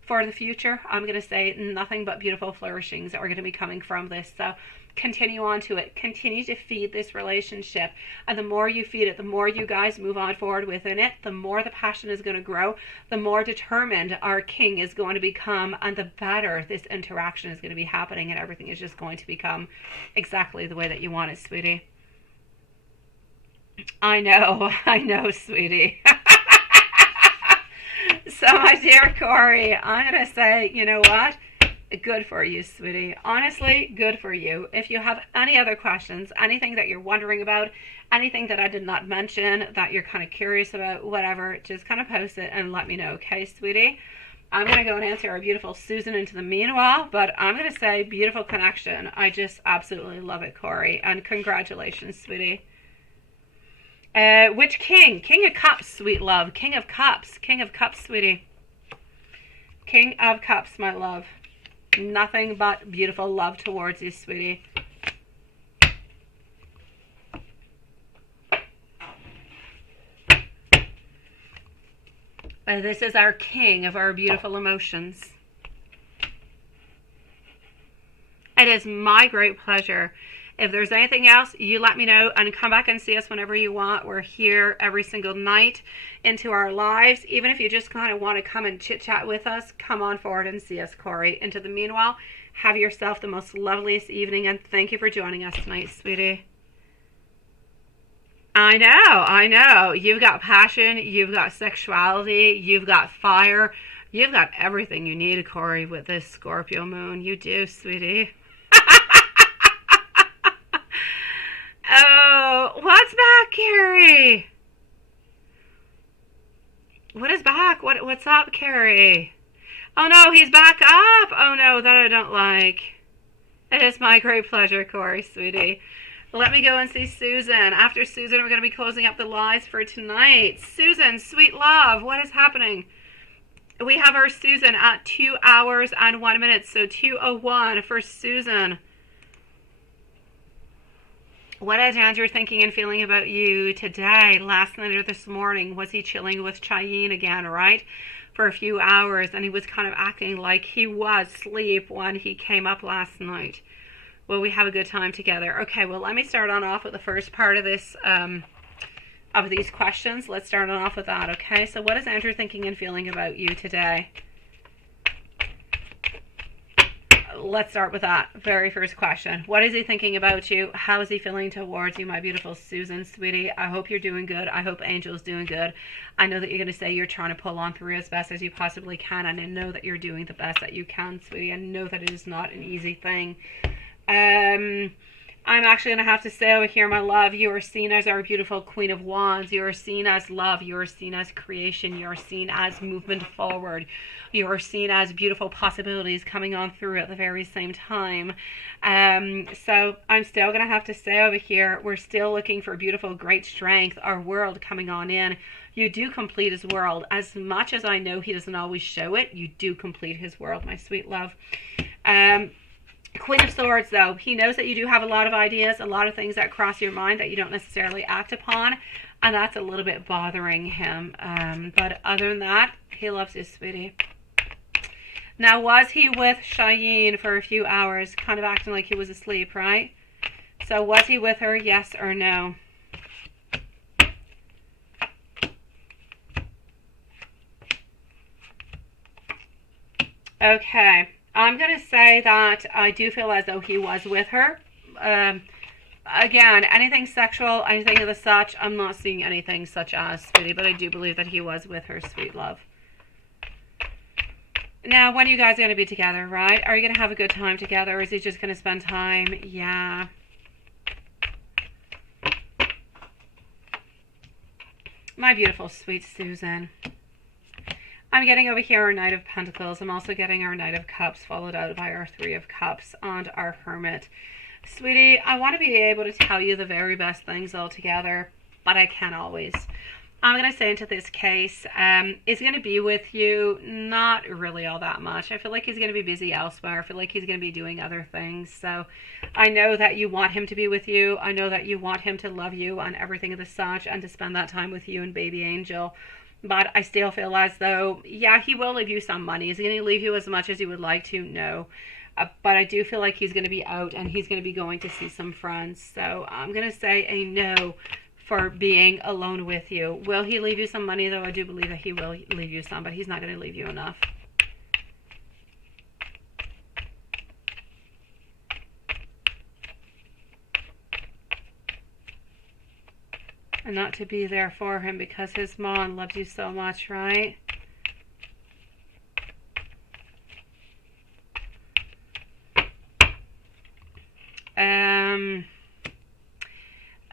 for the future, I'm going to say nothing but beautiful flourishings are going to be coming from this. So continue on to it. Continue to feed this relationship. And the more you feed it, the more you guys move on forward within it, the more the passion is going to grow, the more determined our king is going to become, and the better this interaction is going to be happening, and everything is just going to become exactly the way that you want it, sweetie. I know, sweetie. So, my dear Corey, I'm going to say, you know what? Good for you, sweetie. Honestly, good for you. If you have any other questions, anything that you're wondering about, anything that I did not mention that you're kind of curious about, whatever, just kind of post it and let me know, okay, sweetie? I'm going to go and answer our beautiful Susan into the meanwhile, but I'm going to say beautiful connection. I just absolutely love it, Corey, and congratulations, sweetie. Which king? King of Cups, sweet love. King of Cups. King of Cups, sweetie. King of Cups, my love. Nothing but beautiful love towards you, sweetie. This is our king of our beautiful emotions. It is my great pleasure. If there's anything else, you let me know, and come back and see us whenever you want. We're here every single night into our lives. Even if you just kind of want to come and chit chat with us, come on forward and see us, Corey. Into the meanwhile, have yourself the most loveliest evening, and thank you for joining us tonight, sweetie. I know. You've got passion, you've got sexuality, you've got fire, you've got everything you need, Corey, with this Scorpio moon. You do, sweetie. Oh, what's back, Carrie? What is back? What's up, Carrie? Oh no, he's back up. Oh no, that I don't like. It is my great pleasure, Corey, sweetie. Let me go and see Susan. After Susan, we're going to be closing up the lives for tonight. Susan, sweet love, what is happening? We have our Susan at 2 hours and 1 minute, so 2:01 for Susan. What is Andrew thinking and feeling about you today, last night or this morning? Was he chilling with Cheyenne again, right? For a few hours, and he was kind of acting like he was asleep when he came up last night. Will we have a good time together? Okay, well, let me start on off with the first part of this, of these questions. Let's start on off with that, okay? So what is Andrew thinking and feeling about you today? Let's start with that very first question. What is he thinking about you? How is he feeling towards you, my beautiful Susan, sweetie? I hope you're doing good. I hope Angel's doing good. I know that you're going to say you're trying to pull on through as best as you possibly can, and I know that you're doing the best that you can, sweetie. I know that it is not an easy thing. I'm actually going to have to say over here, my love, you are seen as our beautiful Queen of Wands. You are seen as love. You are seen as creation. You are seen as movement forward. You are seen as beautiful possibilities coming on through at the very same time. So I'm still going to have to say over here, we're still looking for beautiful, great strength, our world coming on in. You do complete his world. As much as I know he doesn't always show it, you do complete his world, my sweet love. Queen of Swords, though, he knows that you do have a lot of ideas, a lot of things that cross your mind that you don't necessarily act upon, and that's a little bit bothering him. But other than that, he loves you, sweetie. Now, was he with Cheyenne for a few hours, kind of acting like he was asleep, right? So was he with her, yes or no? Okay. I'm going to say that I do feel as though he was with her. Again, anything sexual, anything of the such, I'm not seeing anything such as, sweetie, but I do believe that he was with her, sweet love. Now, when are you guys going to be together, right? Are you going to have a good time together, or is he just going to spend time? Yeah. My beautiful, sweet Susan. I'm getting over here our Knight of Pentacles. I'm also getting our Knight of Cups, followed out by our Three of Cups and our Hermit. Sweetie, I want to be able to tell you the very best things altogether, but I can't always. I'm going to say into this case, is going to be with you, not really all that much. I feel like he's going to be busy elsewhere. I feel like he's going to be doing other things. So I know that you want him to be with you. I know that you want him to love you and everything of the such, and to spend that time with you and baby Angel. But I still feel as though, yeah, he will leave you some money. Is he going to leave you as much as you would like to? No. But I do feel like he's going to be out and he's going to be going to see some friends. So I'm going to say a no for being alone with you. Will he leave you some money, though? I do believe that he will leave you some, but he's not going to leave you enough. And not to be there for him because his mom loves you so much, right?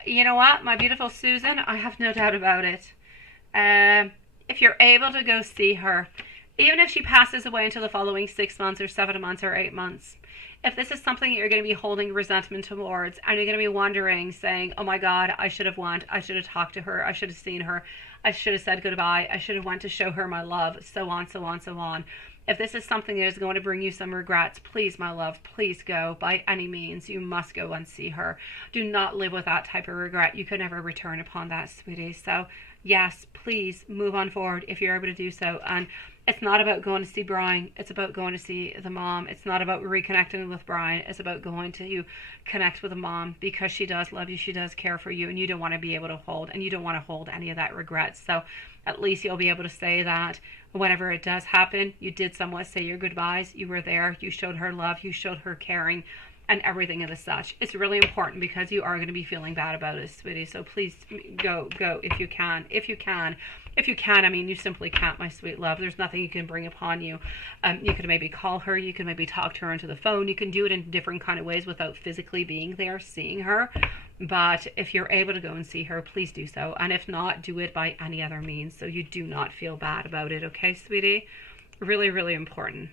You know what, my beautiful Susan, I have no doubt about it. If you're able to go see her, even if she passes away until the following 6 months or 7 months or 8 months, if this is something that you're going to be holding resentment towards and you're going to be wondering, saying, oh my God, I should have went, I should have talked to her, I should have seen her, I should have said goodbye, I should have went to show her my love, so on, so on, so on. If this is something that is going to bring you some regrets, please, my love, please go. By any means, you must go and see her. Do not live with that type of regret. You can never return upon that, sweetie. So, yes, please move on forward if you're able to do so. And it's not about going to see Brian. It's about going to see the mom. It's not about reconnecting with Brian. It's about going to connect with the mom because she does love you. She does care for you. And you don't want to be able to hold, and you don't want to hold any of that regret. So at least you'll be able to say that whenever it does happen, you did somewhat say your goodbyes. You were there. You showed her love. You showed her caring and everything of the such. It's really important because you are going to be feeling bad about it, sweetie. So please go if you can. If you can, I mean, you simply can't, my sweet love. There's nothing you can bring upon you. You could maybe call her. You can maybe talk to her onto the phone. You can do it in different kind of ways without physically being there, seeing her. But if you're able to go and see her, please do so. And if not, do it by any other means so you do not feel bad about it. Okay, sweetie? Really, really important.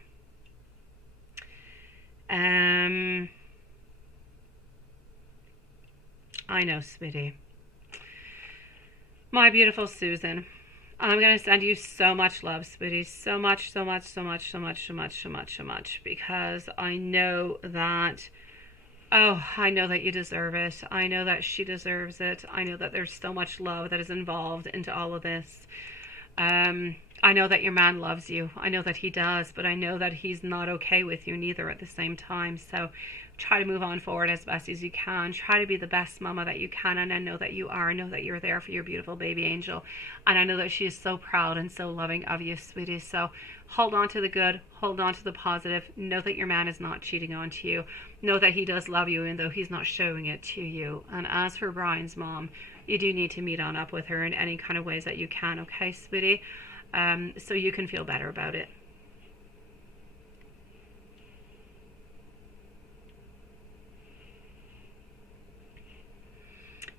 I know, sweetie. My beautiful Susan, I'm going to send you so much love, sweetie. So much, so much, so much, so much, so much, so much, so much. Because I know that, I know that you deserve it. I know that she deserves it. I know that there's so much love that is involved into all of this. I know that your man loves you. I know that he does, but I know that he's not okay with you neither at the same time. So try to move on forward as best as you can. Try to be the best mama that you can, and I know that you are. I know that you're there for your beautiful baby angel, and I know that she is so proud and so loving of you, sweetie. So hold on to the good, hold on to the positive. Know that your man is not cheating on to you. Know that he does love you, even though he's not showing it to you. And as for Brian's mom, you do need to meet on up with her in any kind of ways that you can, okay, sweetie? So you can feel better about it.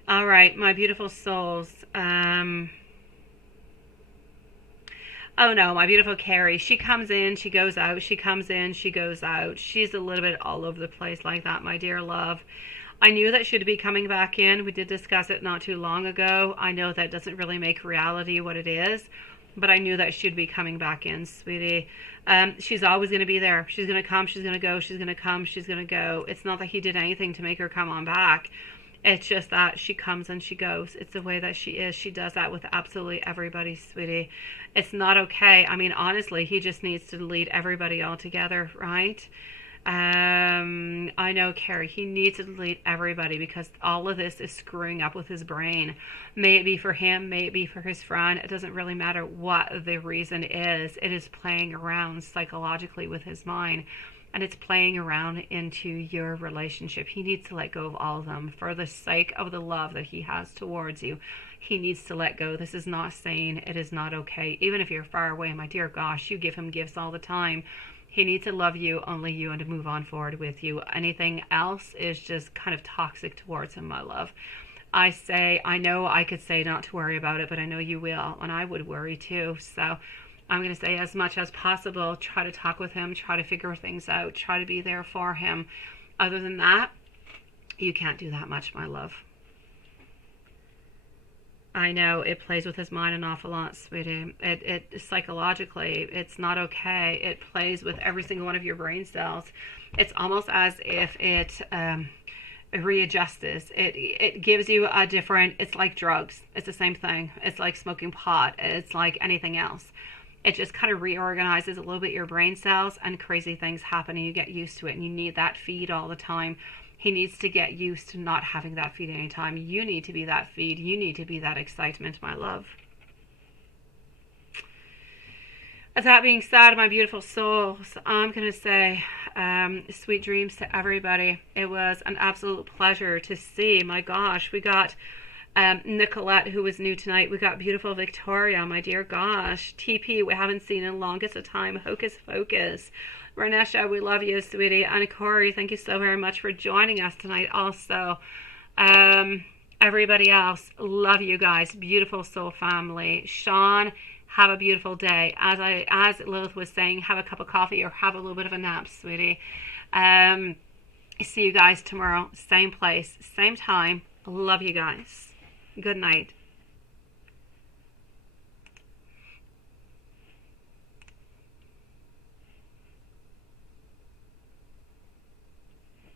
All right, my beautiful souls. Oh no, my beautiful Carrie. She comes in, she goes out, she comes in, she goes out. She's a little bit all over the place like that, my dear love. I knew that she'd be coming back in. We did discuss it not too long ago. I know that doesn't really make reality what it is, but I knew that she'd be coming back in, sweetie. She's always going to be there. She's going to come, she's going to go, she's going to come, she's going to go. It's not that he did anything to make her come on back. It's just that she comes and she goes. It's the way that she is. She does that with absolutely everybody, sweetie. It's not okay. I mean, honestly, he just needs to delete everybody altogether, right? I know, Carrie, he needs to delete everybody because all of this is screwing up with his brain. May it be for him, may it be for his friend. It doesn't really matter what the reason is. It is playing around psychologically with his mind. And it's playing around into your relationship. He needs to let go of all of them for the sake of the love that he has towards you. He needs to let go. This is not sane. It is not okay. Even if you're far away, my dear gosh, you give him gifts all the time. He needs to love you, only you, and to move on forward with you. Anything else is just kind of toxic towards him, my love. I know I could say not to worry about it, but I know you will, and I would worry too. So I'm going to say as much as possible, try to talk with him, try to figure things out, try to be there for him. Other than that, you can't do that much, my love. I know it plays with his mind an awful lot, sweetie. It psychologically, it's not okay. It plays with every single one of your brain cells. It's almost as if readjusts. It gives you a different, it's like drugs. It's the same thing. It's like smoking pot. It's like anything else. It just kind of reorganizes a little bit your brain cells, and crazy things happen, and you get used to it, and you need that feed all the time. He needs to get used to not having that feed anytime. You need to be that feed. You need to be that excitement, my love. With that being said, my beautiful souls, I'm going to say sweet dreams to everybody. It was an absolute pleasure to see. My gosh, we got Nicolette, who was new tonight. We got beautiful Victoria, my dear gosh. TP, we haven't seen in longest of time. Hocus Focus. Renesha, we love you, sweetie. And Corey, thank you so very much for joining us tonight also. Everybody else, love you guys. Beautiful soul family. Sean, have a beautiful day. As Lilith was saying, have a cup of coffee or have a little bit of a nap, sweetie. See you guys tomorrow. Same place, same time. Love you guys. Good night.